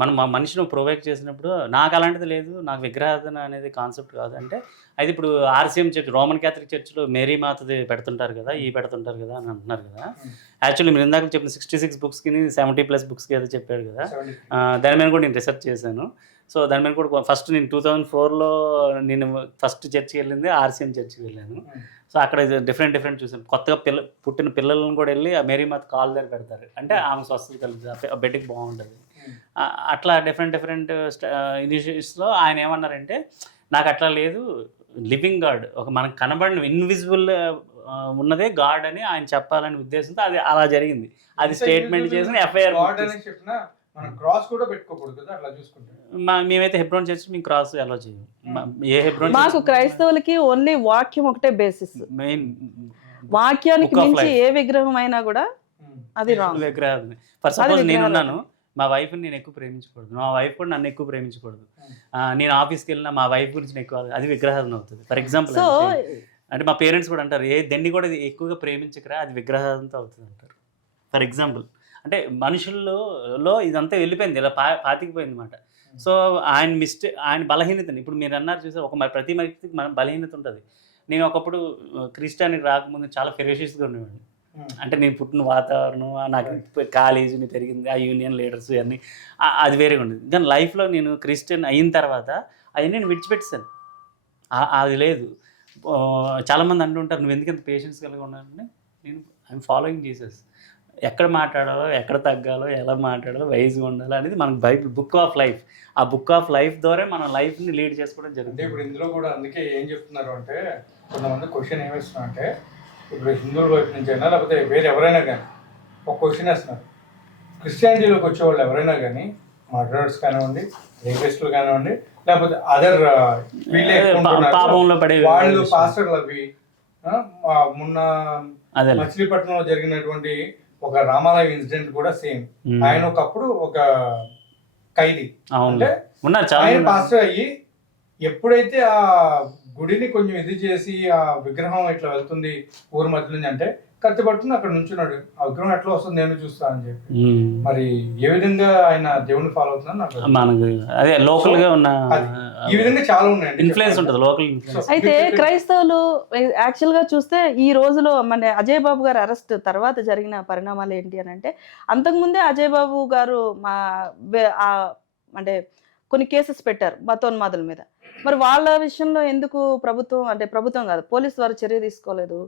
మనం మా మనిషిని ప్రొవైడ్ చేసినప్పుడు నాకు అలాంటిది లేదు, నాకు విగ్రహారాధన అనేది కాన్సెప్ట్ కాదు అంటే, అయితే ఇప్పుడు ఆర్సీఎం చర్చ్, రోమన్ క్యాథలిక్ చర్చ్లో మేరీ మాతది పెడుతుంటారు కదా, పెడుతుంటారు కదా అని అంటున్నారు కదా. యాక్చువల్లీ మీరు ఇందాక చెప్పిన 66 బుక్స్కి 70+ బుక్స్కి ఏదో చెప్పాడు కదా, దాని మీద కూడా నేను రీసెర్చ్ చేశాను. సో దాని మీద కూడా ఫస్ట్ నేను 2004లో నేను ఫస్ట్ చర్చ్కి వెళ్ళింది ఆర్సీఎం చర్చ్కి వెళ్ళాను. సో అక్కడ డిఫరెంట్ చూసాను. కొత్తగా పుట్టిన పిల్లలను కూడా వెళ్ళి ఆ మేరీ మాత కాల్ దగ్గర పెడతారు, అంటే ఆమె స్వస్థత కలుగుతుంది, ఆ బిడ్డకి బాగుంటుంది. అట్లా డిఫరెంట్ ఇనిషియేటివ్స్లో ఆయన ఏమన్నారంటే, నాకు అట్లా లేదు, లివింగ్ గాడ్, ఒక మనకు కనబడిన ఇన్విజిబుల్ ఉన్నదే గాడ్ అని ఆయన చెప్పాలనే ఉద్దేశంతో అది అలా జరిగింది. అది స్టేట్మెంట్ చేసిన ఎఫ్ఐఆర్. మనం క్రాస్ కూడా పెట్టుకోకూడదు కదా అట్లా చూసుకుంటే. మేమైతే హెబ్రోన్ చర్చ్ మేము క్రాస్ అలో చేయం. ఏ హెబ్రోన్ మాకు క్రైస్తవులకి ఓన్లీ వాక్యం ఒకటే బేసిస్. మెయిన్ వాక్యానికి మించి ఏ విగ్రహం అయినా కూడా అది రాంగ్. విగ్రహం ఫర్ సపోజ్ నేనున్నాను, మా వైఫ్ని నేను ఎక్కువ ప్రేమించకూడదు, మా వైఫ్ కూడా నన్ను ఎక్కువ ప్రేమించకూడదు. నేను ఆఫీస్కి వెళ్ళినా మా వైఫ్ గురించి ఎక్కువ, అది విగ్రహారాధన అవుతుంది. ఫర్ ఎగ్జాంపుల్ అంటే మా పేరెంట్స్ కూడా అంటారు, ఏ దెన్ని కూడా ఎక్కువగా ప్రేమించకరా, అది విగ్రహారాధనతో అవుతుంది అంటారు. ఫర్ ఎగ్జాంపుల్ అంటే మనుషుల్లో ఇదంతా వెళ్ళిపోయింది, ఇలా పాతికిపోయింది అనమాట. సో ఆయన బలహీనతని, ఇప్పుడు మీరు అన్నారు చూసారు, ప్రతి వ్యక్తికి మన బలహీనత ఉంటుంది. నేను ఒకప్పుడు క్రిస్టియానికి రాకముందు చాలా ఫెరోషియస్గా ఉండేవాడిని. అంటే నేను పుట్టిన వాతావరణం, నాకు కాలేజీని పెరిగింది, ఆ యూనియన్ లీడర్స్ అన్నీ అది వేరేగా ఉండేది. కానీ లైఫ్లో నేను క్రిస్టియన్ అయిన తర్వాత అవన్నీ నేను విడిచిపెట్టాను. అది లేదు. చాలామంది అంటుంటారు, నువ్వు ఎందుకు ఇంత పేషెన్స్ కలిగి ఉన్నానంటే, నేను ఐఎమ్ ఫాలోయింగ్ జీసస్. ఎక్కడ మాట్లాడాలో, ఎక్కడ తగ్గాలో, ఎలా మాట్లాడాలో, వైజ్గా ఉండాలో అనేది మనకు బైబిల్ బుక్ ఆఫ్ లైఫ్. ఆ బుక్ ఆఫ్ లైఫ్ ద్వారా మన లైఫ్ని లీడ్ చేసుకోవడం జరుగుతుంది. ఇప్పుడు ఇందులో కూడా అందుకే ఏం చెప్తున్నారు అంటే, కొంతమంది క్వశ్చన్ ఏమిస్తున్నారు అంటే, ఇప్పుడు హిందువుల వైపు నుంచి అయినా లేకపోతే వేరే ఎవరైనా కానీ ఒక క్వశ్చన్ వేస్తున్నారు, క్రిస్టియానిటీలోకి వచ్చేవాళ్ళు ఎవరైనా కానీ, మర్డరర్స్ కానివ్వండి, రేపిస్టులు కానివ్వండి, లేకపోతే అదర్ పాపంలో పడే వాళ్ళు పాస్టర్లు అవి. మొన్న మచిలీపట్నంలో జరిగినటువంటి ఒక రామాలయం ఇన్సిడెంట్ కూడా సేమ్. ఆయన ఒకప్పుడు ఒక ఖైదీ, అంటే ఆయన పాస్టర్ అయ్యి ఎప్పుడైతే ఆ గుడిని కొంచెం ఇది చేసి ఆ విగ్రహం ఇట్లా వెళ్తుంది ఊరి మధ్య నుంచి అంటే కత్తి పట్టుకుని అక్కడ నుంచున్నాడు. ఆ విగ్రహం ఎట్లా వస్తుంది నేను చూస్తానని చెప్పి. మరి ఏ విధంగా ఆయన దేవుని ఫాలో అవుతున్నారు మనకు అదే లోకల్ గా ఉన్న ఈ విధంగా చాలా ఉన్నాయి, ఇన్ఫ్లుయెన్స్ ఉంటుంది, లోకల్ ఇన్ఫ్లుయెన్స్. అయితే క్రైస్తవులు యాక్చువల్ గా చూస్తే ఈ రోజులో మన అజయ్ బాబు గారు అరెస్ట్ తర్వాత జరిగిన పరిణామాలు ఏంటి అని అంటే, అంతకుముందే అజయ్ బాబు గారు అంటే కొన్ని కేసెస్ పెట్టారు మతోన్మాదుల మీద. మరి వాళ్ళ విషయంలో ఎందుకు ప్రభుత్వం కాదు, పోలీసు వారు చర్య తీసుకోలేదు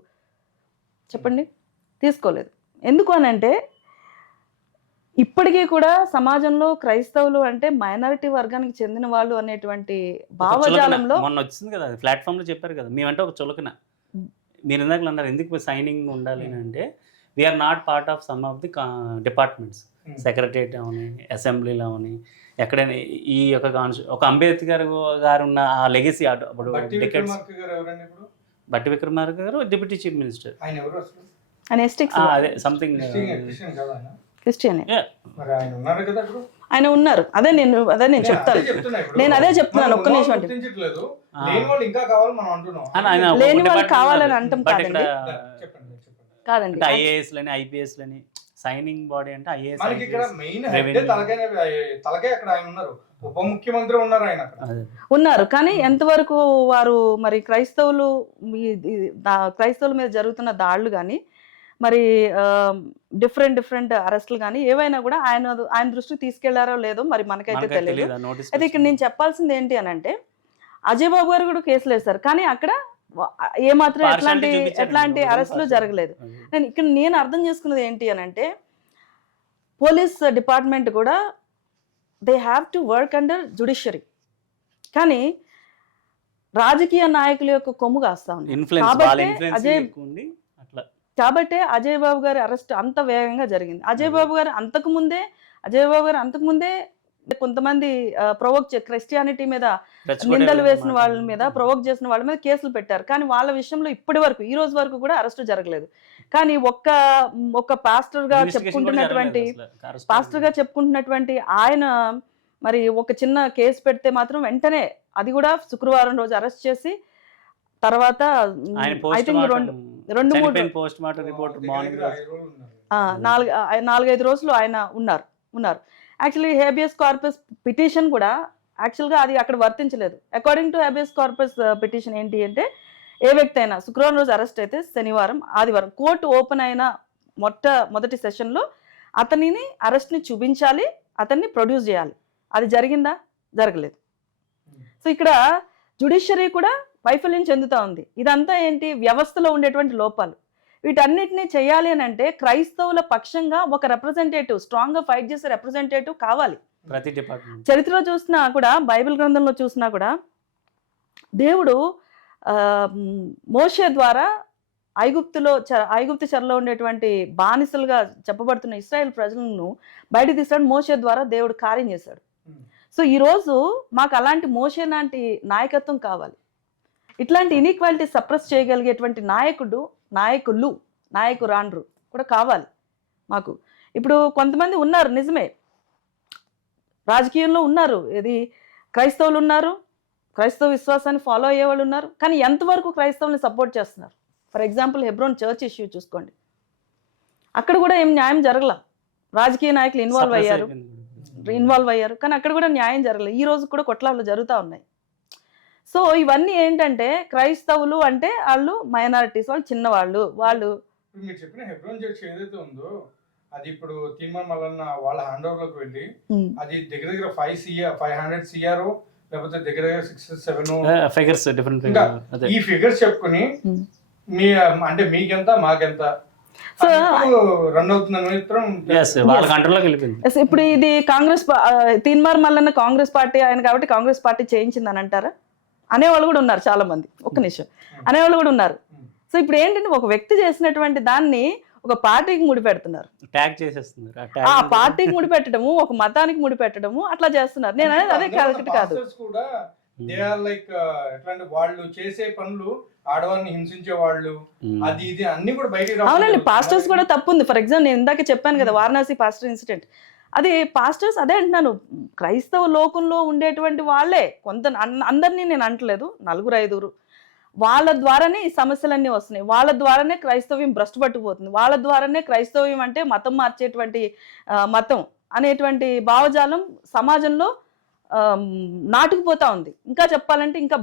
చెప్పండి? తీసుకోలేదు. ఎందుకు అని అంటే, ఇప్పటికీ కూడా సమాజంలో క్రైస్తవులు అంటే మైనారిటీ వర్గానికి చెందిన వాళ్ళు అనేటువంటి భావజాలంలో మొన్న వచ్చింది కదా ప్లాట్ఫామ్ లో చెప్పారు కదా, మేమంటే ఒక చులకన. మీరు ఇందాక అన్నారు ఎందుకు సైనింగ్ ఉండాలి అంటే, we are not part of some of the departments, secretariat అవని, అసెంబ్లీలో అవని, ఎక్కడైనా ఈ యొక్క ఒక అంబేద్కర్ గారు ఉన్న ఆ లెగసీ అప్పుడు బట్టి విక్రమార్క గారు డిప్యూటీ చీఫ్ మినిస్టర్. అదే సంథింగ్ క్రిస్టియన్ ఆయన ఉన్నారు. అదే నేను చెప్తాను, నేను అదే చెప్తున్నాను. ఒక్క నిమిషం అంటే లేని వాళ్ళు కావాలని అంటాం కాదండి. ఐఏఎస్ లని, ఐపీఎస్ లని, సైనింగ్ బాడీ అంటే ఐఏఎస్ ఉప ముఖ్యమంత్రి ఉన్నారు. కానీ ఎంతవరకు వారు మరి క్రైస్తవుల మీద జరుగుతున్న దాడులు కానీ, మరి డిఫరెంట్ అరెస్టులు కానీ ఏవైనా కూడా ఆయన దృష్టికి తీసుకెళ్లారో లేదో మరి మనకైతే తెలియదు. అయితే ఇక్కడ నేను చెప్పాల్సింది ఏంటి అని అంటే, అజయ్ బాబు గారు కూడా కేసులు వేశారు, కానీ అక్కడ ఏమాత్రం ఎట్లాంటి అరెస్టులు జరగలేదు. నేను అర్థం చేసుకున్నది ఏంటి అని అంటే, పోలీస్ డిపార్ట్మెంట్ కూడా they have to work under judiciary, కానీ రాజకీయ నాయకుల యొక్క కొమ్ము కాస్తా ఉంది. కాబట్టి అజయ్ బాబు గారి అరెస్ట్ అంత వేగంగా జరిగింది. అజయ్ బాబు గారు అంతకుముందే కొంతమంది క్రిస్టియానిటీ మీద నిందలు వేసిన వాళ్ళ మీద, ప్రొవోక్ చేసిన వాళ్ళ మీద కేసులు పెట్టారు. కానీ వాళ్ళ విషయంలో ఇప్పటి వరకు ఈ రోజు వరకు కూడా అరెస్ట్ జరగలేదు. కానీ ఒక్క పాస్టర్ గా చెప్పుకుంటున్నటువంటి ఆయన మరి ఒక చిన్న కేసు పెడితే మాత్రం వెంటనే అది కూడా శుక్రవారం రోజు అరెస్ట్ చేసి తర్వాత ఐ థింక్ 4-5 రోజులు ఆయన ఉన్నారు. యాక్చువల్లీ హేబియస్ కార్పస్ పిటిషన్ కూడా యాక్చువల్గా అది అక్కడ వర్తించలేదు. According to habeas corpus petition ఏంటి అంటే, ఏ వ్యక్తి అయినా శుక్రవారం రోజు అరెస్ట్ అయితే శనివారం ఆదివారం కోర్టు ఓపెన్ అయిన మొదటి సెషన్లో అతనిని అరెస్ట్ని చూపించాలి, అతన్ని ప్రొడ్యూస్ చేయాలి. అది జరిగిందా? జరగలేదు. సో ఇక్కడ జ్యుడిషియరీ కూడా వైఫల్యం చెందుతూ ఉంది. ఇదంతా ఏంటి? వ్యవస్థలో ఉండేటువంటి లోపాలు. వీటన్నిటినీ చేయాలి అని అంటే క్రైస్తవుల పక్షంగా ఒక రిప్రజెంటేటివ్, స్ట్రాంగ్గా ఫైట్ చేసే రిప్రజెంటేటివ్ కావాలి. ప్రతి డిపార్ట్మెంట్ చరిత్రలో చూసినా కూడా, బైబిల్ గ్రంథంలో చూసినా కూడా దేవుడు మోషే ద్వారా ఐగుప్తు చెరలో ఉండేటువంటి బానిసలుగా చెప్పబడుతున్న ఇశ్రాయేల్ ప్రజలను బయట తీసాడు. మోషే ద్వారా దేవుడు కార్యం చేశాడు. సో ఈరోజు మాకు అలాంటి మోషే లాంటి నాయకత్వం కావాలి. ఇట్లాంటి ఇన్ఈక్వాలిటీ సప్రెస్ చేయగలిగేటువంటి నాయకురాండ్రు కూడా కావాలి మాకు. ఇప్పుడు కొంతమంది ఉన్నారు, నిజమే, రాజకీయంలో ఉన్నారు, క్రైస్తవులు ఉన్నారు, క్రైస్తవ విశ్వాసాన్ని ఫాలో అయ్యే వాళ్ళు ఉన్నారు. కానీ ఎంతవరకు క్రైస్తవుల్ని సపోర్ట్ చేస్తున్నారు? For example Hebron church issue చూసుకోండి. అక్కడ కూడా ఏం న్యాయం జరగల. రాజకీయ నాయకులు ఇన్వాల్వ్ అయ్యారు కానీ అక్కడ కూడా న్యాయం జరగలేదు. ఈ రోజు కూడా కొట్లాట్లు జరుగుతూ ఉన్నాయి. సో ఇవన్నీ ఏంటంటే, క్రైస్తవులు అంటే వాళ్ళు మైనారిటీస్, వాళ్ళు చిన్నవాళ్ళు. వాళ్ళు మీరు చెప్పిన హెబ్రోన్ చర్చ్ ఏదైతే ఉందో అది ఇప్పుడు తీర్మాన్ మల్లన్న వాళ్ళ హ్యాండ్ ఓవర్ లోకి వెళ్ళి అది దగ్గర 500 CR లేకపోతే దగ్గర 6-7 ఫిగర్స్ డిఫరెంట్. ఈ ఫిగర్స్ చెప్పుకుని మీ అంటే మీకెంత మాకెంత రన్ అవుతుందని వాళ్ళ కంట్రోల్లోకి వెళ్ళిపోయింది. ఇప్పుడు ఇది కాంగ్రెస్ తీన్మార్ మల్లన్న కాంగ్రెస్ పార్టీ ఆయన కాబట్టి కాంగ్రెస్ పార్టీ చేయించిందని అంటారా? అనేవాళ్ళు కూడా ఉన్నారు చాలా మంది. ఒక్క నిమిషం, అనేవాళ్ళు కూడా ఉన్నారు. సో ఇప్పుడు ఏంటంటే, ఒక వ్యక్తి చేసినటువంటి దాన్ని ఒక పార్టీకి ముడిపెడుతున్నారు, ట్యాగ్ చేసేస్తున్నారు. ఆ పార్టీకి ముడిపెట్టడము, ఒక మతానికి ముడిపెట్టడము, అట్లా చేస్తున్నారు. నేను అనేది అదే కరెక్ట్ కాదు. లైక్ ఎట్లాంటి వాళ్ళు చేసే పనులు, ఆడవారిని హింసించే వాళ్ళు, అది ఇది అన్ని కూడా బయట. అవునండి, పాస్టర్స్ కూడా తప్పు ఉంది. ఫర్ ఎగ్జాంపుల్ నేను ఇందాక చెప్పాను కదా, వారణాసి పాస్టర్ ఇన్సిడెంట్. అది పాస్టర్స్, అదే అంటున్నాను, క్రైస్తవ లోకంలో ఉండేటువంటి వాళ్ళే అందరినీ నేను అంటలేదు, 4-5 వాళ్ళ ద్వారానే ఈ సమస్యలన్నీ వస్తున్నాయి. వాళ్ళ ద్వారానే క్రైస్తవ్యం భ్రష్టు పట్టుకుపోతుంది. వాళ్ళ ద్వారానే క్రైస్తవ్యం అంటే మతం మార్చేటువంటి మతం అనేటువంటి భావజాలం సమాజంలో నాటుకుపోతా ఉంది. ఇంకా చెప్పాలంటే ఇంకా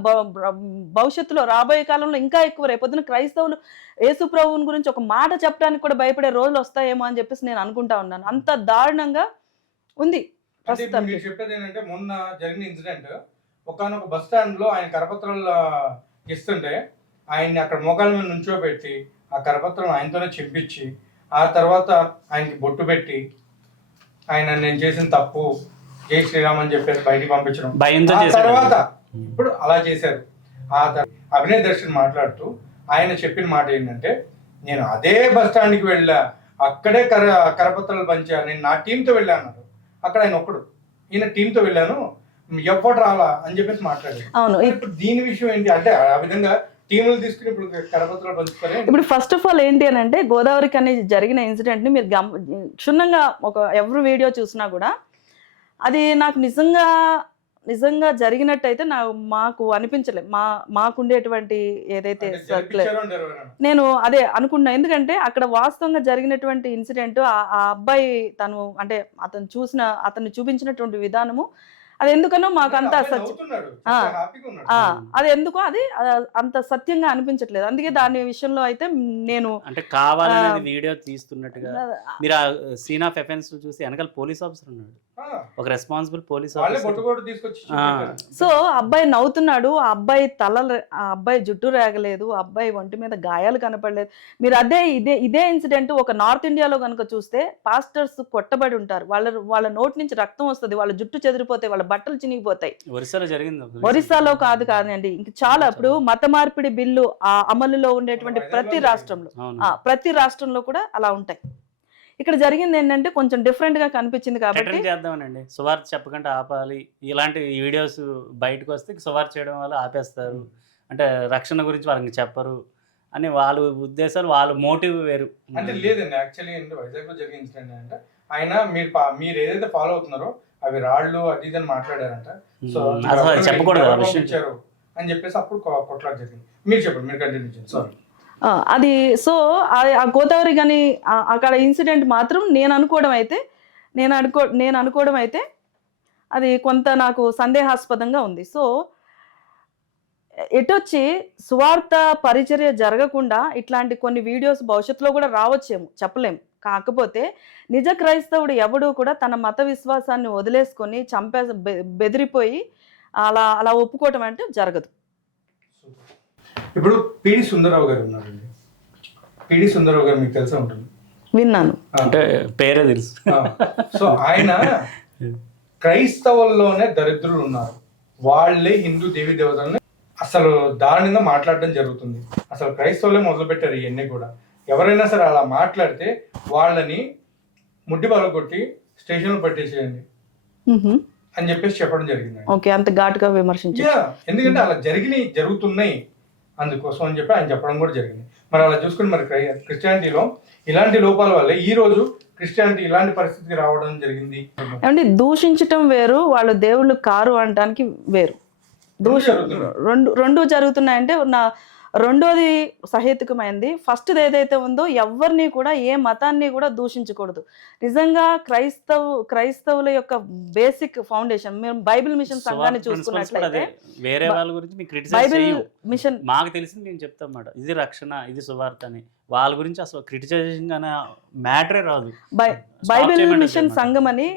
భవిష్యత్తులో రాబోయే కాలంలో ఇంకా ఎక్కువ, రేపొద్దున క్రైస్తవులు యేసు ప్రభువుని గురించి ఒక మాట చెప్పడానికి కూడా భయపడే రోజులు వస్తాయేమో అని చెప్పేసి నేను అనుకుంటా ఉన్నాను. అంత దారుణంగా ఉంది. మీరు చెప్పేది ఏంటంటే, మొన్న జరిగిన ఇన్సిడెంట్, ఒకనొక బస్ స్టాండ్ లో ఆయన కరపత్రాలు ఇస్తుంటే ఆయన్ని అక్కడ మోకాళ్ళ మీద నుంచోబెట్టి ఆ కరపత్రం ఆయనతోనే చెప్పించి, ఆ తర్వాత ఆయనకి బొట్టు పెట్టి ఆయన నేను చేసిన తప్పు, జై శ్రీరామ్ అని చెప్పేసి బయటికి పంపించడం. తర్వాత ఇప్పుడు అలా చేశారు. అభినయ్ దర్శన్ మాట్లాడుతూ ఆయన చెప్పిన మాట ఏంటంటే, నేను అదే బస్ స్టాండ్కి వెళ్ళా, అక్కడే కరపత్రాలు పంచా, నేను నా టీంతో వెళ్ళా అన్నారు. అక్కడ ఆయన ఒక్కడు, ఈయన టీంతో వెళ్ళాను, ఎప్పుడు రాలా అని చెప్పేసి మాట్లాడారు. అవును, ఇప్పుడు దీని విషయం ఏంటి అంటే, ఆ విధంగా టీములు తీసుకుని ఇప్పుడు కరపత్రాలు పంచుతారు. ఇప్పుడు ఫస్ట్ ఆఫ్ ఆల్ ఏంటి అని అంటే, గోదావరికి అనేది జరిగిన ఇన్సిడెంట్ ని మీరు క్షుణ్ణంగా ఎవరి వీడియో చూసినా కూడా అది నాకు నిజంగా జరిగినట్టయితే మాకు అనిపించలేదు. మాకుండేటువంటి ఏదైతే నేను అదే అనుకున్నా. ఎందుకంటే అక్కడ వాస్తవంగా జరిగినటువంటి ఇన్సిడెంట్, ఆ అబ్బాయి తను అంటే అతను చూపించినటువంటి విధానము, అది ఎందుకనో మాకు అంత అది ఎందుకో అది అంత సత్యంగా అనిపించట్లేదు. అందుకే దాని విషయంలో అయితే నేను అంటే కావాలని వీడియో తీస్తున్నట్టుగా మీరు ఆ సీన్ ఆఫ్ ఎఫెన్స్ చూసి వెనకాల పోలీస్ ఆఫీసర్ ఉన్నాడు, ఒక రెస్పాన్సిబుల్ పోలీస్ ఆఫీసర్. సో అబ్బాయి నవ్వుతున్నాడు, ఆ అబ్బాయి జుట్టు రేగలేదు, ఆ అబ్బాయి ఒంటి మీద గాయాలు కనపడలేదు. మీరు ఇదే ఇన్సిడెంట్ ఒక నార్త్ ఇండియాలో కనుక చూస్తే పాస్టర్స్ కొట్టబడి ఉంటారు, వాళ్ళ నోటి నుంచి రక్తం వస్తుంది, వాళ్ళ జుట్టు చెదిరిపోతాయి, వాళ్ళ బట్టలు చినిగిపోతాయి. ఒరిస్సాలో కాదండి, ఇంక చాలా. ఇప్పుడు మత మార్పిడి బిల్లు అమలులో ఉండేటువంటి ప్రతి రాష్ట్రంలో కూడా అలా ఉంటాయి. ఇక్కడ జరిగింది ఏంటంటే కొంచెం డిఫరెంట్ గా కనిపించింది కాబట్టి చేద్దామనండి. సువార్త చెప్పకుండా ఆపాలి, ఇలాంటి వీడియోస్ బయటకు వస్తే సువార్త చేయడం వల్ల ఆపేస్తారు, అంటే రక్షణ గురించి వాళ్ళకి చెప్పరు అని వాళ్ళ ఉద్దేశాలు, వాళ్ళ మోటివ్ వేరు. అంటే లేదండి, యాక్చువల్లీ వైజాగ్ లో జరిగిన ఇన్సిడెంట్ అంటే, ఆయన మీరు ఏదైతే ఫాలో అవుతున్నారో అవి రాళ్ళు అది ఇది అని మాట్లాడారంట. సో చెప్పకూడదు అని చెప్పేసి అప్పుడు కొట్లాట జరిగింది. మీరు చెప్పండి, మీరు కంటిన్యూ చేయండి. సారీ. అది సో ఆ గోదావరి కానీ అక్కడ ఇన్సిడెంట్ మాత్రం నేను అనుకోవడం అయితే నేను అనుకోవడం అయితే అది కొంత నాకు సందేహాస్పదంగా ఉంది. సో ఎటొచ్చి సువార్త పరిచర్య జరగకుండా ఇట్లాంటి కొన్ని వీడియోస్ భవిష్యత్తులో కూడా రావచ్చేమో, చెప్పలేం. కాకపోతే నిజ క్రైస్తవుడు ఎవడు కూడా తన మత విశ్వాసాన్ని వదిలేసుకొని బెదిరిపోయి అలా అలా ఒప్పుకోవటం అంటే జరగదు. ఇప్పుడు పిడి సుందరరావు గారు ఉన్నారండి. పిడి సుందరరావు గారు మీకు తెలిసే ఉంటుంది. విన్నాను. అంటే పేరే తెలుసు. సో ఆయన క్రైస్తవుల్లోనే దరిద్రులు ఉన్నారు, వాళ్ళే హిందూ దేవీ దేవతల్ని అసలు దారుణంగా మాట్లాడడం జరుగుతుంది. అసలు క్రైస్తవులే మొదలు పెట్టారు ఇవన్నీ కూడా. ఎవరైనా సరే అలా మాట్లాడితే వాళ్ళని ముడ్డి పగలగొట్టి స్టేషన్లో పట్టేసేయండి అని చెప్పేసి చెప్పడం జరిగింది. ఓకే, అంత ఘాటుగా విమర్శించారు. ఎందుకంటే అలా జరుగుతున్నాయి అందుకోసం అని చెప్పి ఆయన చెప్పడం కూడా జరిగింది. మరి అలా చూసుకుని మరి క్రిస్టియానిటీలో ఇలాంటి లోపాల వల్లే ఈ రోజు క్రిస్టియానిటీ ఇలాంటి పరిస్థితికి రావడం జరిగింది. అంటే దూషించటం వేరు, వాళ్ళు దేవుళ్ళు కారు అనడానికి వేరు. రెండు జరుగుతున్నాయంటే రెండోది సహేతుకమైంది. ఫస్ట్ది ఏదైతే ఉందో ఎవరిని కూడా ఏ మతాన్ని కూడా దూషించకూడదు. నిజంగా క్రైస్తవుల యొక్క బేసిక్ ఫౌండేషన్, మేము బైబిల్ మిషన్ సంఘాన్ని చూసుకున్నట్లయితే వేరే వాళ్ళ గురించి మీకు క్రిటిసైజ్ బైబిల్ చేయము. మిషన్ మాకు తెలిసింది నేను చెప్తాం అన్నమాట. ఇది రక్షణ, ఇది సువార్త అని. వాళ్ళ గురించి అసలు క్రిటిసైజింగ్ అనే మ్యాటరే రాదు. బైబిల్ మిషన్ సంఘం అని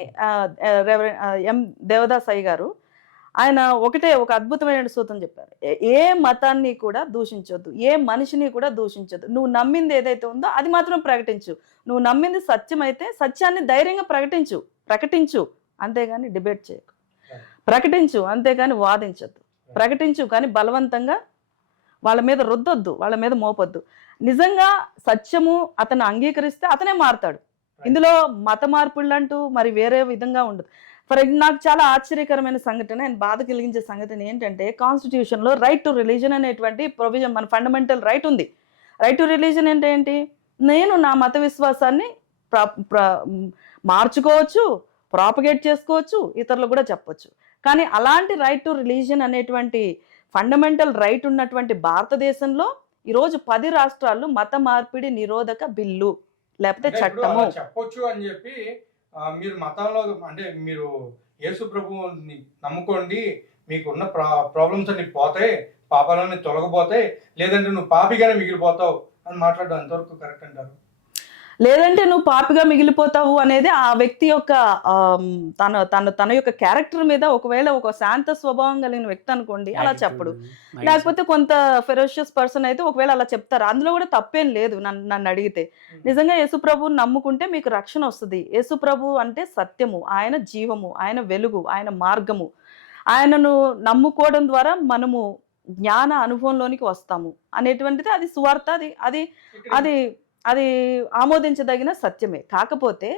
ఎం దేవదాస్ అయ్య గారు ఆయన ఒక అద్భుతమైన సూత్రం చెప్పారు. ఏ మతాన్ని కూడా దూషించొద్దు, ఏ మనిషిని కూడా దూషించొద్దు. నువ్వు నమ్మింది ఏదైతే ఉందో అది మాత్రం ప్రకటించు. నువ్వు నమ్మింది సత్యం అయితే సత్యాన్ని ధైర్యంగా ప్రకటించు, అంతేగాని డిబేట్ చేయకు. ప్రకటించు, అంతేగాని వాదించొద్దు. ప్రకటించు, కానీ బలవంతంగా వాళ్ళ మీద రుద్దొద్దు, వాళ్ళ మీద మోపొద్దు. నిజంగా సత్యము అతను అంగీకరిస్తే అతనే మారుతాడు. ఇందులో మత మార్పుళ్ళు అంటూ మరి వేరే విధంగా ఉండదు. నాకు చాలా ఆశ్చర్యకరమైన సంఘటన, బాధ కలిగించే సంఘటన ఏంటంటే, కాన్స్టిట్యూషన్లో రైట్ టు రిలీజన్ అనేటువంటి ప్రొవిజన్, మన ఫండమెంటల్ రైట్ ఉంది. రైట్ టు రిలీజన్ అంటే ఏంటి? నేను నా మత విశ్వాసాన్ని మార్చుకోవచ్చు, ప్రాపగేట్ చేసుకోవచ్చు, ఇతరులు కూడా చెప్పొచ్చు. కానీ అలాంటి రైట్ టు రిలీజన్ అనేటువంటి ఫండమెంటల్ రైట్ ఉన్నటువంటి భారతదేశంలో ఈరోజు 10 రాష్ట్రాల్లో మత మార్పిడి నిరోధక బిల్లు లేకపోతే చట్టము చెప్పొచ్చు అని చెప్పి, మీరు మతంలో అంటే మీరు యేసు ప్రభువుని నమ్ముకోండి, మీకున్న ప్రాబ్లమ్స్ అన్ని పోతాయి, పాపాలన్నీ తొలగిపోతాయి, లేదంటే నువ్వు పాపిగానే మిగిలిపోతావు అని మాట్లాడడం ఎంతవరకు కరెక్ట్ అంటారు? లేదంటే నువ్వు పాపిగా మిగిలిపోతావు అనేది ఆ వ్యక్తి యొక్క తన యొక్క క్యారెక్టర్ మీద, ఒకవేళ ఒక శాంత స్వభావం కలిగిన వ్యక్తి అనుకోండి అలా చెప్పడు. లేకపోతే కొంత ఫెరోషియస్ పర్సన్ అయితే ఒకవేళ అలా చెప్తారు. అందులో కూడా తప్పేం లేదు నన్ను అడిగితే. నిజంగా యేసుప్రభుని నమ్ముకుంటే మీకు రక్షణ వస్తుంది. యేసుప్రభు అంటే సత్యము, ఆయన జీవము, ఆయన వెలుగు, ఆయన మార్గము. ఆయనను నమ్ముకోవడం ద్వారా మనము జ్ఞాన అనుభవంలోనికి వస్తాము అనేటువంటిది అది సువార్త. అది ఆమోదించదగిన సత్యమే. కాకపోతే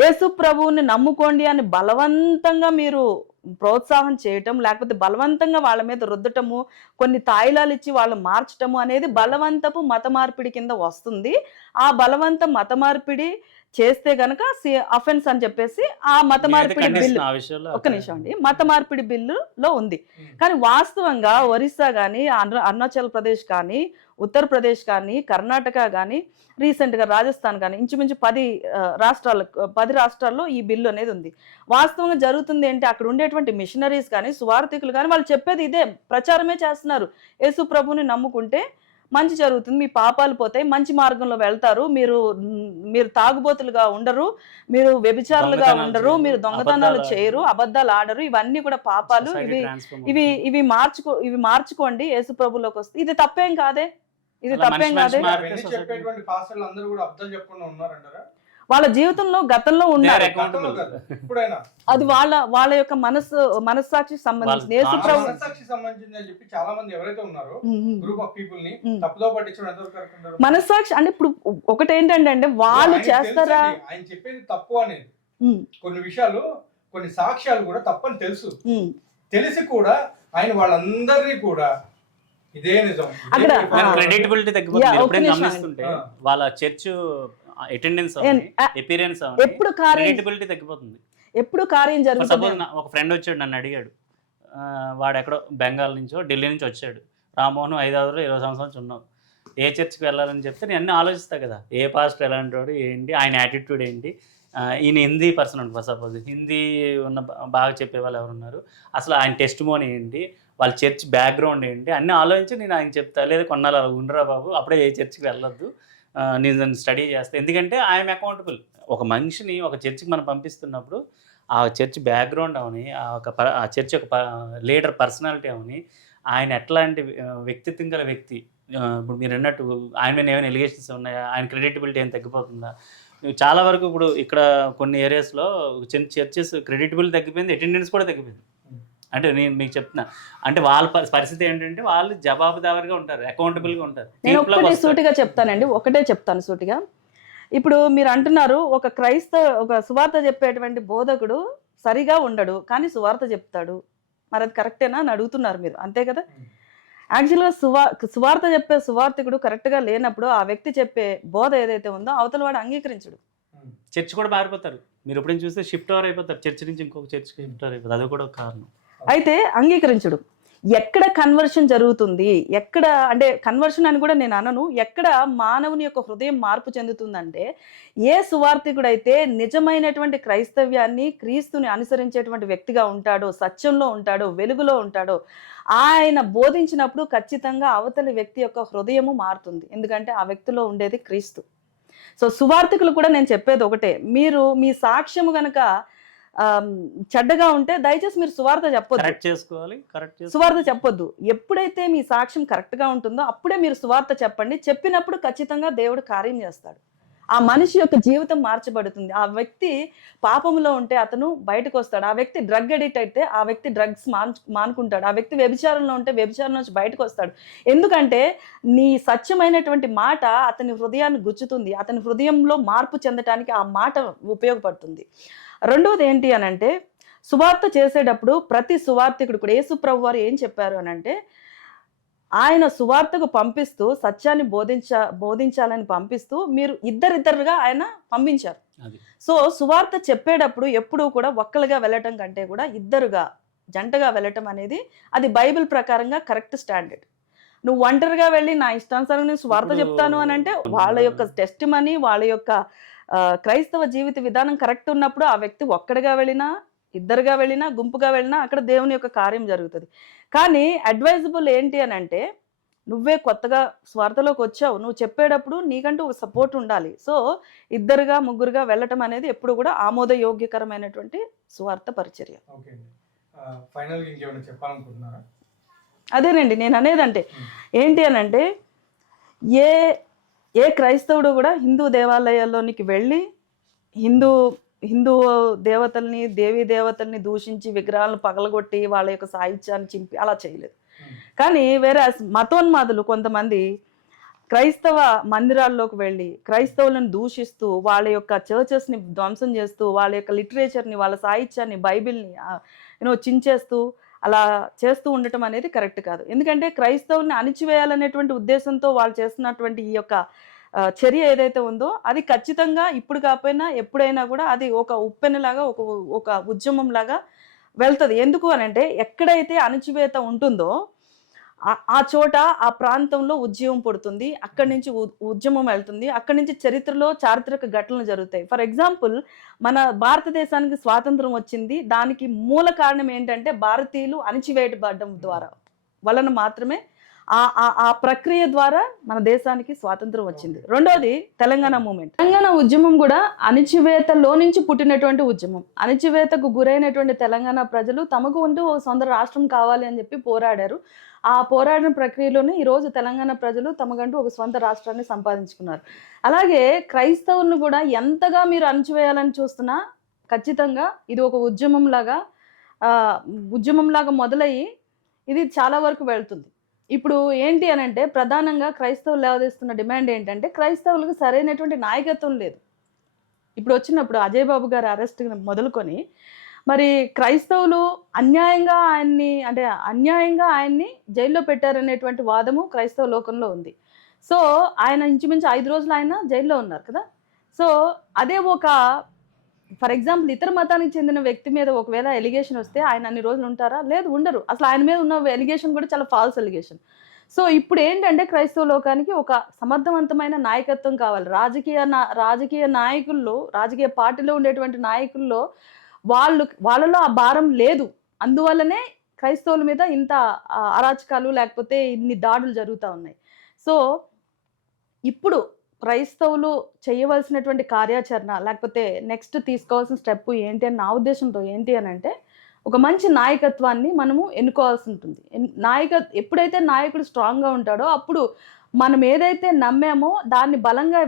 యేసు ప్రభువుని నమ్ముకోండి అని బలవంతంగా మీరు ప్రోత్సాహం చేయటం, లేకపోతే బలవంతంగా వాళ్ళ మీద రుద్దటము, కొన్ని తాయిలాలు ఇచ్చి వాళ్ళు మార్చటము అనేది బలవంతపు మత మార్పిడి కింద వస్తుంది. ఆ బలవంత మత మార్పిడి చేస్తే గనక అఫెన్స్ అని చెప్పేసి ఆ మత మార్పిడి బిల్లు, ఒక్క నిమిషం అండి, మత మార్పిడి బిల్లులో ఉంది. కానీ వాస్తవంగా ఒరిస్సా కానీ, అరుణాచల్ ప్రదేశ్ కానీ, ఉత్తరప్రదేశ్ కానీ, కర్ణాటక కానీ, రీసెంట్గా రాజస్థాన్ కానీ, ఇంచుమించు 10 రాష్ట్రాల్లో ఈ బిల్లు అనేది ఉంది. వాస్తవంగా జరుగుతుంది ఏంటి, అక్కడ ఉండేటువంటి మిషనరీస్ కానీ, సువార్థికులు కానీ వాళ్ళు చెప్పేది ఇదే, ప్రచారమే చేస్తున్నారు. యేసు ప్రభుని నమ్ముకుంటే మంచి జరుగుతుంది, మీ పాపాలు పోతాయి, మంచి మార్గంలో వెళ్తారు, మీరు తాగుబోతులుగా ఉండరు, మీరు వ్యభిచారులుగా ఉండరు, మీరు దొంగతనాలు చేయరు, అబద్ధాలు ఆడరు, ఇవన్నీ కూడా పాపాలు, ఇవి మార్చుకోండి యేసు ప్రభులోకి వస్తే. ఇది తప్పేం కాదే. వాళ్ళ జీవితంలో గతంలో ఉన్నారు, అది వాళ్ళ యొక్క మనస్సాక్షికి సంబంధించింది. యేసు ప్రభు మనస్సాక్షి అంటే ఇప్పుడు ఒకటి ఏంటంటే వాళ్ళు చేస్తారా, ఆయన చెప్పేది తప్పు అనేది కొన్ని విషయాలు, కొన్ని సాక్ష్యాలు కూడా తప్పని తెలిసి కూడా ఆయన వాళ్ళందరినీ కూడా ఇదే నిజం క్రెడిటబిలిటీ తగ్గిపోతుంది. ఎప్పుడైనా గమనిస్తుంటే వాళ్ళ చర్చ్ అటెండెన్స్ అపియరెన్స్ ఎప్పుడు క్రెడిటబిలిటీ తగ్గిపోతుంది. ఎప్పుడు కార్యం జరుగుతుంది. ఒక ఫ్రెండ్ వచ్చాడు, నన్ను అడిగాడు, వాడు ఎక్కడో బెంగాల్ నుంచో ఢిల్లీ నుంచి వచ్చాడు. రామ్మోహన్ 5-20 సంవత్సరాల నుంచి ఉన్నావు, ఏ చర్చ్కి వెళ్ళాలని చెప్తే నేను అన్నీ ఆలోచిస్తా కదా, ఏ పాస్టర్ ఎలాంటి వాడు ఏంటి, ఆయన యాటిట్యూడ్ ఏంటి, ఈయన హిందీ పర్సన్ అనుకో, సపోజ్ హిందీ ఉన్న బాగా చెప్పే వాళ్ళు ఎవరున్నారు, అసలు ఆయన టెస్ట్ మోనీ ఏంటి, వాళ్ళ చర్చ్ బ్యాక్గ్రౌండ్ ఏంటి అన్నీ ఆలోచించి నేను ఆయన చెప్తా. లేదా కొన్నాళ్ళు అలా ఉండరా బాబు, అప్పుడే ఏ చర్చ్కి వెళ్ళొద్దు, నేను స్టడీ చేస్తాను. ఎందుకంటే ఐఎమ్ అకౌంటబుల్. ఒక మనిషిని ఒక చర్చ్కి మనం పంపిస్తున్నప్పుడు ఆ చర్చ్ బ్యాక్గ్రౌండ్ అవని, ఆ చర్చ్ యొక్క లీడర్ పర్సనాలిటీ అవని, ఆయన ఎట్లాంటి వ్యక్తిత్వం గల వ్యక్తి, ఇప్పుడు మీరు అన్నట్టు ఆయన మీద ఏమైనా ఎలిగేషన్స్ ఉన్నాయా, ఆయన క్రెడిటబిలిటీ ఏం తగ్గిపోతుందా. చాలా వరకు ఇప్పుడు ఇక్కడ కొన్ని ఏరియాస్లో చిన్న చర్చెస్ క్రెడిటబిలిటీ తగ్గిపోయింది, అటెండెన్స్ కూడా తగ్గిపోయింది. అంటే నేను మీకు చెప్తున్నా, అంటే వాళ్ళ పరిస్థితి ఏంటంటే వాళ్ళు జవాబుదారీగా ఉంటారు, అకౌంటబుల్గా ఉంటారు. నేను ఒక్కటే సూటిగా చెప్తానండి, ఒకటే చెప్తాను సూటిగా. ఇప్పుడు మీరు అంటున్నారు ఒక సువార్త చెప్పేటువంటి బోధకుడు సరిగా ఉండడు కానీ సువార్త చెప్తాడు, మరి అది కరెక్టేనా అని అడుగుతున్నారు మీరు, అంతే కదా. యాక్చువల్గా సువార్త చెప్పే సువార్తికుడు కరెక్ట్గా లేనప్పుడు ఆ వ్యక్తి చెప్పే బోధ ఏదైతే ఉందో అవతల వాడు అంగీకరించడు. చర్చ్ కూడా మారిపోతారు. మీరు ఎప్పుడైనా చూస్తే షిఫ్ట్ ఓవర్ అయిపోతారు, చర్చ్ నుంచి ఇంకొక చర్చ్కి షిఫ్ట్ ఓవర్ అయిపోతుంది. అది కూడా ఒక కారణం. అయితే అంగీకరించడు. ఎక్కడ కన్వర్షన్ జరుగుతుంది, ఎక్కడ అంటే కన్వర్షన్ అని కూడా నేను అనను, ఎక్కడ మానవుని యొక్క హృదయం మార్పు చెందుతుందంటే ఏ సువార్థికుడైతే నిజమైనటువంటి క్రైస్తవ్యాన్ని, క్రీస్తుని అనుసరించేటువంటి వ్యక్తిగా ఉంటాడో, సత్యంలో ఉంటాడో, వెలుగులో ఉంటాడో, ఆయన బోధించినప్పుడు ఖచ్చితంగా అవతలి వ్యక్తి యొక్క హృదయము మారుతుంది. ఎందుకంటే ఆ వ్యక్తిలో ఉండేది క్రీస్తు. సో సువార్థికులు కూడా నేను చెప్పేది ఒకటే, మీరు మీ సాక్ష్యము గనక చెడ్డగా ఉంటే దయచేసి మీరు సువార్త చెప్పొద్దు, సువార్త చెప్పొద్దు. ఎప్పుడైతే మీ సాక్ష్యం కరెక్ట్గా ఉంటుందో అప్పుడే మీరు సువార్త చెప్పండి. చెప్పినప్పుడు ఖచ్చితంగా దేవుడు కార్యం చేస్తాడు. ఆ మనిషి యొక్క జీవితం మార్చబడుతుంది. ఆ వ్యక్తి పాపంలో ఉంటే అతను బయటకు వస్తాడు. ఆ వ్యక్తి డ్రగ్ అడిక్ట్ అయితే ఆ వ్యక్తి డ్రగ్స్ మానుకుంటాడు. ఆ వ్యక్తి వ్యభిచారంలో ఉంటే వ్యభిచారం నుంచి బయటకు వస్తాడు. ఎందుకంటే నీ సత్యమైనటువంటి మాట అతని హృదయాన్ని గుచ్చుతుంది. అతని హృదయంలో మార్పు చెందటానికి ఆ మాట ఉపయోగపడుతుంది. రెండవది ఏంటి అని అంటే, సువార్త చేసేటప్పుడు ప్రతి సువార్థికుడు కూడా యేసు ప్రభు వారు ఏం చెప్పారు అని అంటే, ఆయన సువార్తకు పంపిస్తూ సత్యాన్ని బోధించాలని పంపిస్తూ మీరు ఇద్దరిద్దరుగా ఆయన పంపించారు. సో సువార్త చెప్పేటప్పుడు ఎప్పుడూ కూడా ఒక్కలుగా వెళ్ళటం కంటే కూడా ఇద్దరుగా, జంటగా వెళ్ళటం అనేది అది బైబిల్ ప్రకారంగా కరెక్ట్ స్టాండర్డ్. నువ్వు ఒంటరిగా వెళ్ళి నా ఇష్టానుసారం నేను సువార్త చెప్తాను అని అంటే వాళ్ళ యొక్క టెస్ట్ మనీ, వాళ్ళ యొక్క క్రైస్తవ జీవిత విధానం కరెక్ట్ ఉన్నప్పుడు ఆ వ్యక్తి ఒక్కడిగా వెళ్ళినా, ఇద్దరుగా వెళ్ళినా, గుంపుగా వెళ్ళినా అక్కడ దేవుని యొక్క కార్యం జరుగుతుంది. కానీ అడ్వైజబుల్ ఏంటి అని అంటే, నువ్వే కొత్తగా స్వార్థలోకి వచ్చావు, నువ్వు చెప్పేటప్పుడు నీకంటూ ఒక సపోర్ట్ ఉండాలి. సో ఇద్దరుగా, ముగ్గురుగా వెళ్ళటం అనేది ఎప్పుడు కూడా ఆమోదయోగ్యకరమైనటువంటి స్వార్థ పరిచర్య. అదేనండి నేను అనేదంటే ఏంటి అని అంటే, ఏ క్రైస్తవుడు కూడా హిందూ దేవాలయాల్లోనికి వెళ్ళి హిందూ దేవతల్ని, దేవీ దేవతల్ని దూషించి విగ్రహాలను పగలగొట్టి వాళ్ళ యొక్క సాహిత్యాన్ని చింపి అలా చేయలేదు. కానీ వేరే మతోన్మాదులు కొంతమంది క్రైస్తవ మందిరాల్లోకి వెళ్ళి క్రైస్తవులను దూషిస్తూ వాళ్ళ యొక్క చర్చెస్ని ధ్వంసం చేస్తూ వాళ్ళ యొక్క లిటరేచర్ని, వాళ్ళ సాహిత్యాన్ని, బైబిల్ని చించేస్తూ అలా చేస్తూ ఉండటం అనేది కరెక్ట్ కాదు. ఎందుకంటే క్రైస్తవుని అణిచివేయాలనేటువంటి ఉద్దేశంతో వాళ్ళు చేస్తున్నటువంటి ఈ యొక్క చర్య ఏదైతే ఉందో అది ఖచ్చితంగా ఇప్పుడు కాకపోయినా ఎప్పుడైనా కూడా అది ఒక ఉప్పెనలాగా, ఒక ఉద్యమం లాగా వెళ్తుంది. ఎందుకు అని అంటే, ఎక్కడైతే అణచివేత ఉంటుందో ఆ చోట, ఆ ప్రాంతంలో ఉద్యమం పుడుతుంది, అక్కడి నుంచి ఉద్యమం వెళ్తుంది, అక్కడి నుంచి చరిత్రలో చారిత్రక ఘటనలు జరుగుతాయి. ఫర్ ఎగ్జాంపుల్, మన భారతదేశానికి స్వాతంత్రం వచ్చింది, దానికి మూల కారణం ఏంటంటే భారతీయులు అణచివేయబడడం వలన మాత్రమే ఆ ప్రక్రియ ద్వారా మన దేశానికి స్వాతంత్రం వచ్చింది. రెండోది తెలంగాణ మూమెంట్. తెలంగాణ ఉద్యమం కూడా అణచివేతలో నుంచి పుట్టినటువంటి ఉద్యమం. అణచివేతకు గురైనటువంటి తెలంగాణ ప్రజలు తమకు ఉంటూ సొంత రాష్ట్రం కావాలి అని చెప్పి పోరాడారు. ఆ పోరాడిన ప్రక్రియలోనే ఈరోజు తెలంగాణ ప్రజలు తమకంటూ ఒక స్వంత రాష్ట్రాన్ని సంపాదించుకున్నారు. అలాగే క్రైస్తవులను కూడా ఎంతగా మీరు అణచివేయాలని చూస్తున్నా ఖచ్చితంగా ఇది ఒక ఉద్యమంలాగా మొదలయ్యి ఇది చాలా వరకు వెళ్తుంది. ఇప్పుడు ఏంటి అని అంటే, ప్రధానంగా క్రైస్తవులు లేవదీస్తున్న డిమాండ్ ఏంటంటే, క్రైస్తవులకు సరైనటువంటి నాయకత్వం లేదు. ఇప్పుడు వచ్చినప్పుడు అజయ్ బాబు గారి అరెస్ట్ మొదలుకొని మరి క్రైస్తవులు అన్యాయంగా ఆయన్ని జైల్లో పెట్టారనేటువంటి వాదము క్రైస్తవ లోకంలో ఉంది. సో ఆయన ఇంచుమించు 5 రోజులు ఆయన జైల్లో ఉన్నారు కదా. సో అదే ఫర్ ఎగ్జాంపుల్ ఇతర మతానికి చెందిన వ్యక్తి మీద ఒకవేళ ఎలిగేషన్ వస్తే ఆయన అన్ని రోజులు ఉంటారా? లేదు, ఉండరు. అసలు ఆయన మీద ఉన్న ఎలిగేషన్ కూడా చాలా ఫాల్స్ ఎలిగేషన్. సో ఇప్పుడు ఏంటంటే క్రైస్తవ లోకానికి ఒక సమర్థవంతమైన నాయకత్వం కావాలి. రాజకీయ నాయకుల్లో, రాజకీయ పార్టీలో ఉండేటువంటి నాయకుల్లో వాళ్ళలో ఆ భారం లేదు. అందువల్లనే క్రైస్తవుల మీద ఇంత అరాచకాలు లేకపోతే ఇన్ని దాడులు జరుగుతూ ఉన్నాయి. సో ఇప్పుడు క్రైస్తవులు చేయవలసినటువంటి కార్యాచరణ లేకపోతే నెక్స్ట్ తీసుకోవాల్సిన స్టెప్ ఏంటి అని నా ఉద్దేశంతో ఏంటి అని అంటే, ఒక మంచి నాయకత్వాన్ని మనము ఎన్నుకోవాల్సి ఉంటుంది. ఎప్పుడైతే నాయకుడు స్ట్రాంగ్గా ఉంటాడో అప్పుడు మనం ఏదైతే నమ్మామో దాన్ని బలంగా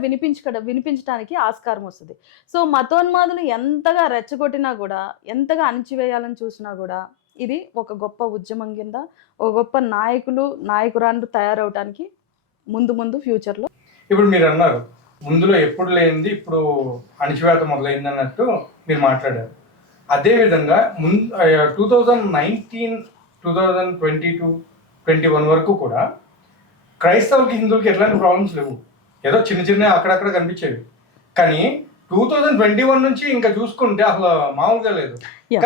వినిపించడానికి ఆస్కారం వస్తుంది. సో మతోన్మాదులు ఎంతగా రెచ్చగొట్టినా కూడా, ఎంతగా అణిచివేయాలని చూసినా కూడా ఇది ఒక గొప్ప ఉద్యమం కింద ఒక గొప్ప నాయకురాలు తయారవడానికి ముందు ఫ్యూచర్లో. ఇప్పుడు మీరు అన్నారు ముందులో ఎప్పుడు లేనిది ఇప్పుడు అణిచివేత మొదలైంది అన్నట్టు మీరు మాట్లాడారు. అదేవిధంగా 2019, 2022, 21 వరకు కూడా క్రైస్తవులకి హిందువులకి ఎట్లాంటి ప్రాబ్లమ్స్ లేవు. ఏదో చిన్న అక్కడక్కడ కనిపించేవి. కానీ 2021 నుంచి ఇంకా చూసుకుంటే అసలు మామూలుగా లేదు.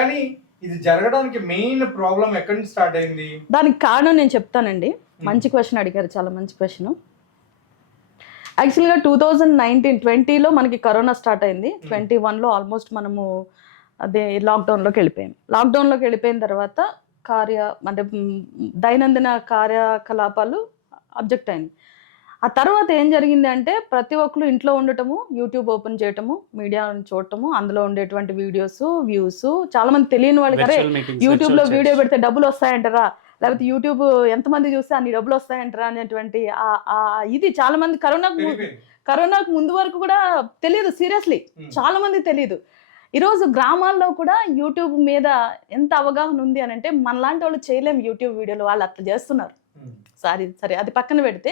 కానీ ఇది జరగడానికి మెయిన్ ప్రాబ్లం ఎక్కడి నుంచి స్టార్ట్ అయింది? దానికి కారణం నేను చెప్తానండి. మంచి క్వశ్చన్ అడిగారు, చాలా మంచి క్వశ్చన్. యాక్చువల్గా 2019-20లో మనకి కరోనా స్టార్ట్ అయింది. 21లో ఆల్మోస్ట్ మనము అదే లాక్డౌన్లోకి వెళ్ళిపోయిన తర్వాత అంటే దైనందిన కార్యకలాపాలు అబ్జెక్ట్ అయింది. ఆ తర్వాత ఏం జరిగింది అంటే ప్రతి ఒక్కరు ఇంట్లో ఉండటము, యూట్యూబ్ ఓపెన్ చేయటము, మీడియాను చూడటము, అందులో ఉండేటువంటి వీడియోస్, వ్యూస్, చాలా మంది తెలియని వాళ్ళకి అరే యూట్యూబ్లో వీడియో పెడితే డబ్బులు వస్తాయంటారా, లేకపోతే యూట్యూబ్ ఎంతమంది చూస్తే అన్ని డబ్బులు వస్తాయంటారా అనేటువంటి ఇది చాలా మంది కరోనాకు ముందు వరకు కూడా తెలియదు. సీరియస్లీ చాలా మంది తెలియదు. ఈరోజు గ్రామాల్లో కూడా యూట్యూబ్ మీద ఎంత అవగాహన ఉంది అని అంటే మనలాంటి వాళ్ళు చేయలేము యూట్యూబ్ వీడియోలు, వాళ్ళు అట్లా చేస్తున్నారు. సరే అది పక్కన పెడితే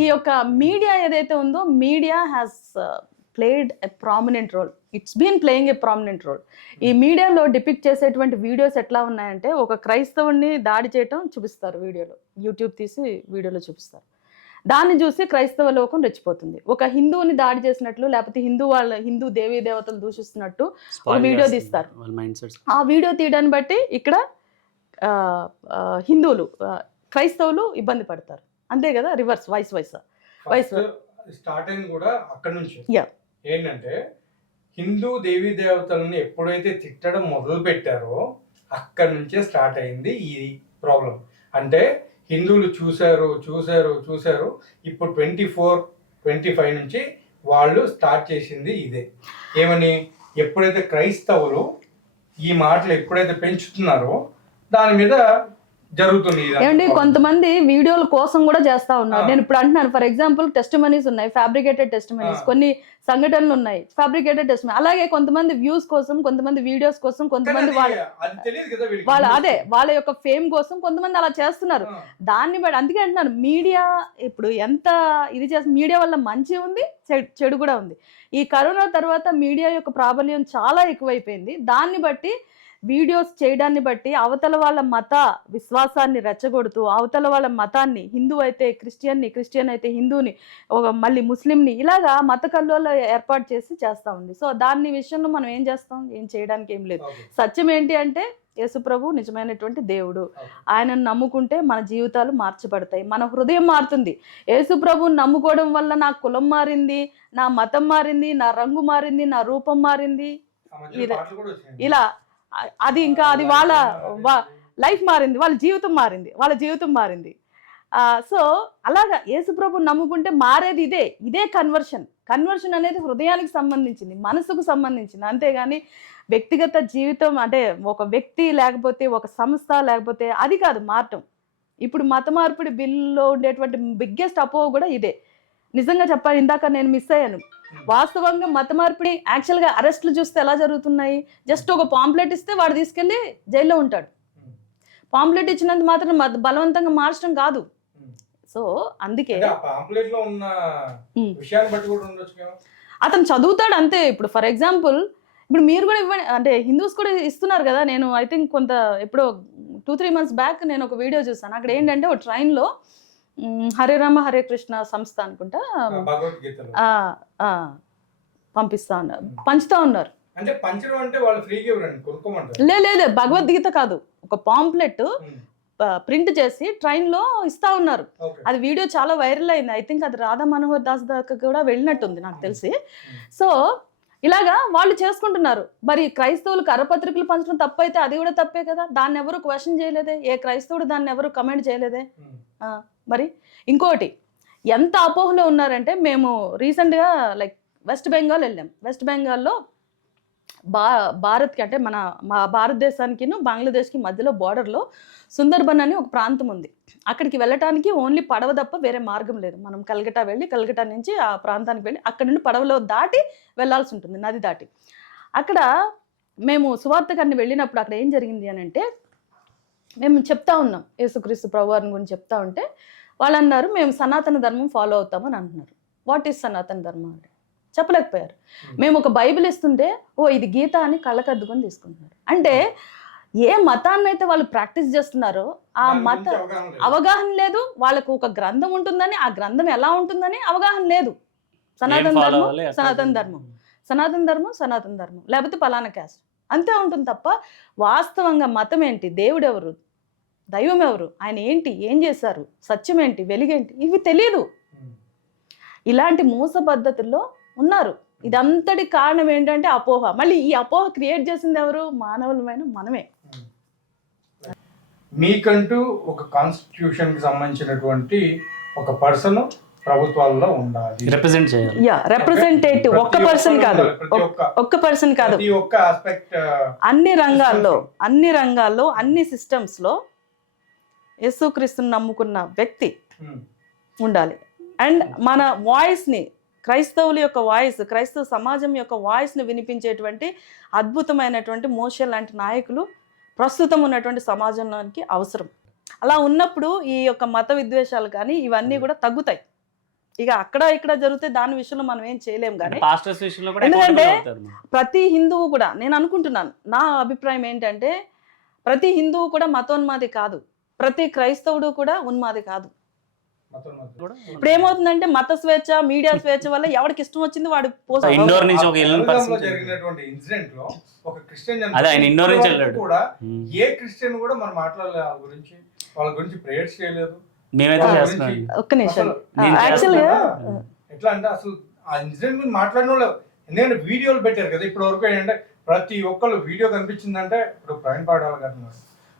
ఈ యొక్క మీడియా ఏదైతే ఉందో, media has played a prominent role. It's been playing a prominent role. ఈ మీడియాలో డిపిక్ట్ చేసేటువంటి వీడియోస్ ఎట్లా ఉన్నాయంటే, ఒక క్రైస్తవుని దాడి చేయటం చూపిస్తారు వీడియోలో, యూట్యూబ్ తీసి వీడియోలో చూపిస్తారు. దాన్ని చూసి క్రైస్తవ లోకం రెచ్చిపోతుంది. ఒక హిందువుని దాడి చేసినట్లు లేకపోతే హిందూ దేవీ దేవతలు దూషిస్తున్నట్టు ఒక వీడియో తీస్తారు. ఆ వీడియో తీయడాన్ని బట్టి ఇక్కడ క్రైస్తవులు ఇబ్బంది పడతారు. అంతే కదా, రివర్స్ వైస్ స్టార్టింగ్ కూడా అక్కడ నుంచి ఏంటంటే హిందూ దేవీ దేవతలను ఎప్పుడైతే తిట్టడం మొదలు పెట్టారో అక్కడ నుంచే స్టార్ట్ అయింది ఈ ప్రాబ్లం. అంటే హిందువులు చూశారు ఇప్పుడు 24, 25 నుంచి వాళ్ళు స్టార్ట్ చేసింది ఇదే. ఏమని, ఎప్పుడైతే క్రైస్తవులు ఈ మాటలు ఎప్పుడైతే పెంచుతున్నారో దాని మీద జరుగుతుంది. ఏమండి, కొంతమంది వీడియోల కోసం కూడా చేస్తా ఉన్నారు. నేను ఇప్పుడు అంటున్నాను, ఫర్ ఎగ్జాంపుల్ టెస్టిమనీస్ ఉన్నాయి, ఫ్యాబ్రికేటెడ్ టెస్టిమనీస్, కొన్ని సంఘటనలు ఉన్నాయి ఫ్యాబ్రికేటెడ్ టెస్టిమనీ. అలాగే కొంతమంది వ్యూస్ కోసం, కొంతమంది వీడియోస్ కోసం, కొంతమంది వాళ్ళ యొక్క ఫేమ్ కోసం కొంతమంది అలా చేస్తున్నారు. దాన్ని బట్టి అందుకే అంటున్నాను, మీడియా ఇప్పుడు ఎంత ఇది చేస్తుంది, మీడియా వల్ల మంచి ఉంది, చెడు కూడా ఉంది. ఈ కరోనా తర్వాత మీడియా యొక్క ప్రాబల్యం చాలా ఎక్కువైపోయింది. దాన్ని బట్టి వీడియోస్ చేయడాన్ని బట్టి అవతల వాళ్ళ మత విశ్వాసాన్ని రెచ్చగొడుతూ, అవతల వాళ్ళ మతాన్ని, హిందూ అయితే క్రిస్టియన్ అయితే హిందూని, మళ్ళీ ముస్లింని, ఇలాగా మత కల్లోలు ఏర్పాటు చేస్తా ఉంది. సో దాని విషయంలో మనం ఏం చేస్తాం? ఏం చేయడానికి ఏం లేదు. సత్యం ఏంటి అంటే, యేసుప్రభు నిజమైనటువంటి దేవుడు. ఆయనను నమ్ముకుంటే మన జీవితాలు మార్చబడతాయి, మన హృదయం మారుతుంది. యేసుప్రభుని నమ్ముకోవడం వల్ల నా కులం మారింది, నా మతం మారింది, నా రంగు మారింది, నా రూపం మారింది, ఇలా అది వాళ్ళ లైఫ్ మారింది, వాళ్ళ జీవితం మారింది. సో అలాగా యేసుప్రభుని నమ్ముకుంటే మారేది ఇదే కన్వర్షన్ అనేది హృదయానికి సంబంధించింది, మనసుకు సంబంధించింది. అంతేగాని వ్యక్తిగత జీవితం అంటే ఒక వ్యక్తి లేకపోతే ఒక సంస్థ లేకపోతే అది కాదు మారటం. ఇప్పుడు మత మార్పిడి బిల్లులో ఉండేటువంటి బిగ్గెస్ట్ అపోహ కూడా ఇదే. నిజంగా చెప్పాలి, ఇందాక నేను మిస్ అయ్యాను. వాస్తవంగా మత మార్పిడి యాక్చువల్గా అరెస్టులు చూస్తే ఎలా జరుగుతున్నాయి? జస్ట్ ఒక పాంప్లెట్ ఇస్తే వాడు తీసుకెళ్ళి జైల్లో ఉంటాడు. పాంప్లెట్ ఇచ్చినంత మాత్రం బలవంతంగా మార్చడం కాదు. సో అందుకే అతను చదువుతాడు అంతే. ఇప్పుడు ఫర్ ఎగ్జాంపుల్ ఇప్పుడు మీరు కూడా ఇవ్వండి, అంటే హిందూస్ కూడా ఇస్తున్నారు కదా. నేను ఐ థింక్ ఎప్పుడో 2-3 months బ్యాక్ నేను ఒక వీడియో చూసాను. అక్కడ ఏంటంటే ఒక ట్రైన్లో హరే రామ హరే కృష్ణ సంస్థ అనుకుంటా పంచుతా ఉన్నారు. లేదు భగవద్గీత కాదు, ఒక పాంప్లెట్ ప్రింట్ చేసి ట్రైన్లో ఇస్తా ఉన్నారు. ఓకే. అది వీడియో చాలా వైరల్ అయింది. ఐ థింక్ అది రాధా మనోహర్ దాస్ దాకా కూడా వెళ్ళినట్టుంది నాకు తెలిసి. సో ఇలాగా వాళ్ళు చేసుకుంటున్నారు. మరి క్రైస్తవులు కరపత్రికలు పంచడం తప్పైతే అది కూడా తప్పే కదా. దాన్ని ఎవరు క్వశ్చన్ చేయలేదే, ఏ క్రైస్తవుడు దాన్ని ఎవరు కమెంట్ చేయలేదే. మరి ఇంకోటి ఎంత అపోహలో ఉన్నారంటే, మేము రీసెంట్గా లైక్ వెస్ట్ బెంగాల్ వెళ్ళాం. వెస్ట్ బెంగాల్లో భారత్కి అంటే మా భారతదేశానికి బంగ్లాదేశ్కి మధ్యలో బార్డర్లో సుందర్బన్ అని ఒక ప్రాంతం ఉంది. అక్కడికి వెళ్ళటానికి ఓన్లీ పడవ తప్ప వేరే మార్గం లేదు. మనం కల్కటా వెళ్ళి కల్కటా నుంచి ఆ ప్రాంతానికి వెళ్ళి అక్కడ నుండి పడవలో దాటి వెళ్ళాల్సి ఉంటుంది, నది దాటి. అక్కడ మేము సువార్తకాన్ని వెళ్ళినప్పుడు అక్కడ ఏం జరిగింది అని అంటే, మేము చెప్తా ఉన్నాం యేసుక్రీస్తు ప్రభువారిని గురించి చెప్తా ఉంటే వాళ్ళు అన్నారు మేము సనాతన ధర్మం ఫాలో అవుతామని అంటున్నారు. వాట్ ఈస్ సనాతన ధర్మం అంటే చెప్పలేకపోయారు. మేము ఒక బైబిల్ ఇస్తుంటే ఇది గీత అని కళ్ళకద్దుకొని తీసుకుంటున్నారు. అంటే ఏ మతాన్ని అయితే వాళ్ళు ప్రాక్టీస్ చేస్తున్నారో ఆ మత అవగాహన లేదు. వాళ్ళకు ఒక గ్రంథం ఉంటుందని, ఆ గ్రంథం ఎలా ఉంటుందని అవగాహన లేదు. సనాతన ధర్మం సనాతన ధర్మం, సనాతన ధర్మం సనాతన ధర్మం, లేకపోతే పలానా క్యాస్ట్, అంతే ఉంటుంది తప్ప వాస్తవంగా మతం ఏంటి, దేవుడు ఎవరు, దైవం ఎవరు, ఆయన ఏంటి, ఏం చేశారు, సత్యం ఏంటి, వెలుగేంటి, ఇవి తెలియదు. ఇలాంటి మోస పద్ధతుల్లో ఉన్నారు. ఇదంతటి కారణం ఏంటంటే అపోహ. మళ్ళీ ఈ అపోహ క్రియేట్ చేసింది ఎవరు? మానవులమైన మనమే. మీకంటూ ఒక కాన్స్టిట్యూషన్ కి సంబంధించినటువంటి ఒక పర్సన్ ప్రభుత్వాల్లో ఉండాలి, రిప్రజెంట్ చేయాలి. రిప్రజెంటేటివ్ ఒక్క పర్సన్ కాదు, ఒక్క పర్సన్ కాదు, ఒక్క ఆస్పెక్ట్ అన్ని రంగాల్లో అన్ని సిస్టమ్స్ లో యేసుక్రీస్తుని నమ్ముకున్న వ్యక్తి ఉండాలి. అండ్ మన వాయిస్ని, క్రైస్తవుల యొక్క వాయిస్, క్రైస్తవ సమాజం యొక్క వాయిస్ని వినిపించేటువంటి అద్భుతమైనటువంటి మోషే లాంటి నాయకులు ప్రస్తుతం ఉన్నటువంటి సమాజానికి అవసరం. అలా ఉన్నప్పుడు ఈ యొక్క మత విద్వేషాలు కానీ ఇవన్నీ కూడా తగ్గుతాయి. ఇక అక్కడ ఇక్కడ జరిగితే దాని విషయంలో మనం ఏం చేయలేం. కానీ ఎందుకంటే ప్రతి హిందువు కూడా, నేను అనుకుంటున్నాను, నా అభిప్రాయం ఏంటంటే ప్రతి హిందువు కూడా మతోన్మాది కాదు, ప్రతి క్రైస్తవుడు కూడా ఉన్మాది కాదు. ఇప్పుడు ఏమవుతుందంటే మత స్వేచ్ఛ, మీడియా స్వేచ్ఛ వల్ల ఎవరికి ఇష్టం వచ్చింది వాడు పోస్ట్. జరిగినటువంటి ఇన్సిడెంట్ లో ఒక క్రిస్టియన్ కూడా ఏ క్రిస్టియన్ కూడా మనం మాట్లాడలేదు వాళ్ళ గురించి ప్రేయర్స్ చేయలేదు. ఒక్క నిమిషం, యాక్చువల్గా ఎట్లా అంటే అసలు ఆ ఇన్సిడెంట్ గురించి మాట్లాడిన వాళ్ళు, ఎందుకంటే వీడియోలు పెట్టారు కదా ఇప్పటి వరకు. ఏంటంటే ప్రతి ఒక్కళ్ళు వీడియో కనిపించిందంటే, ఇప్పుడు ప్రవీణ్ పాడాల గారు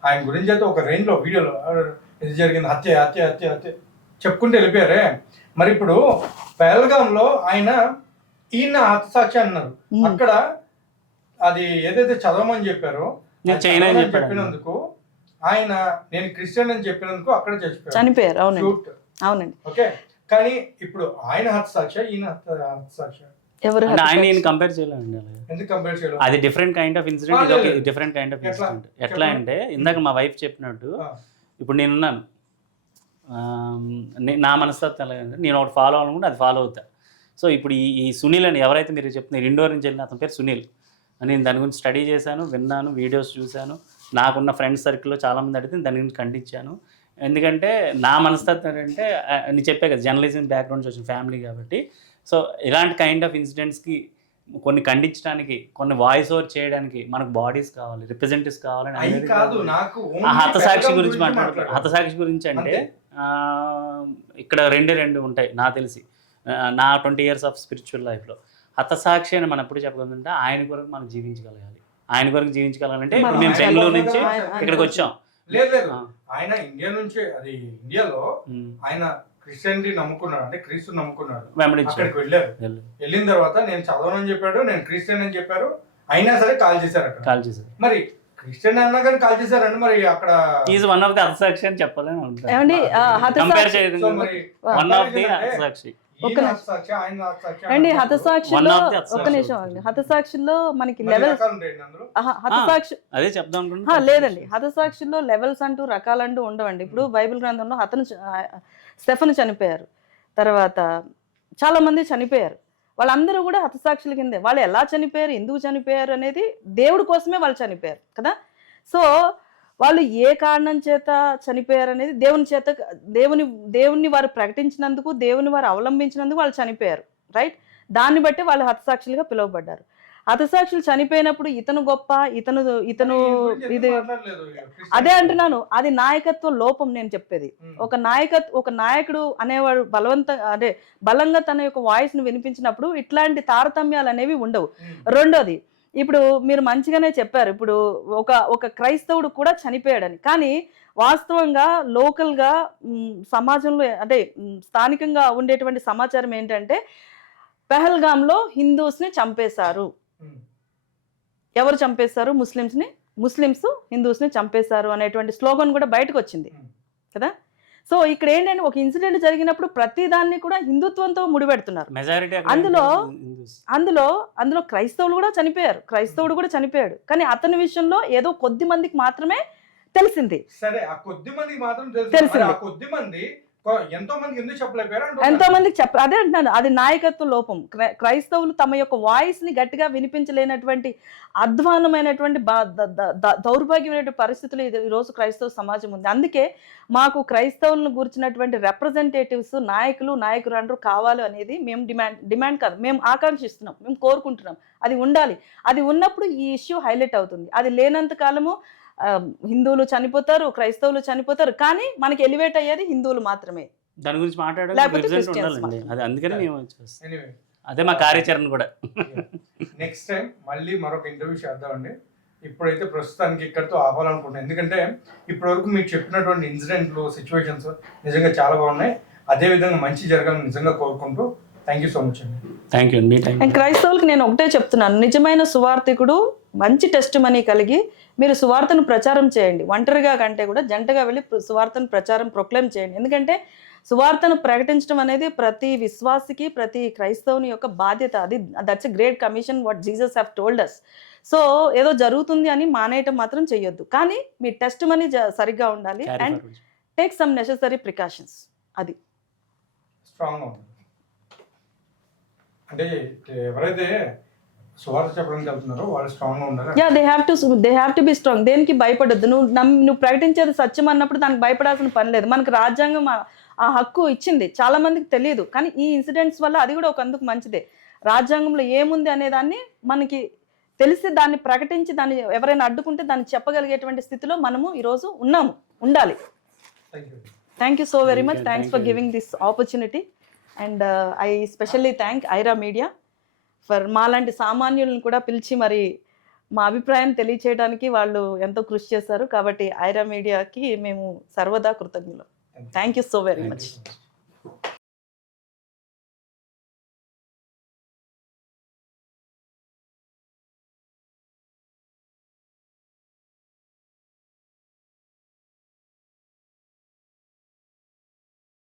ఆయన గురించి అయితే ఒక రేంజ్ లో వీడియోలో ఇది జరిగింది, హత్య హత్య హత్య హత్య చెప్పుకుంటూ వెళ్ళిపోయారే. మరి ఇప్పుడు పహల్గాంలో ఈయన హతసాక్షి అన్నారు. అక్కడ అది ఏదైతే చదవమని చెప్పారో చెప్పినందుకు ఆయన నేను క్రిస్టియన్ అని చెప్పినందుకు అక్కడ చనిపోయారు. అవునండి. ఓకే, కానీ ఇప్పుడు ఆయన హతసాక్షి, ఈయన హతసాక్షి ఎవరు కంపేర్ చేయలేండి. ఎందుకు కంపేర్ చేయలేదు? అది డిఫరెంట్ కైండ్ ఆఫ్ ఇన్సిడెంట్, ఇది డిఫరెంట్ కైండ్ ఆఫ్ ఇన్సిడెంట్. ఎట్లా అంటే ఇందాక మా వైఫ్ చెప్పినట్టు, ఇప్పుడు నేనున్నాను, నా మనస్తత్వం ఎలాగంటే నేను ఒకటి ఫాలో అవ్వాలనుకుంటే అది ఫాలో అవుతా. సో ఇప్పుడు ఈ సునీల్ అని ఎవరైతే మీరు చెప్తున్నారు, ఇండోర్ నుంచి వెళ్ళిన అతని పేరు సునీల్. నేను దాని గురించి స్టడీ చేశాను, విన్నాను, వీడియోస్ చూశాను. నాకున్న ఫ్రెండ్స్ సర్కిల్లో చాలామంది అడిగితే దాని గురించి ఖండించాను. ఎందుకంటే నా మనస్తత్వం ఏంటంటే, నేను చెప్పే కదా జర్నలిజం బ్యాక్గ్రౌండ్ వచ్చిన ఫ్యామిలీ కాబట్టి. సో ఇలాంటి కైండ్ ఆఫ్ ఇన్సిడెంట్స్కి కొన్ని ఖండించడానికి, కొన్ని వాయిస్ ఓవర్ చేయడానికి మనకు బాడీస్ కావాలి, రిప్రజెంటేటివ్స్ కావాలని. హతసాక్షి గురించి మాట్లాడుతున్నారు. హతసాక్షి గురించి అంటే ఇక్కడ రెండు ఉంటాయి నాకు తెలిసి, నా 20 years ఆఫ్ స్పిరిచువల్ లైఫ్లో. హతసాక్షి అని మనం ఎప్పుడు చెప్పగలంటే ఆయన కొరకు మనం జీవించగలగాలి. ఆయన కొరకు జీవించగలగాలంటే ఇప్పుడు మేము బెంగళూరు నుంచి ఇక్కడికి వచ్చాం. లేదు, ఆయన ఇండియా నుంచి, అది ఇండియాలో ఆయన క్రిస్టియనిటీ నమ్ముకున్నాడు, అంటే క్రీస్తు నమ్ముకున్నాడు. అక్కడికి వెళ్ళిన తర్వాత నేను చదవనని చెప్పాడు, నేను క్రిస్టియన్ అని చెప్పారు, అయినా సరే కాల్ చేశారు. మరి క్రిస్టియన్ అన్నా కానీ కాల్ చేశారండి. మరి అక్కడ ఈజ్ వన్ ఆఫ్ ది హతసాక్షి అని చెప్పలేను. హతసాక్షిలో ఒక్క నిమిషం అండి, హతసాక్షిలో మనకి లెవెల్స్, అదే చెప్దాం లేదండి, హతసాక్షిలో లెవెల్స్ అంటూ రకాలంటూ ఉండవండి. ఇప్పుడు బైబిల్ గ్రంథంలో స్టెఫను చనిపోయారు, తర్వాత చాలా మంది చనిపోయారు, వాళ్ళందరూ కూడా హతసాక్షుల కిందే. వాళ్ళు ఎలా చనిపోయారు, ఎందుకు చనిపోయారు అనేది దేవుడి కోసమే వాళ్ళు చనిపోయారు కదా. సో వాళ్ళు ఏ కారణం చేత చనిపోయారు అనేది దేవుని వారు ప్రకటించినందుకు, దేవుని వారు అవలంబించినందుకు వాళ్ళు చనిపోయారు, రైట్? దాన్ని బట్టి వాళ్ళు హతసాక్షులుగా పిలువబడ్డారు. హతసాక్షులు చనిపోయినప్పుడు ఇతను గొప్ప, ఇతను ఇది అదే అంటున్నాను, అది నాయకత్వ లోపం నేను చెప్పేది. ఒక నాయకుడు అనేవాడు అదే బలంగా తన యొక్క వాయిస్ ను వినిపించినప్పుడు ఇట్లాంటి తారతమ్యాలు అనేవి ఉండవు. రెండోది, ఇప్పుడు మీరు మంచిగానే చెప్పారు, ఇప్పుడు ఒక క్రైస్తవుడు కూడా చనిపోయాడని. కానీ వాస్తవంగా లోకల్ గా సమాజంలో అంటే స్థానికంగా ఉండేటువంటి సమాచారం ఏంటంటే పెహల్గామ్ లో హిందూస్ ని చంపేశారు. ఎవరు చంపేశారు? ముస్లిమ్స్ హిందూస్ ని చంపేశారు అనేటువంటి స్లోగన్ కూడా బయటకు వచ్చింది కదా. సో ఇక్కడ ఏంటంటే ఒక ఇన్సిడెంట్ జరిగినప్పుడు ప్రతి దాన్ని కూడా హిందుత్వంతో ముడిపెడుతున్నారు. అందులో క్రైస్తవుడు కూడా చనిపోయాడు. కానీ అతని విషయంలో ఏదో కొద్ది మందికి మాత్రమే తెలిసింది. సరే, ఆ కొద్ది మందికి మాత్రం తెలిసింది. ఆ కొద్ది మంది ఎంతో మందికి ఎందుకు చెప్పలేకపోయారు? ఎంతో మందికి అదే అంటున్నాను, అది నాయకత్వ లోపం. క్రైస్తవులు తమ యొక్క వాయిస్ ని గట్టిగా వినిపించలేనటువంటి అధ్వానమైనటువంటి దౌర్భాగ్యమైనటువంటి పరిస్థితులు ఈరోజు క్రైస్తవ సమాజం ఉంది. అందుకే మాకు క్రైస్తవులను గురించినటువంటి రిప్రజెంటేటివ్స్, నాయకురాండ్రు కావాలి అనేది మేము డిమాండ్ కాదు, మేము ఆకాంక్షిస్తున్నాం, మేము కోరుకుంటున్నాం. అది ఉండాలి. అది ఉన్నప్పుడు ఈ ఇష్యూ హైలైట్ అవుతుంది. అది లేనంత కాలము హిందువులు చనిపోతారు, క్రైస్తవులు చనిపోతారు, కానీ మనకి ఎలివేట్ అయ్యేది హిందువులు మాత్రమే. దాని గురించి అదే మా కార్యాచరణ కూడా. నెక్స్ట్ టైం మళ్ళీ మరొక ఇంటర్వ్యూ చేద్దామండి. ఇప్పుడైతే ప్రస్తుతానికి ఇక్కడితో ఆపాలనుకుంటున్నాను. ఎందుకంటే ఇప్పటివరకు మీరు చెప్పినటువంటి ఇన్సిడెంట్లు, సిచ్యువేషన్స్ నిజంగా చాలా బాగున్నాయి. అదేవిధంగా మంచి జరగాలని నిజంగా కోరుకుంటూ థ్యాంక్ యూ సో మచ్ అండి. థ్యాంక్ యూ అండి. క్రైస్తవులకు నేను ఒకటే చెప్తున్నాను, నిజమైన సువార్థికుడు మంచి టెస్ట్ మనీ కలిగి మీరు సువార్తను ప్రచారం చేయండి. ఒంటరిగా కంటే కూడా జంటగా వెళ్ళి సువార్తను ప్రొక్లెయిమ్ చేయండి. ఎందుకంటే సువార్తను ప్రకటించడం అనేది ప్రతి విశ్వాసికి, ప్రతి క్రైస్తవుని యొక్క బాధ్యత. That's a great commission what Jesus have told us. So ఏదో జరుగుతుంది అని మానేయటం మాత్రం చెయ్యొద్దు. కానీ మీ టెస్ట్ మనీ సరిగ్గా ఉండాలి and take some necessary precautions. అది స్ట్రాంగ్ అంటే ఎవరైతే సువార్త చెప్పడానికి వెళ్తున్నారో వాళ్ళు స్ట్రాంగ్ గా ఉండాలి. Yeah, they have to be strong. దేనికి భయపడొద్దు. నువ్వు ప్రకటించేది సత్యం అన్నప్పుడు దానికి భయపడాల్సిన పని లేదు. మనకు రాజ్యాంగం ఆ హక్కు ఇచ్చింది, చాలా మందికి తెలియదు. కానీ ఈ ఇన్సిడెంట్స్ వల్ల అది కూడా ఒక అందుకు మంచిదే. రాజ్యాంగంలో ఏముంది అనే దాన్ని మనకి తెలిసి దాన్ని ప్రకటించి దాన్ని ఎవరైనా అడ్డుకుంటే దాన్ని చెప్పగలిగేటువంటి స్థితిలో మనము ఈరోజు ఉండాలి. Thank you so very much. Thanks for giving this opportunity and I specially thank Aira media for మాలాంటి సామాన్యులను కూడా పిలిచి మరి మా అభిప్రాయం తెలియచేయడానికి వాళ్ళు ఎంతో కృషి చేశారు. కాబట్టి ఐరా మీడియాకి మేము సర్వదా కృతజ్ఞులు. Thank you so very much.